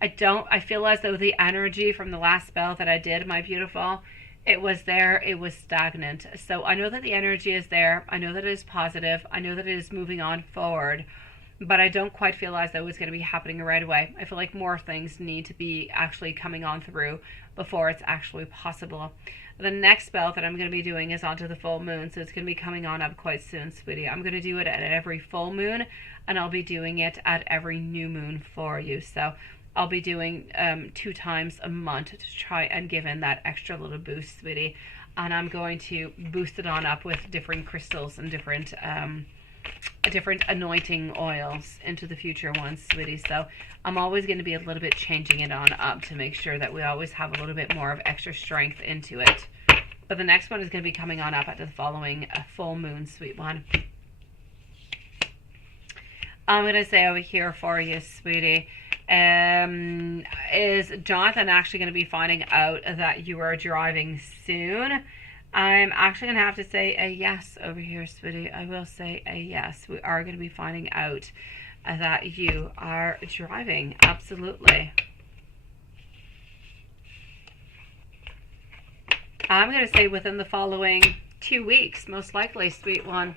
I feel as though the energy from the last spell that I did, my beautiful, it was there. It was stagnant. So I know that the energy is there. I know that it is positive. I know that it is moving on forward. But I don't quite feel as though it's going to be happening right away. I feel like more things need to be actually coming on through before it's actually possible. The next spell that I'm going to be doing is onto the full moon, so it's going to be coming on up quite soon, sweetie. I'm going to do it at every full moon, and I'll be doing it at every new moon for you. So I'll be doing 2 times a month to try and give in that extra little boost, sweetie. And I'm going to boost it on up with different crystals and different anointing oils into the future ones, sweetie. So I'm always going to be a little bit changing it on up to make sure that we always have a little bit more of extra strength into it. But the next one is going to be coming on up at the following full moon, sweet one. I'm going to say over here for you, sweetie, is Jonathan actually going to be finding out that you are driving soon? I'm actually going to have to say a yes over here, sweetie. I will say a yes. We are going to be finding out that you are driving. Absolutely. I'm going to say within the following 2 weeks, most likely, sweet one.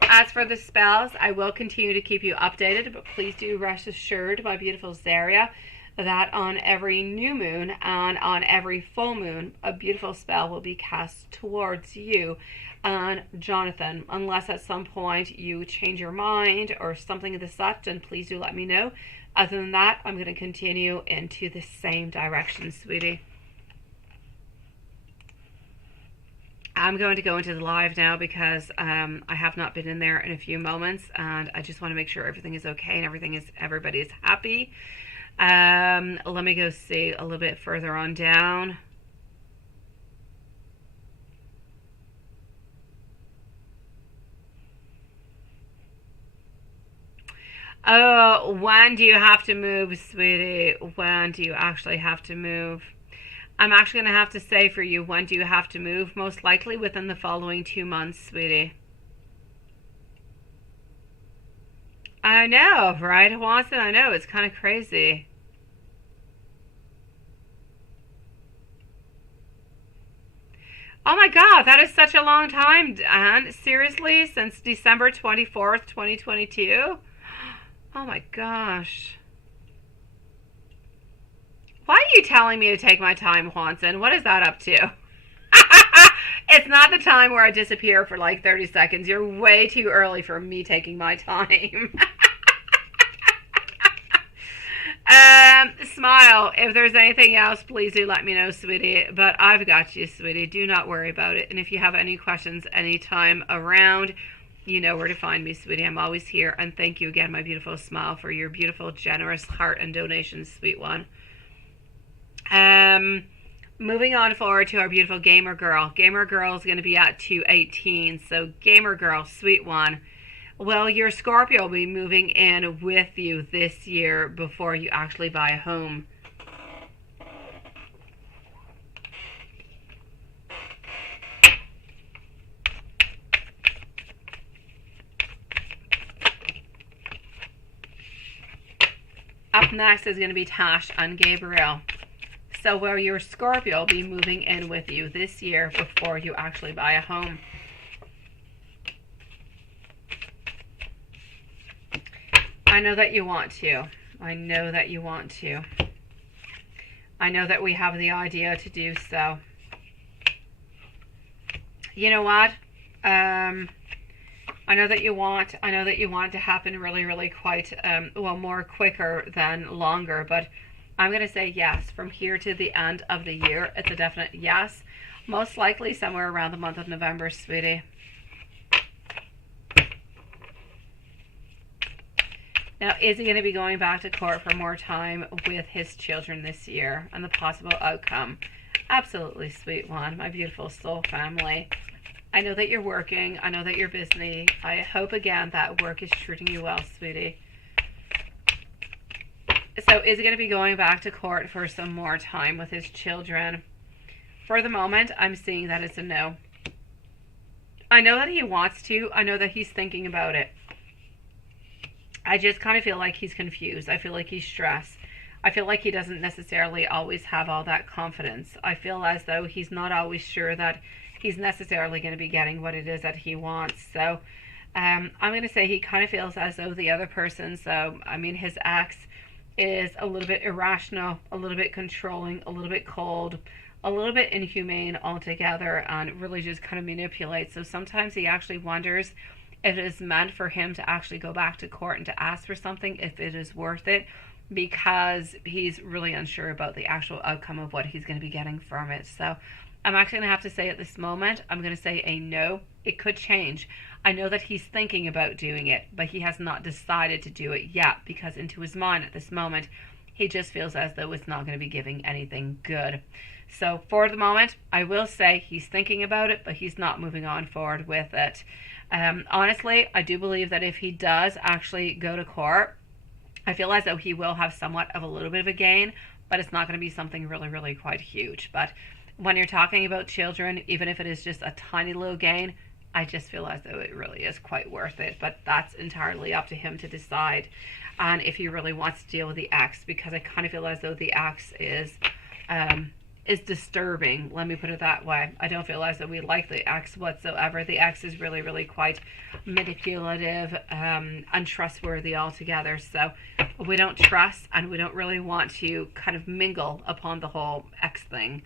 As for the spells, I will continue to keep you updated, but please do rest assured, my beautiful Zaria, that on every new moon and on every full moon, a beautiful spell will be cast towards you and Jonathan, unless at some point you change your mind or something of the such, and please do let me know. Other than that, I'm going to continue into the same direction, sweetie. I'm going to go into the live now because I have not been in there in a few moments, and I just want to make sure everything is okay and everybody is happy. Let me go see a little bit further on down. Oh, when do you have to move, sweetie? When do you actually have to move? I'm actually going to have to say for you, when do you have to move? Most likely within the following 2 months, sweetie. I know, right, Watson? I know, it's kind of crazy. Oh my God, that is such a long time, Dan. Seriously? Since December 24th, 2022? Oh my gosh. Why are you telling me to take my time, Watson? What is that up to? It's not the time where I disappear for like 30 seconds. You're way too early for me taking my time. Smile. If there's anything else, please do let me know, sweetie. But I've got you, sweetie. Do not worry about it. And if you have any questions anytime around, you know where to find me, sweetie. I'm always here. And thank you again, my beautiful Smile, for your beautiful, generous heart and donations, sweet one. Moving on forward to our beautiful Gamer Girl. Gamer Girl is going to be at 218. So Gamer Girl, sweet one. Well, your Scorpio will be moving in with you this year before you actually buy a home. Up next is going to be Tash and Gabriel. So where your Scorpio will be moving in with you this year before you actually buy a home. I know that you want to. I know that you want to. I know that we have the idea to do so. You know what? I know that you want it to happen really, really quite, well, more quicker than longer, but I'm going to say yes. From here to the end of the year, it's a definite yes. Most likely somewhere around the month of November, sweetie. Now, is he going to be going back to court for more time with his children this year and the possible outcome? Absolutely, sweet one, my beautiful soul family. I know that you're working. I know that you're busy. I hope, again, that work is treating you well, sweetie. So is he going to be going back to court for some more time with his children? For the moment, I'm seeing that it's a no. I know that he wants to. I know that he's thinking about it. I just kind of feel like he's confused. I feel like he's stressed. I feel like he doesn't necessarily always have all that confidence. I feel as though he's not always sure that he's necessarily going to be getting what it is that he wants. So I'm going to say he kind of feels as though the other person, so I mean his ex, is a little bit irrational, a little bit controlling, a little bit cold, a little bit inhumane altogether, and really just kind of manipulates. So sometimes he actually wonders if it is meant for him to actually go back to court and to ask for something, if it is worth it, because he's really unsure about the actual outcome of what he's going to be getting from it. So I'm actually going to have to say at this moment, I'm going to say a no. It could change. I know that he's thinking about doing it, but he has not decided to do it yet, because into his mind at this moment, he just feels as though it's not going to be giving anything good. So for the moment, I will say he's thinking about it, but he's not moving on forward with it. Honestly, I do believe that if he does actually go to court, I feel as though he will have somewhat of a little bit of a gain, but it's not going to be something really, really quite huge. But when you're talking about children, even if it is just a tiny little gain, I just feel as though it really is quite worth it. But that's entirely up to him to decide. And if he really wants to deal with the ex, because I kind of feel as though the ex is disturbing. Let me put it that way. I don't feel as though we like the ex whatsoever. The ex is really, really quite manipulative, untrustworthy altogether. So we don't trust, and we don't really want to kind of mingle upon the whole ex thing.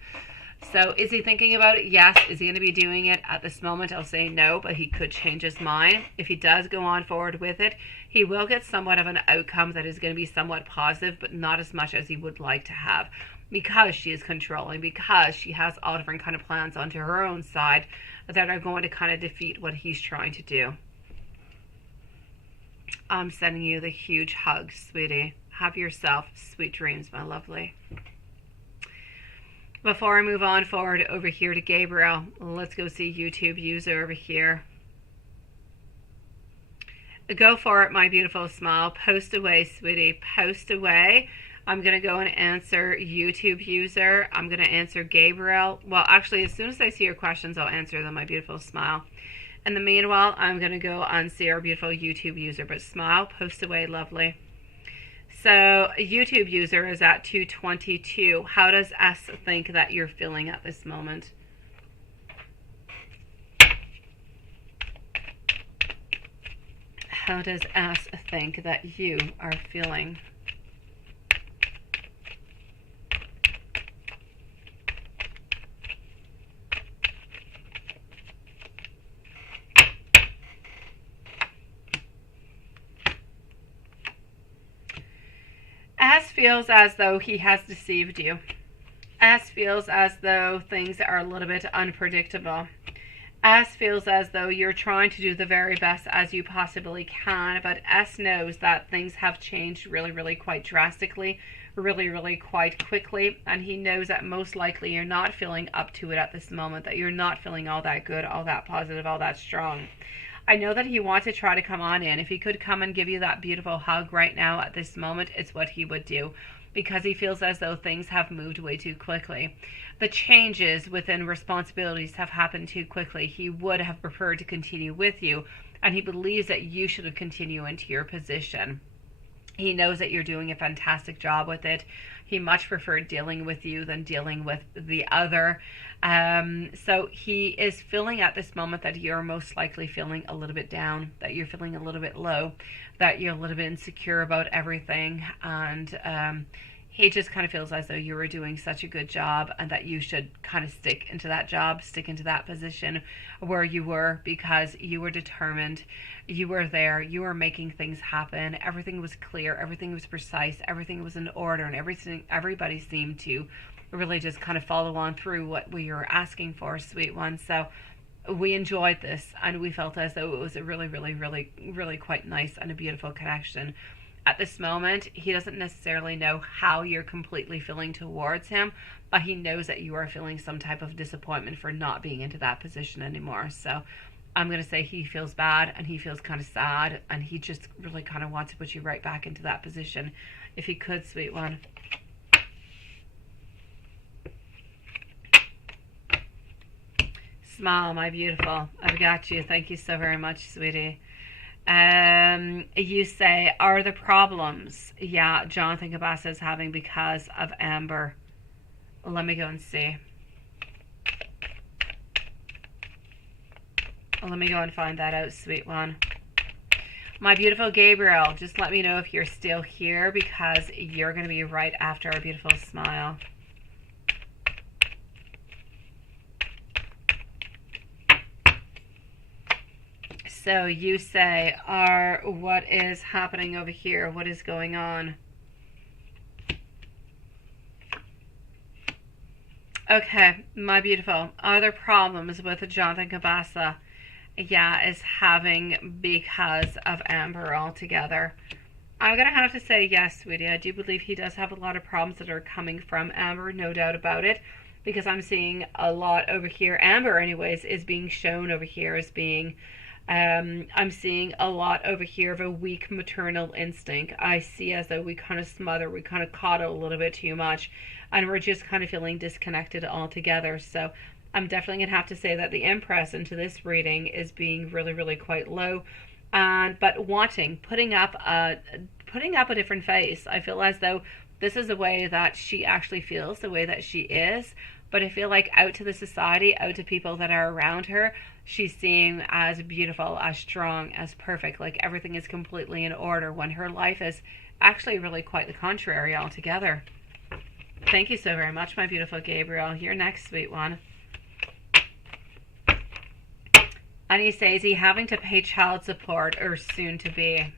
So is he thinking about it? Yes. Is he going to be doing it at this moment? I'll say no, but he could change his mind. If he does go on forward with it, he will get somewhat of an outcome that is going to be somewhat positive, but not as much as he would like to have, because she is controlling, because she has all different kind of plans onto her own side that are going to kind of defeat what he's trying to do. I'm sending you the huge hug, sweetie. Have yourself sweet dreams, my lovely. Before I move on forward over here to Gabriel, let's go see YouTube user over here. Go for it, my beautiful smile. Post away, sweetie. Post away. I'm going to go and answer YouTube user. I'm going to answer Gabriel. Well, actually, as soon as I see your questions, I'll answer them, my beautiful smile. In the meanwhile, I'm going to go and see our beautiful YouTube user. But smile, post away, lovely. So YouTube user is at 222. How does S think that you're feeling at this moment? How does S think that you are feeling? S feels as though he has deceived you. S feels as though things are a little bit unpredictable. S feels as though you're trying to do the very best as you possibly can, but S knows that things have changed really, really quite drastically, really, really quite quickly, and he knows that most likely you're not feeling up to it at this moment, that you're not feeling all that good, all that positive, all that strong. I know that he wants to try to come on in. If he could come and give you that beautiful hug right now at this moment, it's what he would do, because he feels as though things have moved way too quickly. The changes within responsibilities have happened too quickly. He would have preferred to continue with you, and he believes that you should continue into your position. He knows that you're doing a fantastic job with it. He much preferred dealing with you than dealing with the other. So he is feeling at this moment that you're most likely feeling a little bit down, that you're feeling a little bit low, that you're a little bit insecure about everything. And he just kind of feels as though you were doing such a good job, and that you should kind of stick into that job, stick into that position where you were, because you were determined, you were there, you were making things happen, everything was clear, everything was precise, everything was in order, and everybody seemed to really just kind of follow on through what we were asking for, sweet one. So we enjoyed this, and we felt as though it was a really, really, really, really quite nice and a beautiful connection. at this moment, he doesn't necessarily know how you're completely feeling towards him, but he knows that you are feeling some type of disappointment for not being into that position anymore. So I'm going to say he feels bad and he feels kind of sad, and he just really kind of wants to put you right back into that position. If he could, sweet one. Smile, my beautiful. I've got you. Thank you so very much, sweetie. You say, are the problems, yeah, Jonathan Cabasa is having because of Amber? Let me go and see. Let me go and find that out, sweet one. My beautiful Gabriel, just let me know if you're still here, because you're going to be right after our beautiful Smile. So you say, what is happening over here? What is going on? Okay, my beautiful. Other problems with Jonathan Cabasa, yeah, is having because of Amber altogether. I'm going to have to say yes, sweetie. I do believe he does have a lot of problems that are coming from Amber, no doubt about it, because I'm seeing a lot over here. Amber, anyways, is being shown over here as being... I'm seeing a lot over here of a weak maternal instinct. I see as though we kind of smother, we kind of coddle a little bit too much, and we're just kind of feeling disconnected altogether. So I'm definitely going to have to say that the Empress into this reading is being really, really quite low, but putting up a different face. I feel as though this is the way that she actually feels, the way that she is. But I feel like out to the society, out to people that are around her, she's seen as beautiful, as strong, as perfect. Like everything is completely in order, when her life is actually really quite the contrary altogether. Thank you so very much, my beautiful Gabriel. You're next, sweet one. And he says he having to pay child support, or soon to be.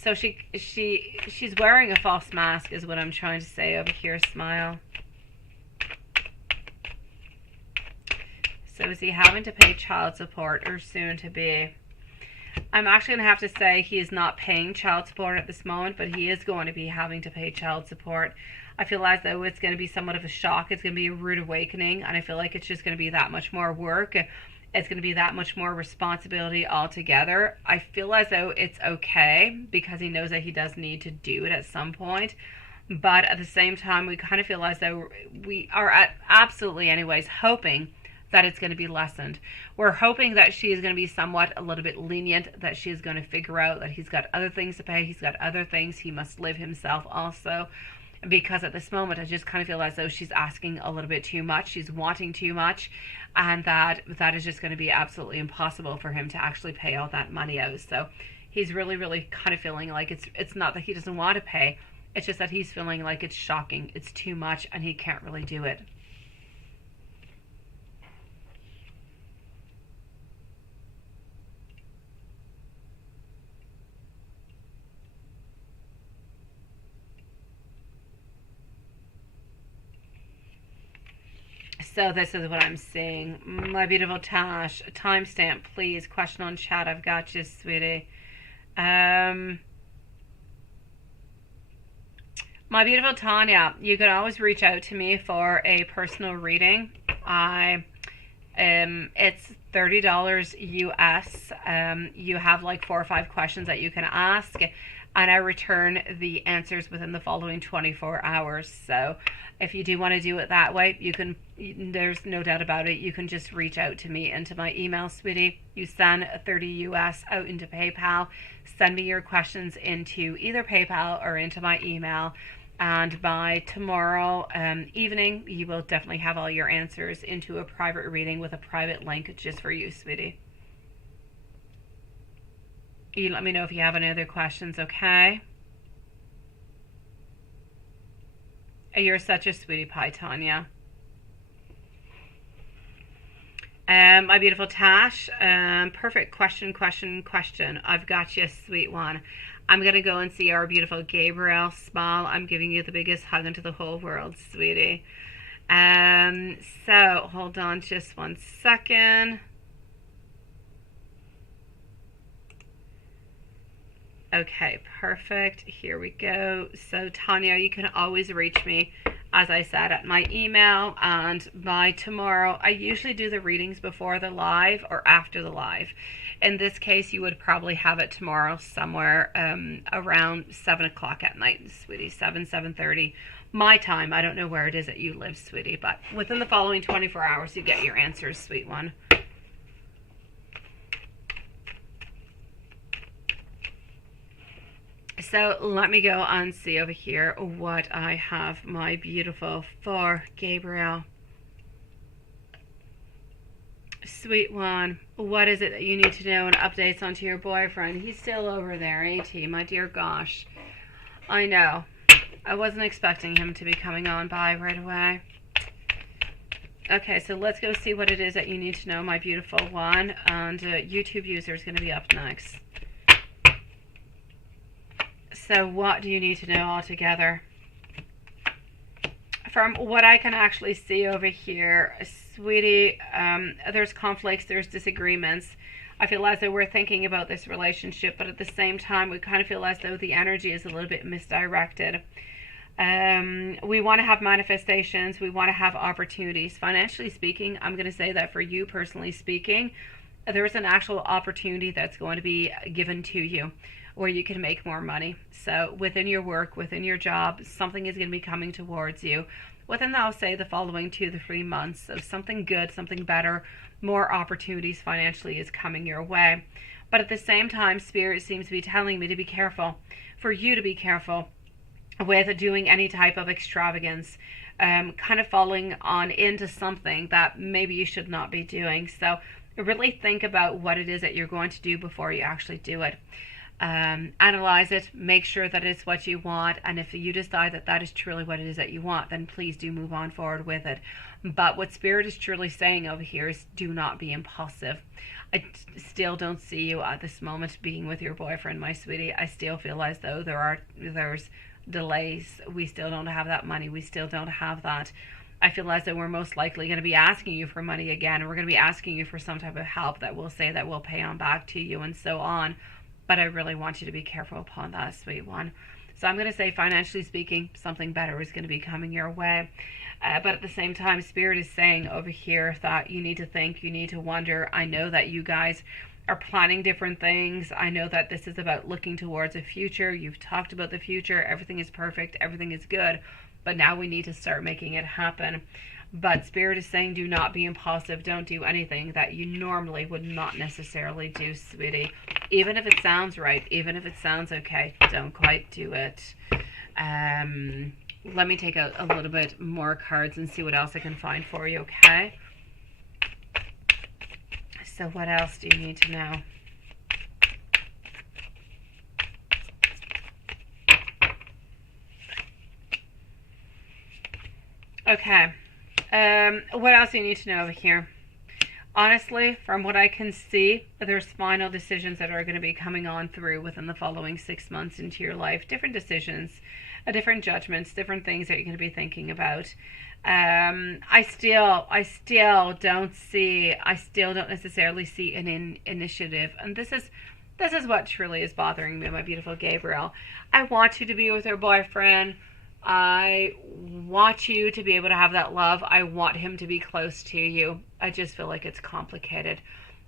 So she's wearing a false mask is what I'm trying to say over here, Smile. So is he having to pay child support, or soon to be? I'm actually going to have to say he is not paying child support at this moment, but he is going to be having to pay child support. I feel as though it's going to be somewhat of a shock. It's going to be a rude awakening, and I feel like it's just going to be that much more work. It's going to be that much more responsibility altogether. I feel as though it's okay, because he knows that he does need to do it at some point. But at the same time, we kind of feel as though we are absolutely anyways hoping that it's going to be lessened. We're hoping that she is going to be somewhat a little bit lenient, that she is going to figure out that he's got other things to pay. He's got other things he must live himself also. Because at this moment, I just kind of feel as though she's asking a little bit too much. She's wanting too much. And that is just going to be absolutely impossible for him to actually pay all that money out. So he's really, really kind of feeling like it's not that he doesn't want to pay. It's just that he's feeling like it's shocking. It's too much, and he can't really do it. So this is what I'm seeing. My beautiful Tash, timestamp, please. Question on chat. I've got you, sweetie. My beautiful Tanya, you can always reach out to me for a personal reading. It's $30 US. You have like 4 or 5 questions that you can ask, and I return the answers within the following 24 hours. So if you do want to do it that way, you can, there's no doubt about it. You can just reach out to me into my email, sweetie. You send 30 US out into PayPal. Send me your questions into either PayPal or into my email. And by tomorrow evening, you will definitely have all your answers into a private reading with a private link just for you, sweetie. You let me know if you have any other questions, okay? You're such a sweetie pie, Tanya. My beautiful Tash, perfect question. I've got you, sweet one. I'm going to go and see our beautiful Gabriel. Smile. I'm giving you the biggest hug into the whole world, sweetie. So, hold on just one second. Okay, perfect. Here we go. So, Tanya, you can always reach me, as I said, at my email. And by tomorrow, I usually do the readings before the live or after the live. In this case, you would probably have it tomorrow somewhere around 7 o'clock at night, sweetie. 7:30 my time. I don't know where it is that you live, sweetie, but within the following 24 hours, you get your answers, sweet one. So let me go and see over here what I have, my beautiful, for Gabriel. Sweet one, what is it that you need to know and updates onto your boyfriend? He's still over there, ain't he? My dear gosh. I know. I wasn't expecting him to be coming on by right away. Okay, so let's go see what it is that you need to know, my beautiful one. And YouTube user is going to be up next. So what do you need to know altogether? From what I can actually see over here, sweetie, there's conflicts, there's disagreements. I feel as though we're thinking about this relationship, but at the same time, we kind of feel as though the energy is a little bit misdirected. We want to have manifestations. We want to have opportunities. Financially speaking, I'm going to say that for you personally speaking, there's an actual opportunity that's going to be given to you where you can make more money. So within your work, within your job, something is going to be coming towards you within, I'll say, the following 2 to 3 months. So something good, something better, more opportunities financially is coming your way. But at the same time, Spirit seems to be telling me to be careful, for you to be careful with doing any type of extravagance, kind of falling on into something that maybe you should not be doing. So really think about what it is that you're going to do before you actually do it. Analyze it, make sure that it's what you want, and if you decide that that is truly what it is that you want, then please do move on forward with it. But what Spirit is truly saying over here is do not be impulsive. I still don't see you at this moment being with your boyfriend, my sweetie. I still feel as though there's delays. We still don't have that money. We still don't have that. I feel as though we're most likely going to be asking you for money again, and we're going to be asking you for some type of help that we'll say that we'll pay on back to you and so on. But I really want you to be careful upon that, sweet one. So I'm going to say, financially speaking, something better is going to be coming your way. But at the same time, Spirit is saying over here that you need to think, you need to wonder. I know that you guys are planning different things. I know that this is about looking towards a future. You've talked about the future. Everything is perfect. Everything is good. But now we need to start making it happen. But Spirit is saying do not be impulsive. Don't do anything that you normally would not necessarily do, sweetie. Even if it sounds right, even if it sounds okay, don't quite do it. Let me take a little bit more cards and see what else I can find for you, okay? So what else do you need to know? Okay. What else do you need to know over here? Honestly, from what I can see, there's final decisions that are going to be coming on through within the following 6 months into your life. Different decisions, different judgments, different things that you're going to be thinking about. I still don't necessarily see an initiative. And this is what truly is bothering me, my beautiful Gabriel. I want you to be with your boyfriend. I want you to be able to have that love. I want him to be close to you. I just feel like it's complicated.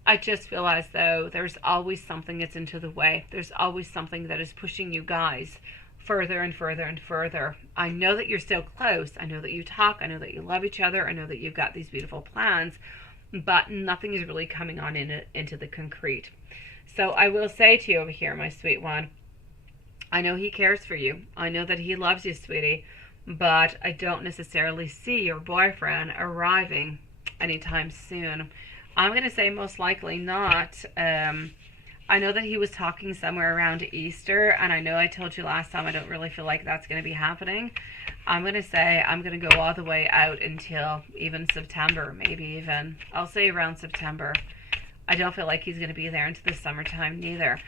I just feel as though there's always something that's into the way. There's always something that is pushing you guys further and further and further. I know that you're still close. I know that you talk. I know that you love each other. I know that you've got these beautiful plans, but nothing is really coming on into the concrete. So I will say to you over here, my sweet one, I know he cares for you. I know that he loves you, sweetie, but I don't necessarily see your boyfriend arriving anytime soon. I'm going to say most likely not. I know that he was talking somewhere around Easter, and I know I told you last time I don't really feel like that's going to be happening. I'm going to say I'm going to go all the way out until even September, maybe even. I'll say around September. I don't feel like he's going to be there into the summertime neither.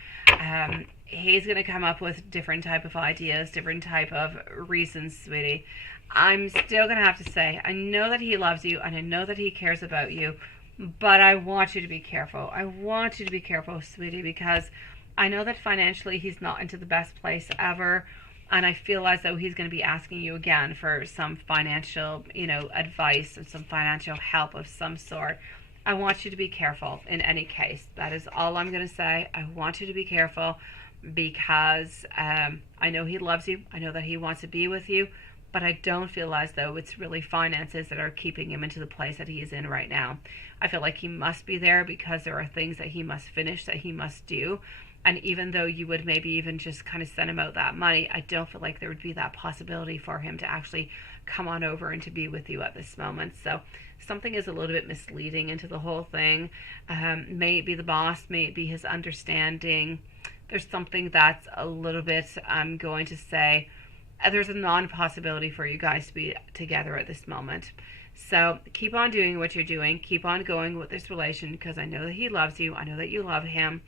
He's going to come up with different type of ideas, different type of reasons, sweetie. I'm still going to have to say, I know that he loves you, and I know that he cares about you, but I want you to be careful. I want you to be careful, sweetie, because I know that financially he's not into the best place ever, and I feel as though he's going to be asking you again for some financial, advice and some financial help of some sort. I want you to be careful in any case. That is all I'm going to say. I want you to be careful because I know he loves you. I know that he wants to be with you, but I don't feel as though it's really finances that are keeping him into the place that he is in right now. I feel like he must be there because there are things that he must finish, that he must do. And even though you would maybe even just kind of send him out that money, I don't feel like there would be that possibility for him to actually come on over and to be with you at this moment. So something is a little bit misleading into the whole thing. May it be the boss, may it be his understanding. There's something that's a little bit, I'm going to say, there's a non-possibility for you guys to be together at this moment. So keep on doing what you're doing. Keep on going with this relation because I know that he loves you. I know that you love him.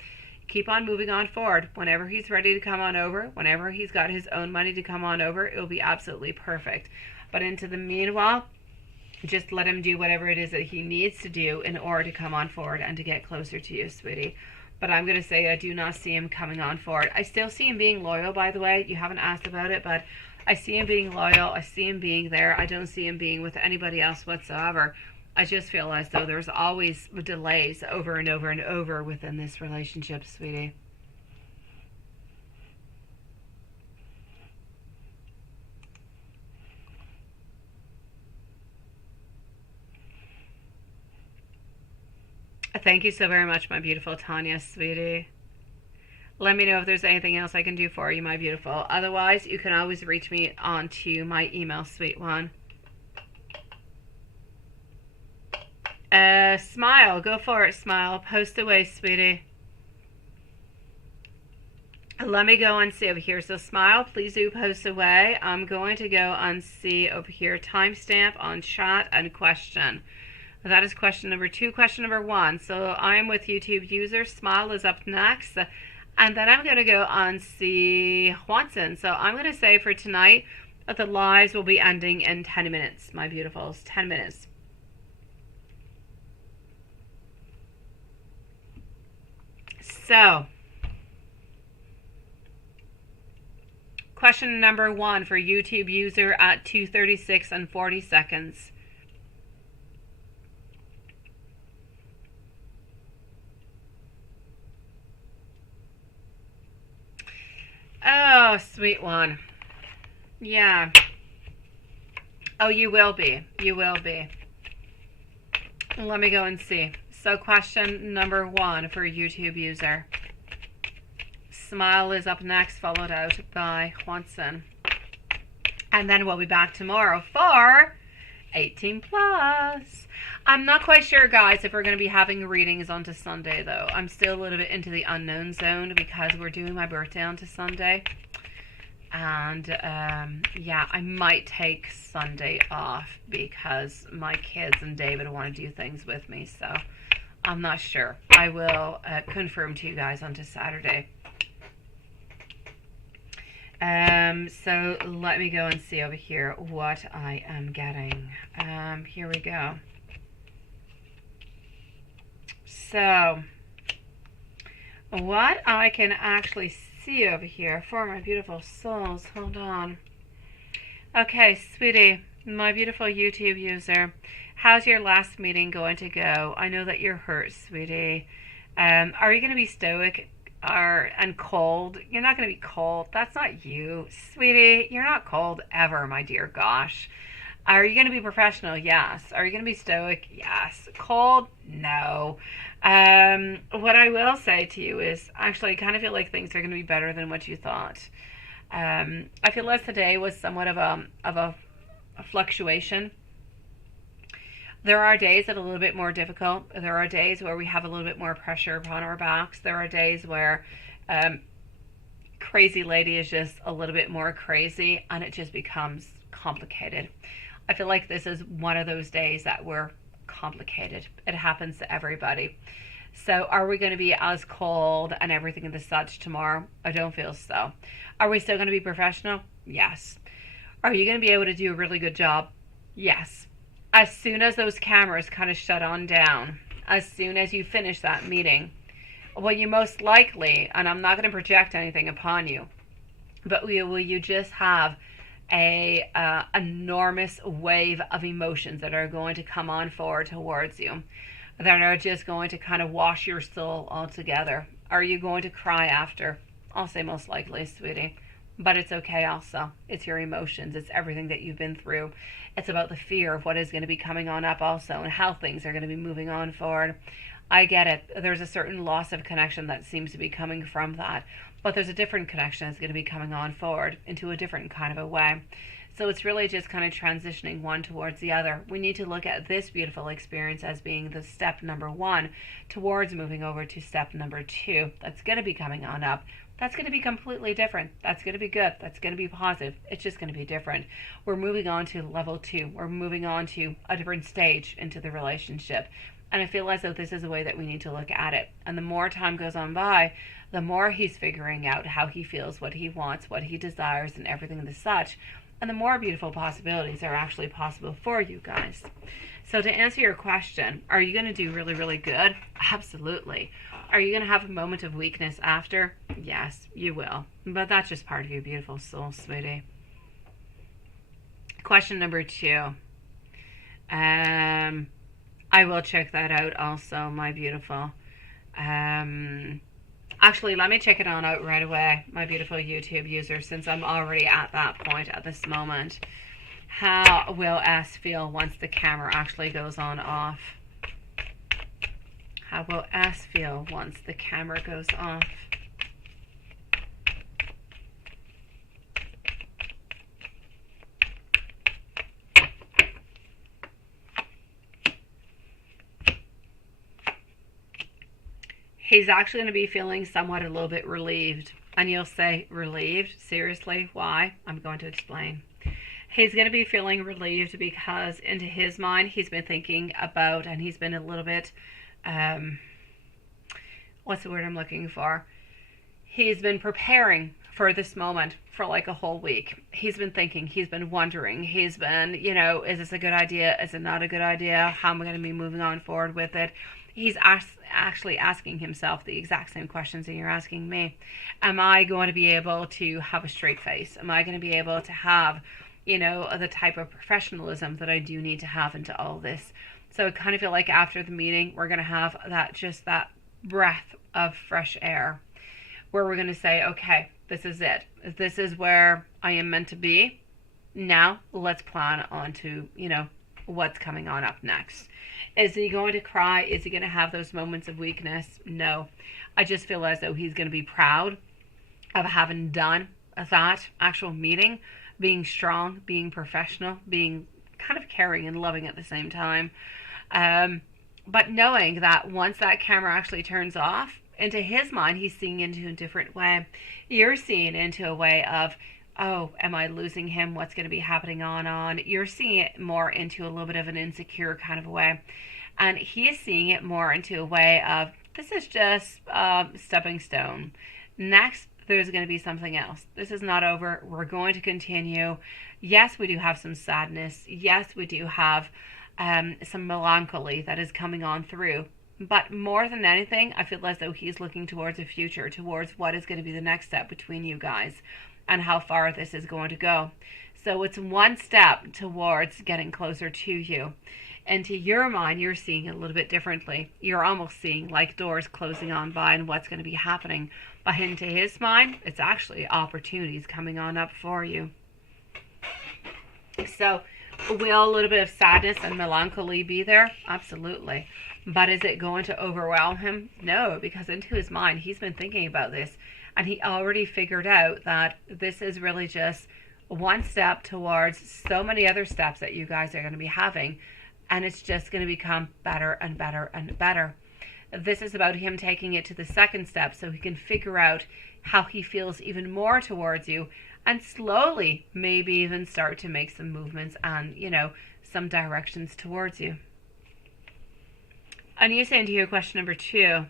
Keep on moving on forward. Whenever he's ready to come on over, whenever he's got his own money to come on over, it'll be absolutely perfect. But into the meanwhile, just let him do whatever it is that he needs to do in order to come on forward and to get closer to you, sweetie. But I'm going to say I do not see him coming on forward. I still see him being loyal, by the way. You haven't asked about it, but I see him being loyal. I see him being there. I don't see him being with anybody else whatsoever. I just feel as though there's always delays over and over and over within this relationship, sweetie. Thank you so very much, my beautiful Tanya, sweetie. Let me know if there's anything else I can do for you, my beautiful. Otherwise, you can always reach me onto my email, sweet one. Smile. Go for it, Smile. Post away, sweetie. Let me go and see over here. So, Smile, please do post away. I'm going to go and see over here. Timestamp on chat and question. That is question number 2. Question number 1. So, I'm with YouTube user. Smile is up next. And then I'm going to go and see Watson. So, I'm going to say for tonight that the lives will be ending in 10 minutes, my beautifuls. 10 minutes. So, question number 1 for YouTube user at 2:36 and 40 seconds. Oh, sweet one. Yeah. Oh, you will be. You will be. Let me go and see. So question number 1 for YouTube user. Smile is up next, followed out by Watson. And then we'll be back tomorrow for 18 plus. I'm not quite sure, guys, if we're going to be having readings onto Sunday, though. I'm still a little bit into the unknown zone because we're doing my birthday onto Sunday. And, yeah, I might take Sunday off because my kids and David want to do things with me. So, I'm not sure. I will confirm to you guys onto Saturday. So let me go and see over here what I am getting. Here we go. So what I can actually see over here for my beautiful souls. Hold on. Okay, sweetie, my beautiful YouTube user. How's your last meeting going to go? I know that you're hurt, sweetie. Are you going to be stoic and cold? You're not going to be cold. That's not you, sweetie. You're not cold ever, my dear gosh. Are you going to be professional? Yes. Are you going to be stoic? Yes. Cold? No. What I will say to you is, actually, I kind of feel like things are going to be better than what you thought. I feel as today was somewhat of a fluctuation. There are days that are a little bit more difficult. There are days where we have a little bit more pressure upon our backs. There are days where crazy lady is just a little bit more crazy and it just becomes complicated. I feel like this is one of those days that we're complicated. It happens to everybody. So are we going to be as cold and everything and the such tomorrow? I don't feel so. Are we still going to be professional? Yes. Are you going to be able to do a really good job? Yes. As soon as those cameras kind of shut on down, as soon as you finish that meeting, Well, you most likely, and I'm not going to project anything upon you, but will you just have a enormous wave of emotions that are going to come on forward towards you, that are just going to kind of wash your soul altogether? Are you going to cry after? I'll say most likely, sweetie. But it's okay also. It's your emotions. It's everything that you've been through. It's about the fear of what is going to be coming on up also, and how things are going to be moving on forward. I get it. There's a certain loss of connection that seems to be coming from that. But there's a different connection that's going to be coming on forward into a different kind of a way. So it's really just kind of transitioning one towards the other. We need to look at this beautiful experience as being the step number one towards moving over to step number two. That's going to be coming on up. That's going to be completely different. That's going to be good. That's going to be positive. It's just going to be different. We're moving on to level two. We're moving on to a different stage into the relationship. And I feel as though this is the way that we need to look at it. And the more time goes on by, the more he's figuring out how he feels, what he wants, what he desires, and everything and such. And the more beautiful possibilities are actually possible for you guys. So to answer your question, are you going to do really, really good? Absolutely. Are you going to have a moment of weakness after? Yes, you will. But that's just part of your beautiful soul, sweetie. Question number 2. I will check that out also, my beautiful. Actually, let me check it on out right away, my beautiful YouTube user, since I'm already at that point at this moment. How will S feel once the camera actually goes on off? How will S feel once the camera goes off? He's actually going to be feeling somewhat a little bit relieved. And you'll say, relieved? Seriously? Why? I'm going to explain. He's going to be feeling relieved because into his mind, he's been thinking about, and he's been a little bit, what's the word I'm looking for? He's been preparing for this moment for like a whole week. He's been thinking, he's been wondering, he's been, is this a good idea? Is it not a good idea? How am I going to be moving on forward with it? He's actually asking himself the exact same questions that you're asking me. Am I going to be able to have a straight face? Am I going to be able to have, the type of professionalism that I do need to have into all this? So I kind of feel like after the meeting, we're going to have that breath of fresh air where we're going to say, okay, this is it. This is where I am meant to be. Now let's plan on to, what's coming on up next. Is he going to cry? Is he going to have those moments of weakness? No. I just feel as though he's going to be proud of having done that actual meeting, being strong, being professional, being kind of caring and loving at the same time. But knowing that once that camera actually turns off, into his mind, he's seeing into a different way. You're seeing into a way of, oh, am I losing him? What's going to be happening on? You're seeing it more into a little bit of an insecure kind of a way. And he is seeing it more into a way of, this is just a stepping stone. Next, there's going to be something else. This is not over. We're going to continue. Yes, we do have some sadness. Yes, we do have some melancholy that is coming on through. But more than anything, I feel as though he's looking towards a future, towards what is going to be the next step between you guys and how far this is going to go. So it's one step towards getting closer to you. And to your mind, you're seeing it a little bit differently. You're almost seeing like doors closing on by and what's going to be happening. But into his mind, it's actually opportunities coming on up for you. So will a little bit of sadness and melancholy be there? Absolutely. But is it going to overwhelm him? No, because into his mind, he's been thinking about this. And he already figured out that this is really just one step towards so many other steps that you guys are going to be having. And it's just going to become better and better and better. This is about him taking it to the second step so he can figure out how he feels even more towards you and slowly maybe even start to make some movements and, some directions towards you. And you saying to your question number 2,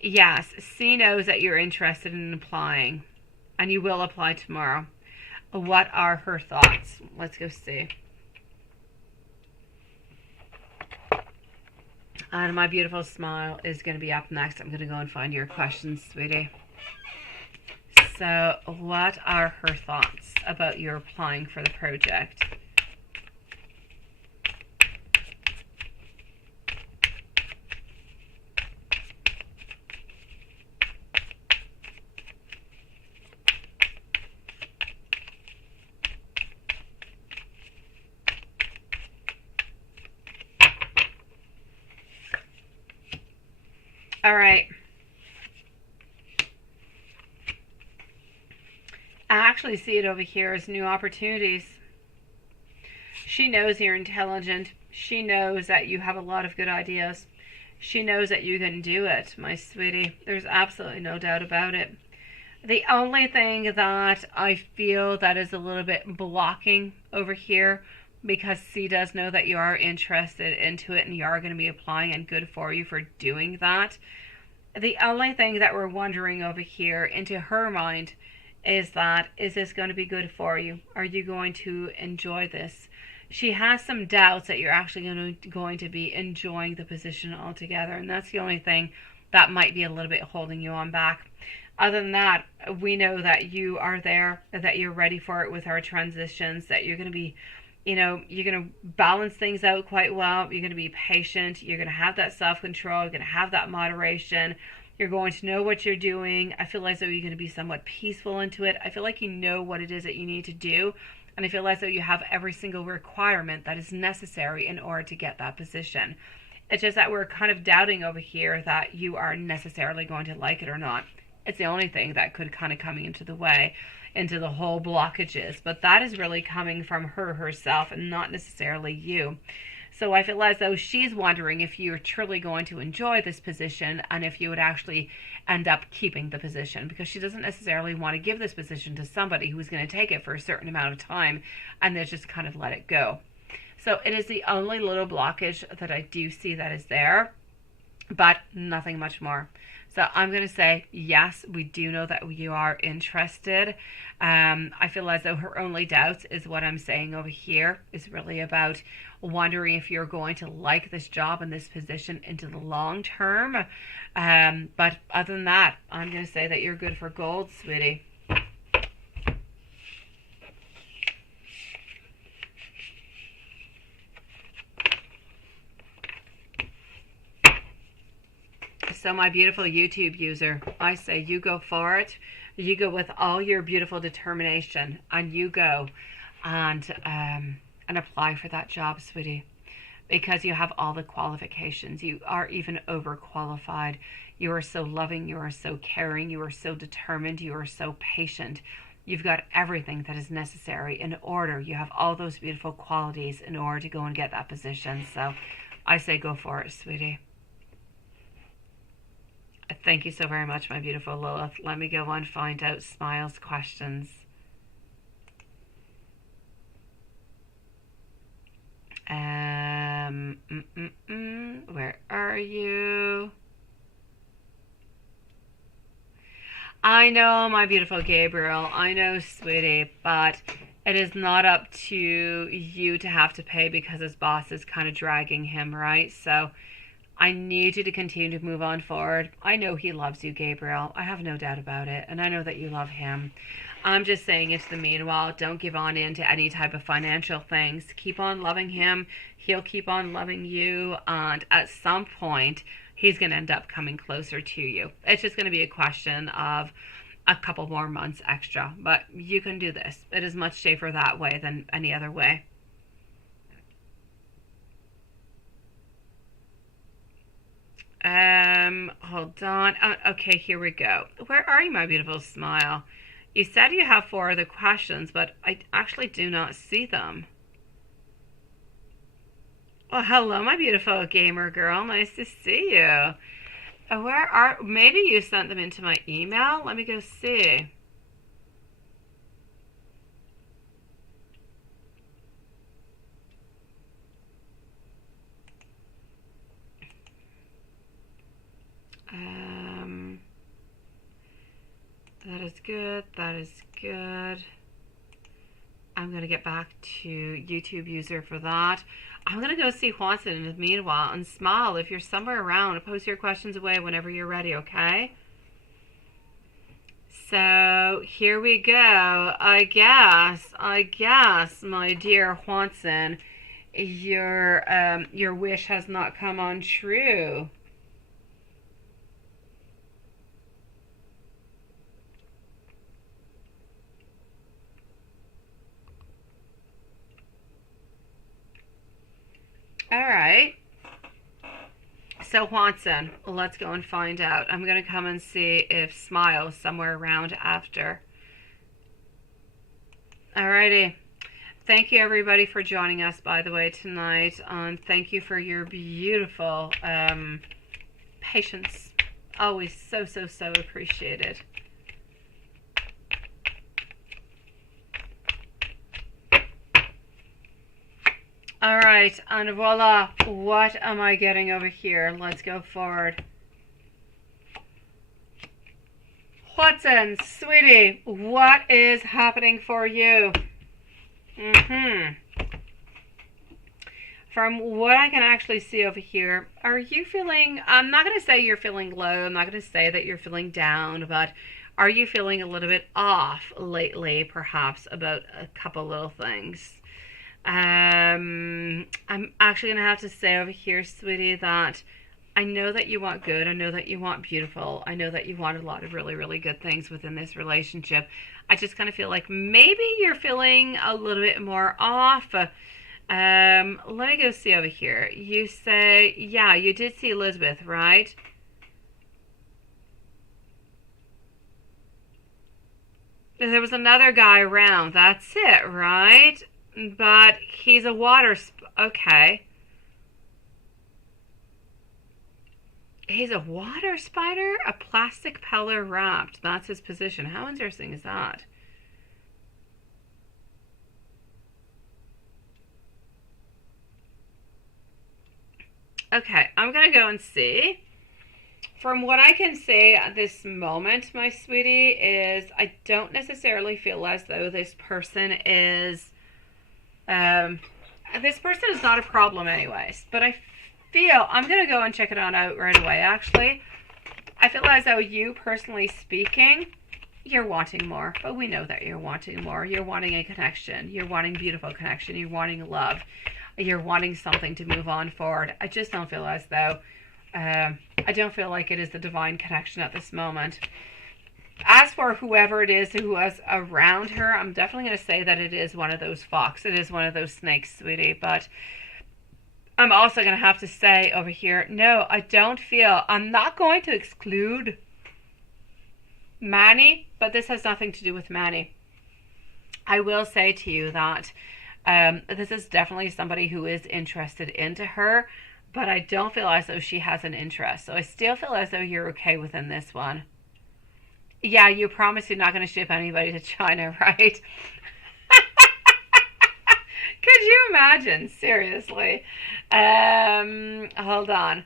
yes, C knows that you're interested in applying and you will apply tomorrow. What are her thoughts? Let's go see. And my beautiful smile is going to be up next. I'm going to go and find your questions, sweetie. So, what are her thoughts about you applying for the project? All right. I actually see it over here as new opportunities. She knows you're intelligent. She knows that you have a lot of good ideas. She knows that you can do it, my sweetie. There's absolutely no doubt about it. The only thing that I feel that is a little bit blocking over here, because she does know that you are interested into it and you are going to be applying, and good for you for doing that. The only thing that we're wondering over here into her mind is that, is this going to be good for you? Are you going to enjoy this? She has some doubts that you're actually going to be enjoying the position altogether, and that's the only thing that might be a little bit holding you on back. Other than that, we know that you are there, that you're ready for it with our transitions, that you're going to be, you're going to balance things out quite well. You're going to be patient. You're going to have that self-control. You're going to have that moderation. You're going to know what you're doing. I feel as though you're going to be somewhat peaceful into it. I feel like you know what it is that you need to do. And I feel as though you have every single requirement that is necessary in order to get that position. It's just that we're kind of doubting over here that you are necessarily going to like it or not. It's the only thing that could kind of come into the way, into the whole blockages. But that is really coming from her herself and not necessarily you. So I feel as though she's wondering if you're truly going to enjoy this position and if you would actually end up keeping the position, because she doesn't necessarily want to give this position to somebody who's going to take it for a certain amount of time and then just kind of let it go. So it is the only little blockage that I do see that is there, but nothing much more. So I'm going to say, yes, we do know that you are interested. I feel as though her only doubts is what I'm saying over here is really about wondering if you're going to like this job and this position into the long term. But other than that, I'm going to say that you're good for gold, sweetie. So my beautiful YouTube user, I say you go for it. You go with all your beautiful determination, and you go and apply for that job, sweetie, because you have all the qualifications. You are even overqualified. You are so loving. You are so caring. You are so determined. You are so patient. You've got everything that is necessary in order. You have all those beautiful qualities in order to go and get that position. So I say go for it, sweetie. Thank you so very much, my beautiful Lilith. Let me go and find out Smile's questions. Where are you? I know, my beautiful Gabriel. I know, sweetie, but it is not up to you to have to pay because his boss is kind of dragging him, right? So I need you to continue to move on forward. I know he loves you, Gabriel. I have no doubt about it. And I know that you love him. I'm just saying it's the meanwhile. Don't give on into any type of financial things. Keep on loving him. He'll keep on loving you. And at some point, he's going to end up coming closer to you. It's just going to be a question of a couple more months extra. But you can do this. It is much safer that way than any other way. Hold on. Okay, here we go. Where are you, my beautiful Smile? You said you have 4 other questions, but I actually do not see them. Oh, hello, my beautiful gamer girl. Nice to see you. Maybe you sent them into my email? Let me go see. That is good. That is good. I'm going to get back to YouTube user for that. I'm going to go see Juanson in the meanwhile and smile. If you're somewhere around, post your questions away whenever you're ready, okay? So here we go. I guess, my dear Juanson, your wish has not come on true. All right. So Juanson, let's go and find out. I'm going to come and see if Smile is somewhere around after. Alrighty. Thank you everybody for joining us, by the way, tonight. Thank you for your beautiful patience. Always so appreciated. All right, and voila, what am I getting over here? Let's go forward. Watson, sweetie, what is happening for you? From what I can actually see over here, are you feeling, I'm not going to say you're feeling low, I'm not going to say that you're feeling down, but are you feeling a little bit off lately, perhaps, about a couple little things? I'm actually going to have to say over here, sweetie, that I know that you want good. I know that you want beautiful. I know that you want a lot of really good things within this relationship. I just kind of feel like maybe you're feeling a little bit more off. Let me go see over here. You say, yeah, you did see Elizabeth, right? There was another guy around. That's it, right? But he's a okay. He's a water spider? A plastic pillar wrapped. That's his position. How interesting is that? Okay, I'm going to go and see. From what I can say at this moment, my sweetie, is I don't necessarily feel as though this person is... this person is not a problem anyways, but I feel, I'm going to go and check it on out right away, actually. I feel as though you, personally speaking, you're wanting more, but we know that you're wanting more. You're wanting a connection. You're wanting beautiful connection. You're wanting love. You're wanting something to move on forward. I just don't feel as though, I don't feel like it is the divine connection at this moment. As for whoever it is who was around her, I'm definitely going to say that it is one of those fox. It is one of those snakes, sweetie. But I'm also going to have to say over here, no, I don't feel, I'm not going to exclude Manny, but this has nothing to do with Manny. I will say to you that this is definitely somebody who is interested into her, but I don't feel as though she has an interest. So I still feel as though you're okay within this one. Yeah, you promise you're not going to ship anybody to China, right? Could you imagine? Seriously. Hold on.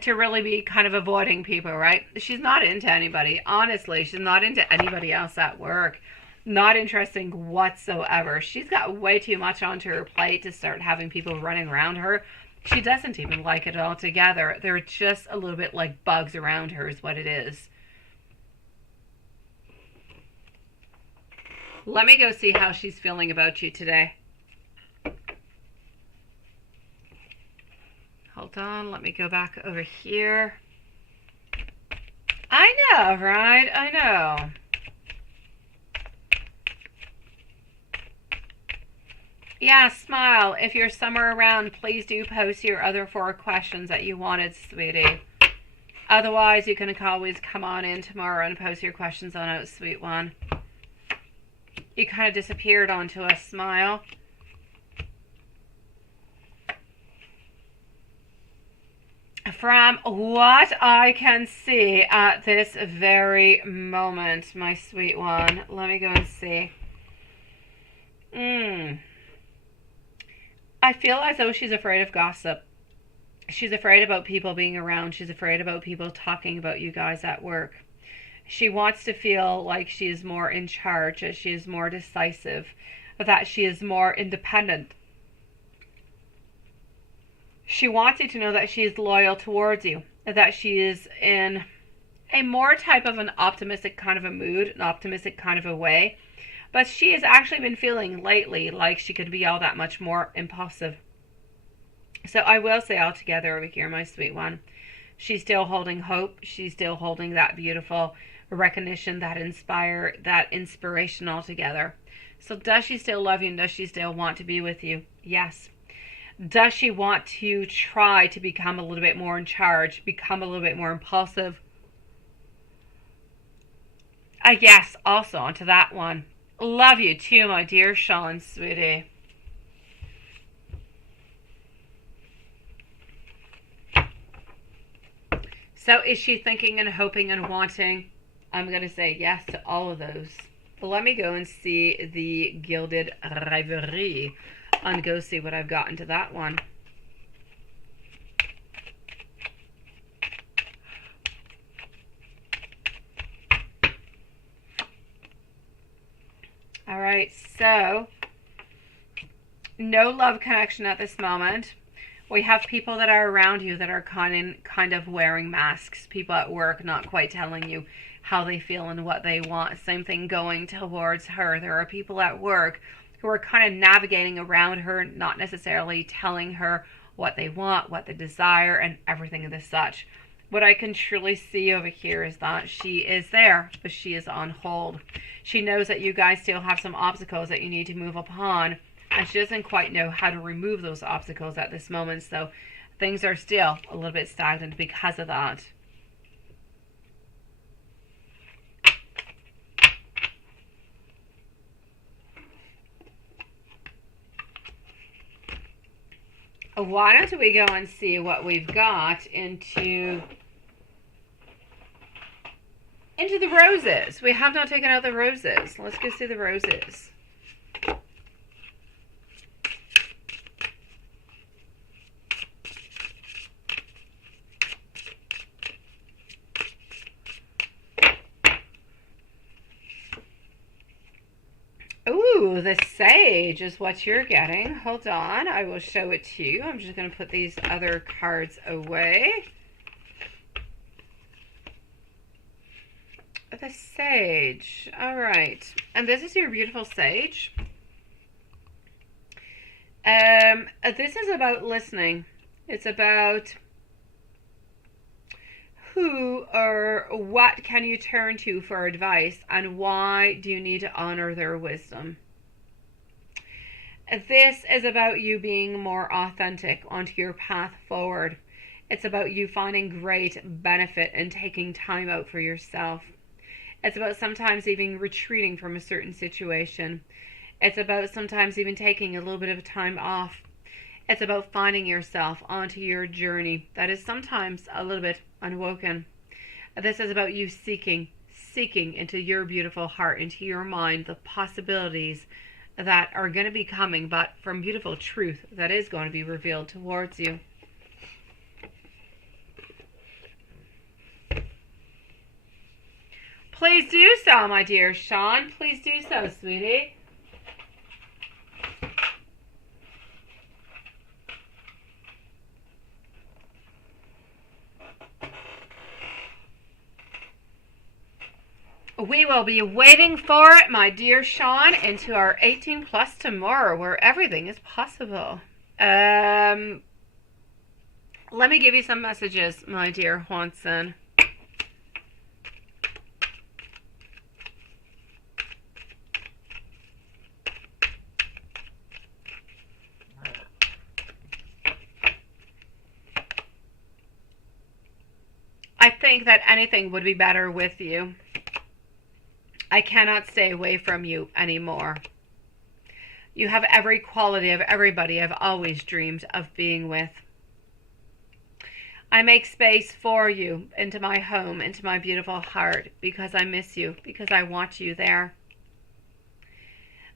To really be kind of avoiding people, right? She's not into anybody. Honestly, she's not into anybody else at work. Not interesting whatsoever. She's got way too much onto her plate to start having people running around her. She doesn't even like it altogether. They're just a little bit like bugs around her is what it is. Let me go see how she's feeling about you today. Hold on, let me go back over here. I know, right? I know. Yeah, Smile. If you're somewhere around, please do post your other 4 questions that you wanted, sweetie. Otherwise, you can always come on in tomorrow and post your questions on out, sweet one. You kind of disappeared onto us, Smile. From what I can see at this very moment, my sweet one, let me go and see. I feel as though she's afraid of gossip. She's afraid about people being around. She's afraid about people talking about you guys at work. She wants to feel like she is more in charge, that she is more decisive, that she is more independent. She wants you to know that she is loyal towards you, that she is in a more type of an optimistic kind of a mood, an optimistic kind of a way. But she has actually been feeling lately like she could be all that much more impulsive. So I will say altogether over here, my sweet one, she's still holding hope. She's still holding that beautiful recognition, that inspiration altogether. So does she still love you and does she still want to be with you? Yes. Does she want to try to become a little bit more in charge, become a little bit more impulsive? Yes, also onto that one. Love you too, my dear Sean, sweetie. So is she thinking and hoping and wanting? I'm going to say yes to all of those. But let me go and see the Gilded Rêverie and go see what I've got into that one. All right, so no love connection at this moment. We have people that are around you that are kind of wearing masks. People at work not quite telling you how they feel and what they want. Same thing going towards her. There are people at work who are kind of navigating around her, not necessarily telling her what they want, what they desire, and everything of the such. What I can truly see over here is that she is there, but she is on hold. She knows that you guys still have some obstacles that you need to move upon, and she doesn't quite know how to remove those obstacles at this moment, so things are still a little bit stagnant because of that. Why don't we go and see what we've got into the roses? We have not taken out the roses. Let's go see the roses. Ooh, the sage is what you're getting. Hold on, I will show it to you. I'm just going to put these other cards away. The sage. All right. And this is your beautiful sage. This is about listening. It's about who or what can you turn to for advice, and why do you need to honor their wisdom. This is about you being more authentic onto your path forward. It's about you finding great benefit in taking time out for yourself. It's about sometimes even retreating from a certain situation. It's about sometimes even taking a little bit of time off. It's about finding yourself onto your journey that is sometimes a little bit unwoken. This is about you seeking into your beautiful heart, into your mind, the possibilities that are going to be coming, but from beautiful truth that is going to be revealed towards you. Please do so, my dear Sean. Please do so, sweetie. We will be waiting for it, my dear Sean, into our 18 plus tomorrow, where everything is possible. Let me give you some messages, my dear Juanson. I think that anything would be better with you. I cannot stay away from you anymore. You have every quality of everybody I've always dreamed of being with. I make space for you into my home, into my beautiful heart, because I miss you, because I want you there.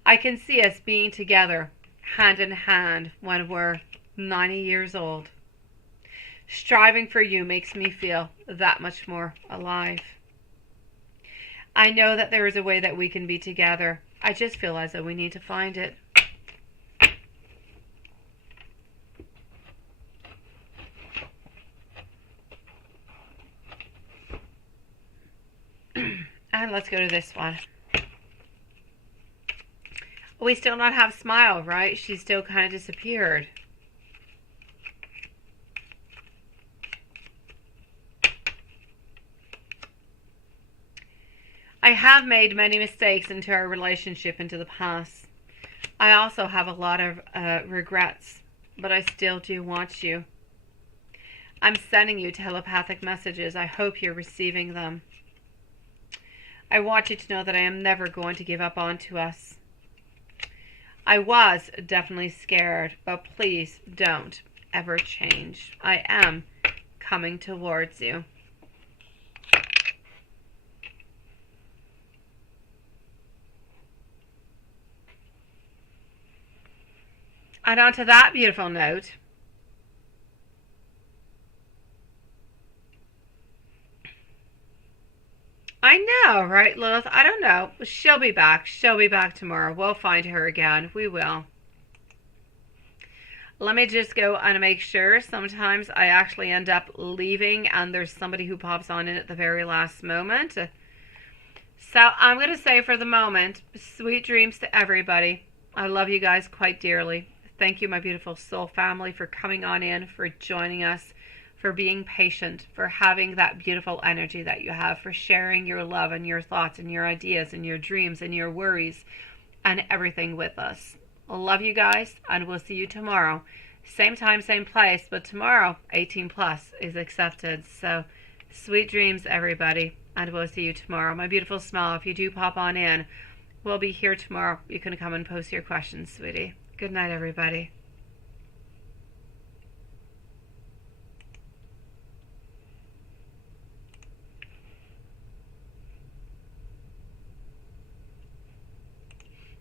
I can see us being together, hand in hand, when we're 90 years old. Striving for you makes me feel that much more alive. I know that there is a way that we can be together. I just feel as though we need to find it. And let's go to this one. We still not have Smile, right? She still kind of disappeared. I have made many mistakes into our relationship into the past. I also have a lot of regrets, but I still do want you. I'm sending you telepathic messages. I hope you're receiving them. I want you to know that I am never going to give up on to us. I was definitely scared, but please don't ever change. I am coming towards you. And on to that beautiful note, I know, right, Lilith? I don't know. She'll be back. She'll be back tomorrow. We'll find her again. We will. Let me just go and make sure. Sometimes I actually end up leaving and there's somebody who pops on in at the very last moment. So I'm going to say for the moment, sweet dreams to everybody. I love you guys quite dearly. Thank you, my beautiful soul family, for coming on in, for joining us, for being patient, for having that beautiful energy that you have, for sharing your love and your thoughts and your ideas and your dreams and your worries and everything with us. I love you guys, and we'll see you tomorrow. Same time, same place, but tomorrow, 18 plus is accepted. So sweet dreams, everybody, and we'll see you tomorrow. My beautiful Smile, if you do pop on in, we'll be here tomorrow. You can come and post your questions, sweetie. Good night, everybody.